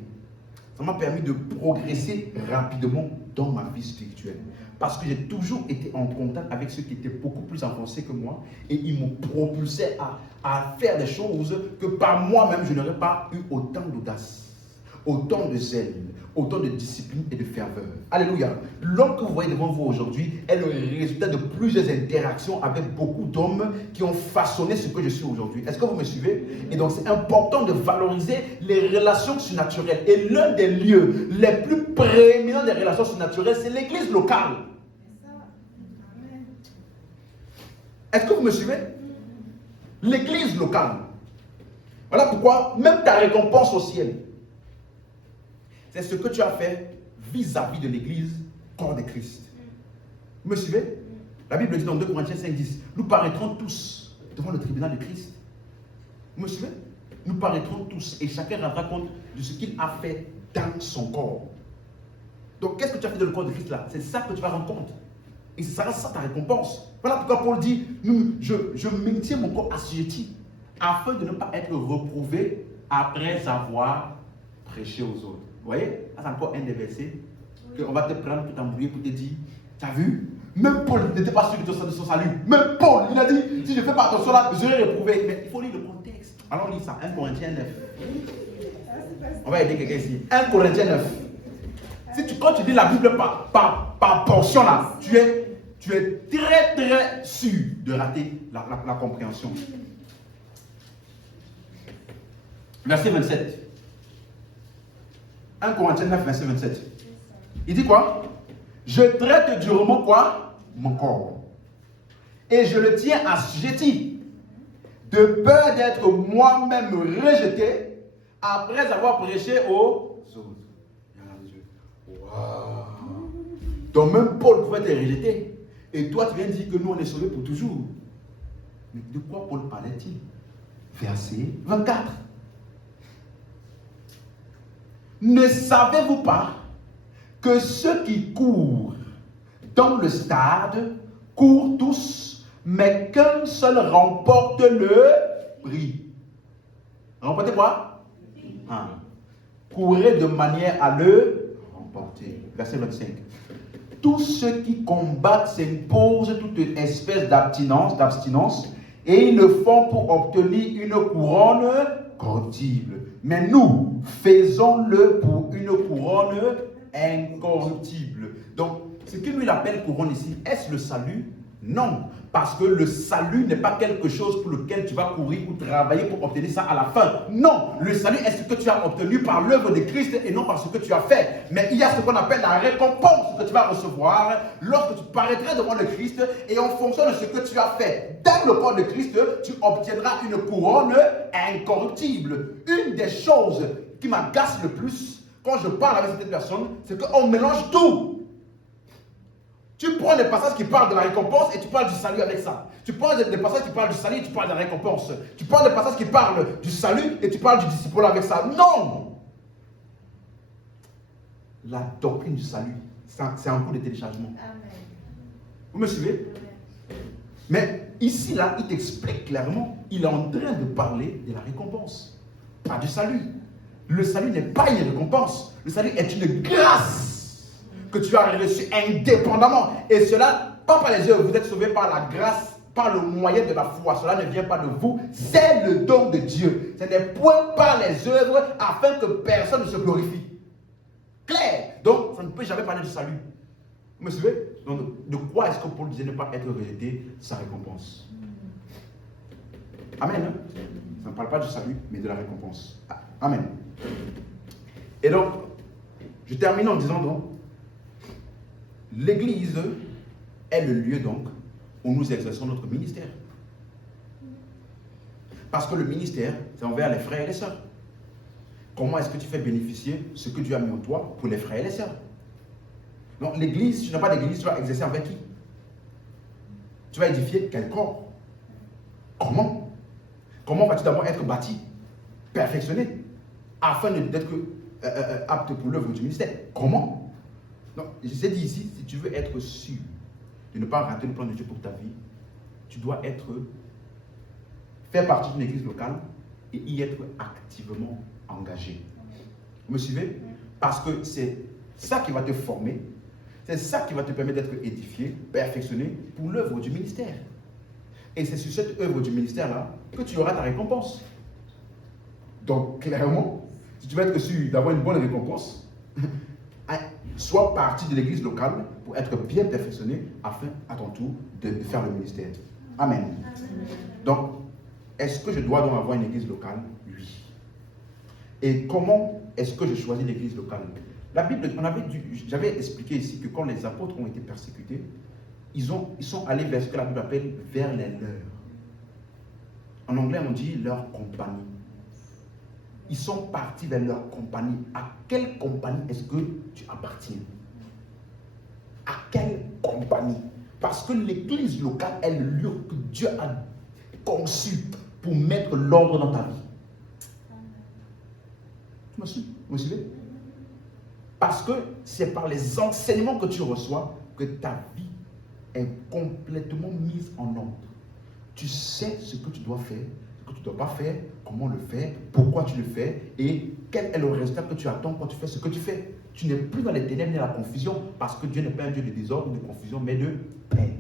Ça m'a permis de progresser rapidement dans ma vie spirituelle. Parce que j'ai toujours été en contact avec ceux qui étaient beaucoup plus avancés que moi et ils m'ont propulsé à faire des choses que par moi-même je n'aurais pas eu autant d'audace, autant de zèle, autant de discipline et de ferveur. Alléluia. L'homme que vous voyez devant vous aujourd'hui est le résultat de plusieurs interactions avec beaucoup d'hommes qui ont façonné ce que je suis aujourd'hui. Est-ce que vous me suivez? Et donc c'est important de valoriser les relations surnaturelles. Et l'un des lieux les plus prééminents des relations surnaturelles, c'est l'église locale. Est-ce que vous me suivez? L'église locale. Voilà pourquoi même ta récompense au ciel, c'est ce que tu as fait vis-à-vis de l'église, corps de Christ. Vous me suivez? La Bible dit dans 2 Corinthiens 5:10, nous paraîtrons tous devant le tribunal de Christ. Vous me suivez? Nous paraîtrons tous et chacun rendra compte de ce qu'il a fait dans son corps. Donc qu'est-ce que tu as fait dans le corps de Christ là? C'est ça que tu vas rendre compte. Et ce sera ça ta récompense. Voilà pourquoi Paul dit, je maintiens mon corps assujetti afin de ne pas être reprouvé après avoir prêché aux autres. Vous voyez? C'est encore un des versets qu'on va te prendre pour t'embrouiller, pour te dire, tu as vu? Même Paul n'était pas sûr de son salut. Même Paul, il a dit, si je ne fais pas attention là, je serai reprouvé. Mais il faut lire le contexte. Allons lire ça. 1 Corinthiens 9. On va aider quelqu'un ici. 1 Corinthiens 9. Quand tu lis la Bible par portion là, tu tu es très très sûr de rater la compréhension. Verset 27. 1 Corinthiens 9, verset 27. Il dit quoi? Je traite durement quoi? Mon corps. Et je le tiens assujetti, de peur d'être moi-même rejeté après avoir prêché aux autres. Wow. Donc même Paul pouvait être rejeté. Et toi, tu viens de dire que nous, on est sauvés pour toujours. Mais de quoi Paul parlait-il? Verset 24. Ne savez-vous pas que ceux qui courent dans le stade courent tous, mais qu'un seul remporte le prix? Remportez quoi? Courez de manière à le remporter. Verset 25. Tous ceux qui combattent s'imposent toute une espèce d'abstinence, et ils le font pour obtenir une couronne corruptible. Mais nous, faisons-le pour une couronne incorruptible. Donc, ce que lui appelle couronne ici, est-ce le salut? Non, parce que le salut n'est pas quelque chose pour lequel tu vas courir ou travailler pour obtenir ça à la fin. Non, le salut est ce que tu as obtenu par l'œuvre de Christ et non par ce que tu as fait. Mais il y a ce qu'on appelle la récompense que tu vas recevoir lorsque tu paraîtras devant le Christ et en fonction de ce que tu as fait dans le corps de Christ, tu obtiendras une couronne incorruptible. Une des choses qui m'agace le plus quand je parle avec cette personne, c'est qu'on mélange tout. Tu prends des passages qui parlent de la récompense et tu parles du salut avec ça. Tu prends des passages qui parlent du salut et tu parles de la récompense. Tu prends des passages qui parlent du salut et tu parles du disciple avec ça. Non! La doctrine du salut, c'est un cours de téléchargement. Amen. Vous me suivez? Amen. Mais ici, là, il t'explique clairement, il est en train de parler de la récompense, pas du salut. Le salut n'est pas une récompense. Le salut est une grâce que tu as reçu indépendamment. Et cela, pas par les œuvres. Vous êtes sauvés par la grâce, par le moyen de la foi. Cela ne vient pas de vous. C'est le don de Dieu. Ce n'est point par les œuvres afin que personne ne se glorifie. Clair. Donc, ça ne peut jamais parler du salut. Vous me suivez? Donc, de quoi est-ce que Paul disait ne pas être rejeté? Sa récompense. Amen. Hein? Ça ne parle pas du salut, mais de la récompense. Amen. Et donc, je termine en disant donc, l'Église est le lieu donc où nous exerçons notre ministère. Parce que le ministère, c'est envers les frères et les sœurs. Comment est-ce que tu fais bénéficier ce que Dieu a mis en toi pour les frères et les sœurs? Donc l'Église, si tu n'as pas d'Église, tu vas exercer avec qui? Tu vas édifier quel corps? Comment? Comment vas-tu d'abord être bâti, perfectionné, afin d'être apte pour l'œuvre du ministère? Comment? Donc, je t'ai dit ici, si tu veux être sûr de ne pas rater le plan de Dieu pour ta vie, tu dois faire partie d'une église locale et y être activement engagé. Vous me suivez? Parce que c'est ça qui va te former, c'est ça qui va te permettre d'être édifié, perfectionné pour l'œuvre du ministère. Et c'est sur cette œuvre du ministère-là que tu auras ta récompense. Donc, clairement, si tu veux être sûr d'avoir une bonne récompense, sois partie de l'église locale pour être bien perfectionné afin, à ton tour, de faire le ministère. Amen. Amen. Donc, est-ce que je dois donc avoir une église locale? Oui. Et comment est-ce que je choisis l'église locale? La Bible, j'avais expliqué ici que quand les apôtres ont été persécutés, ils sont allés vers ce que la Bible appelle vers les leurs. En anglais, on dit leur compagnie. Ils sont partis vers leur compagnie. À quelle compagnie est-ce que tu appartiens? À quelle compagnie? Parce que l'église locale est le lieu que Dieu a conçu pour mettre l'ordre dans ta vie. Tu me suivez? Parce que c'est par les enseignements que tu reçois que ta vie est complètement mise en ordre. Tu sais ce que tu dois faire, ce que tu ne dois pas faire, comment le faire, pourquoi tu le fais et quel est le résultat que tu attends quand tu fais ce que tu fais. Tu n'es plus dans les ténèbres ni la confusion parce que Dieu n'est pas un Dieu de désordre, de confusion, mais de paix.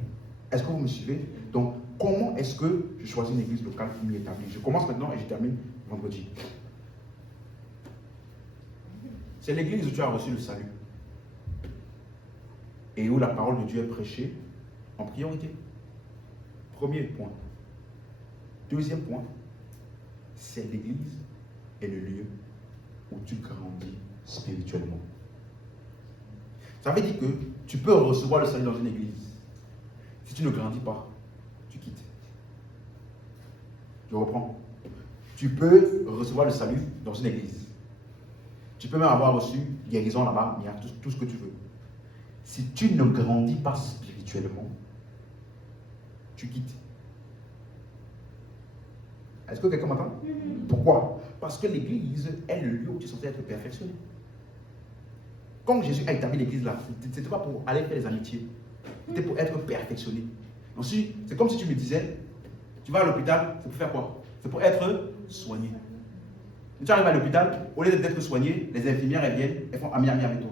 Est-ce que vous me suivez? Donc, comment est-ce que je choisis une église locale pour m'y établir? Je commence maintenant et je termine vendredi. C'est l'église où tu as reçu le salut et où la parole de Dieu est prêchée en priorité. Premier point. Deuxième point, c'est l'église et le lieu où tu grandis spirituellement. Ça veut dire que tu peux recevoir le salut dans une église. Si tu ne grandis pas, tu quittes. Je reprends. Tu peux recevoir le salut dans une église. Tu peux même avoir reçu guérison là-bas, il y a tout ce que tu veux. Si tu ne grandis pas spirituellement, tu quittes. Est-ce que quelqu'un m'entend? Pourquoi? Parce que l'église est le lieu où tu es censé être perfectionné. Quand Jésus a établi l'église là, ce n'était pas pour aller faire des amitiés. C'était pour être perfectionné. Ensuite, c'est comme si tu me disais, tu vas à l'hôpital, c'est pour faire quoi? C'est pour être soigné. Quand tu arrives à l'hôpital, au lieu d'être soigné, les infirmières elles viennent, elles font ami avec toi.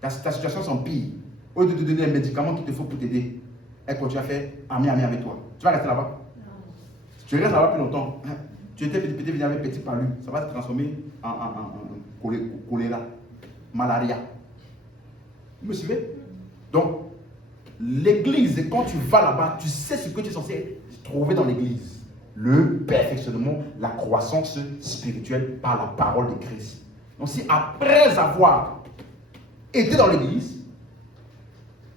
Ta situation s'empire. Au lieu de te donner les médicaments qu'il te faut pour t'aider, elles continuent à faire ami avec toi. Tu vas rester là-bas? Tu restes là-bas plus longtemps. Tu étais petit, venu avec petit palu. Ça va se transformer en choléra, malaria. Vous me suivez? Donc, l'église, quand tu vas là-bas, tu sais ce que tu es censé trouver dans l'église. Le perfectionnement, la croissance spirituelle par la parole de Christ. Donc, si après avoir été dans l'église,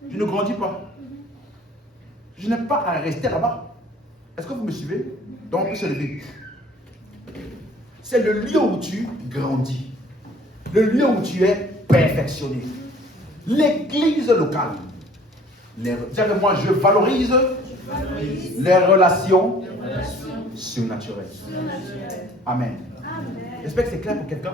je ne grandis pas, je n'ai pas à rester là-bas. Est-ce que vous me suivez? Donc, on peut se lever. C'est le lieu où tu grandis. Le lieu où tu es perfectionné. L'église locale. Moi, je valorise les relations surnaturelles. Amen. J'espère que c'est clair pour quelqu'un.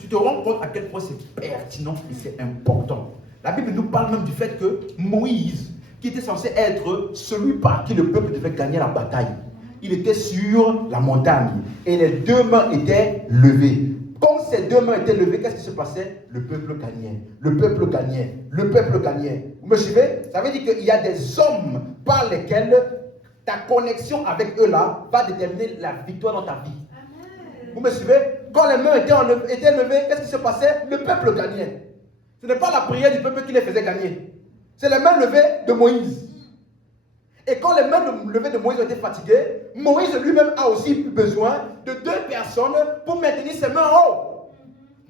Tu te rends compte à quel point c'est pertinent et c'est important. La Bible nous parle même du fait que Moïse, qui était censé être celui par qui le peuple devait gagner la bataille, il était sur la montagne et les deux mains étaient levées. Quand ces deux mains étaient levées, qu'est-ce qui se passait? Le peuple gagnait. Le peuple gagnait. Le peuple gagnait. Vous me suivez? Ça veut dire qu'il y a des hommes par lesquels ta connexion avec eux là va déterminer la victoire dans ta vie. Amen. Vous me suivez? Quand les mains étaient levées, qu'est-ce qui se passait? Le peuple gagnait. Ce n'est pas la prière du peuple qui les faisait gagner. C'est les mains levées de Moïse. Et quand les mains levées de Moïse ont été fatiguées, Moïse lui-même a aussi eu besoin de deux personnes pour maintenir ses mains en haut.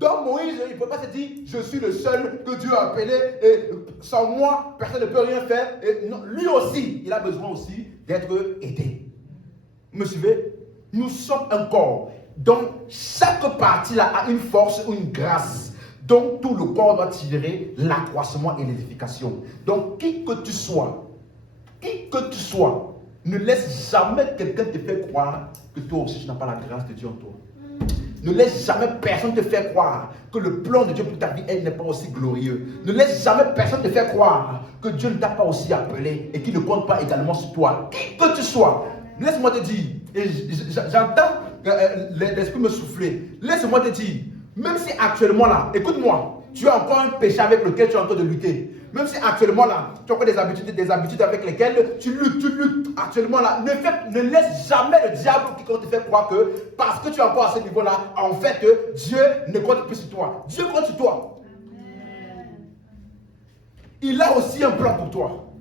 Donc Moïse, il ne peut pas se dire, je suis le seul que Dieu a appelé et sans moi, personne ne peut rien faire. Et non, lui aussi, il a besoin aussi d'être aidé. Vous me suivez? Nous sommes un corps. Donc chaque partie là a une force ou une grâce. Donc tout le corps doit tirer l'accroissement et l'édification. Donc qui que tu sois, ne laisse jamais quelqu'un te faire croire que toi aussi tu n'as pas la grâce de Dieu en toi. Ne laisse jamais personne te faire croire que le plan de Dieu pour ta vie n'est pas aussi glorieux. Ne laisse jamais personne te faire croire que Dieu ne t'a pas aussi appelé et qu'il ne compte pas également sur toi. Qui que tu sois, laisse-moi te dire, et j'entends l'esprit me souffler, laisse-moi te dire, même si actuellement là, écoute-moi, tu as encore un péché avec lequel tu es en train de lutter. Même si actuellement là, tu as encore des habitudes avec lesquelles tu luttes. Actuellement là, ne laisse jamais le diable qui compte te faire croire que parce que tu es encore à ce niveau-là, en fait, Dieu ne compte plus sur toi. Dieu compte sur toi. Amen. Il a aussi un plan pour toi.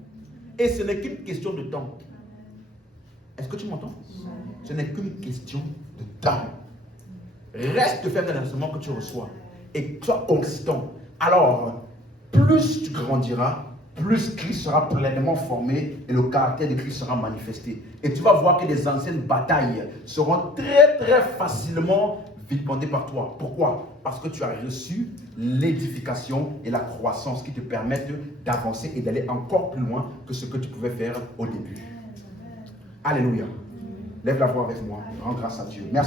Et ce n'est qu'une question de temps. Est-ce que tu m'entends? Ce n'est qu'une question de temps. Reste ferme dans l'enseignement que tu reçois. Et sois constant. Alors, plus tu grandiras, plus Christ sera pleinement formé et le caractère de Christ sera manifesté. Et tu vas voir que les anciennes batailles seront très très facilement vilipendées par toi. Pourquoi? Parce que tu as reçu l'édification et la croissance qui te permettent d'avancer et d'aller encore plus loin que ce que tu pouvais faire au début. Alléluia. Lève la voix avec moi. Rends grâce à Dieu. Merci.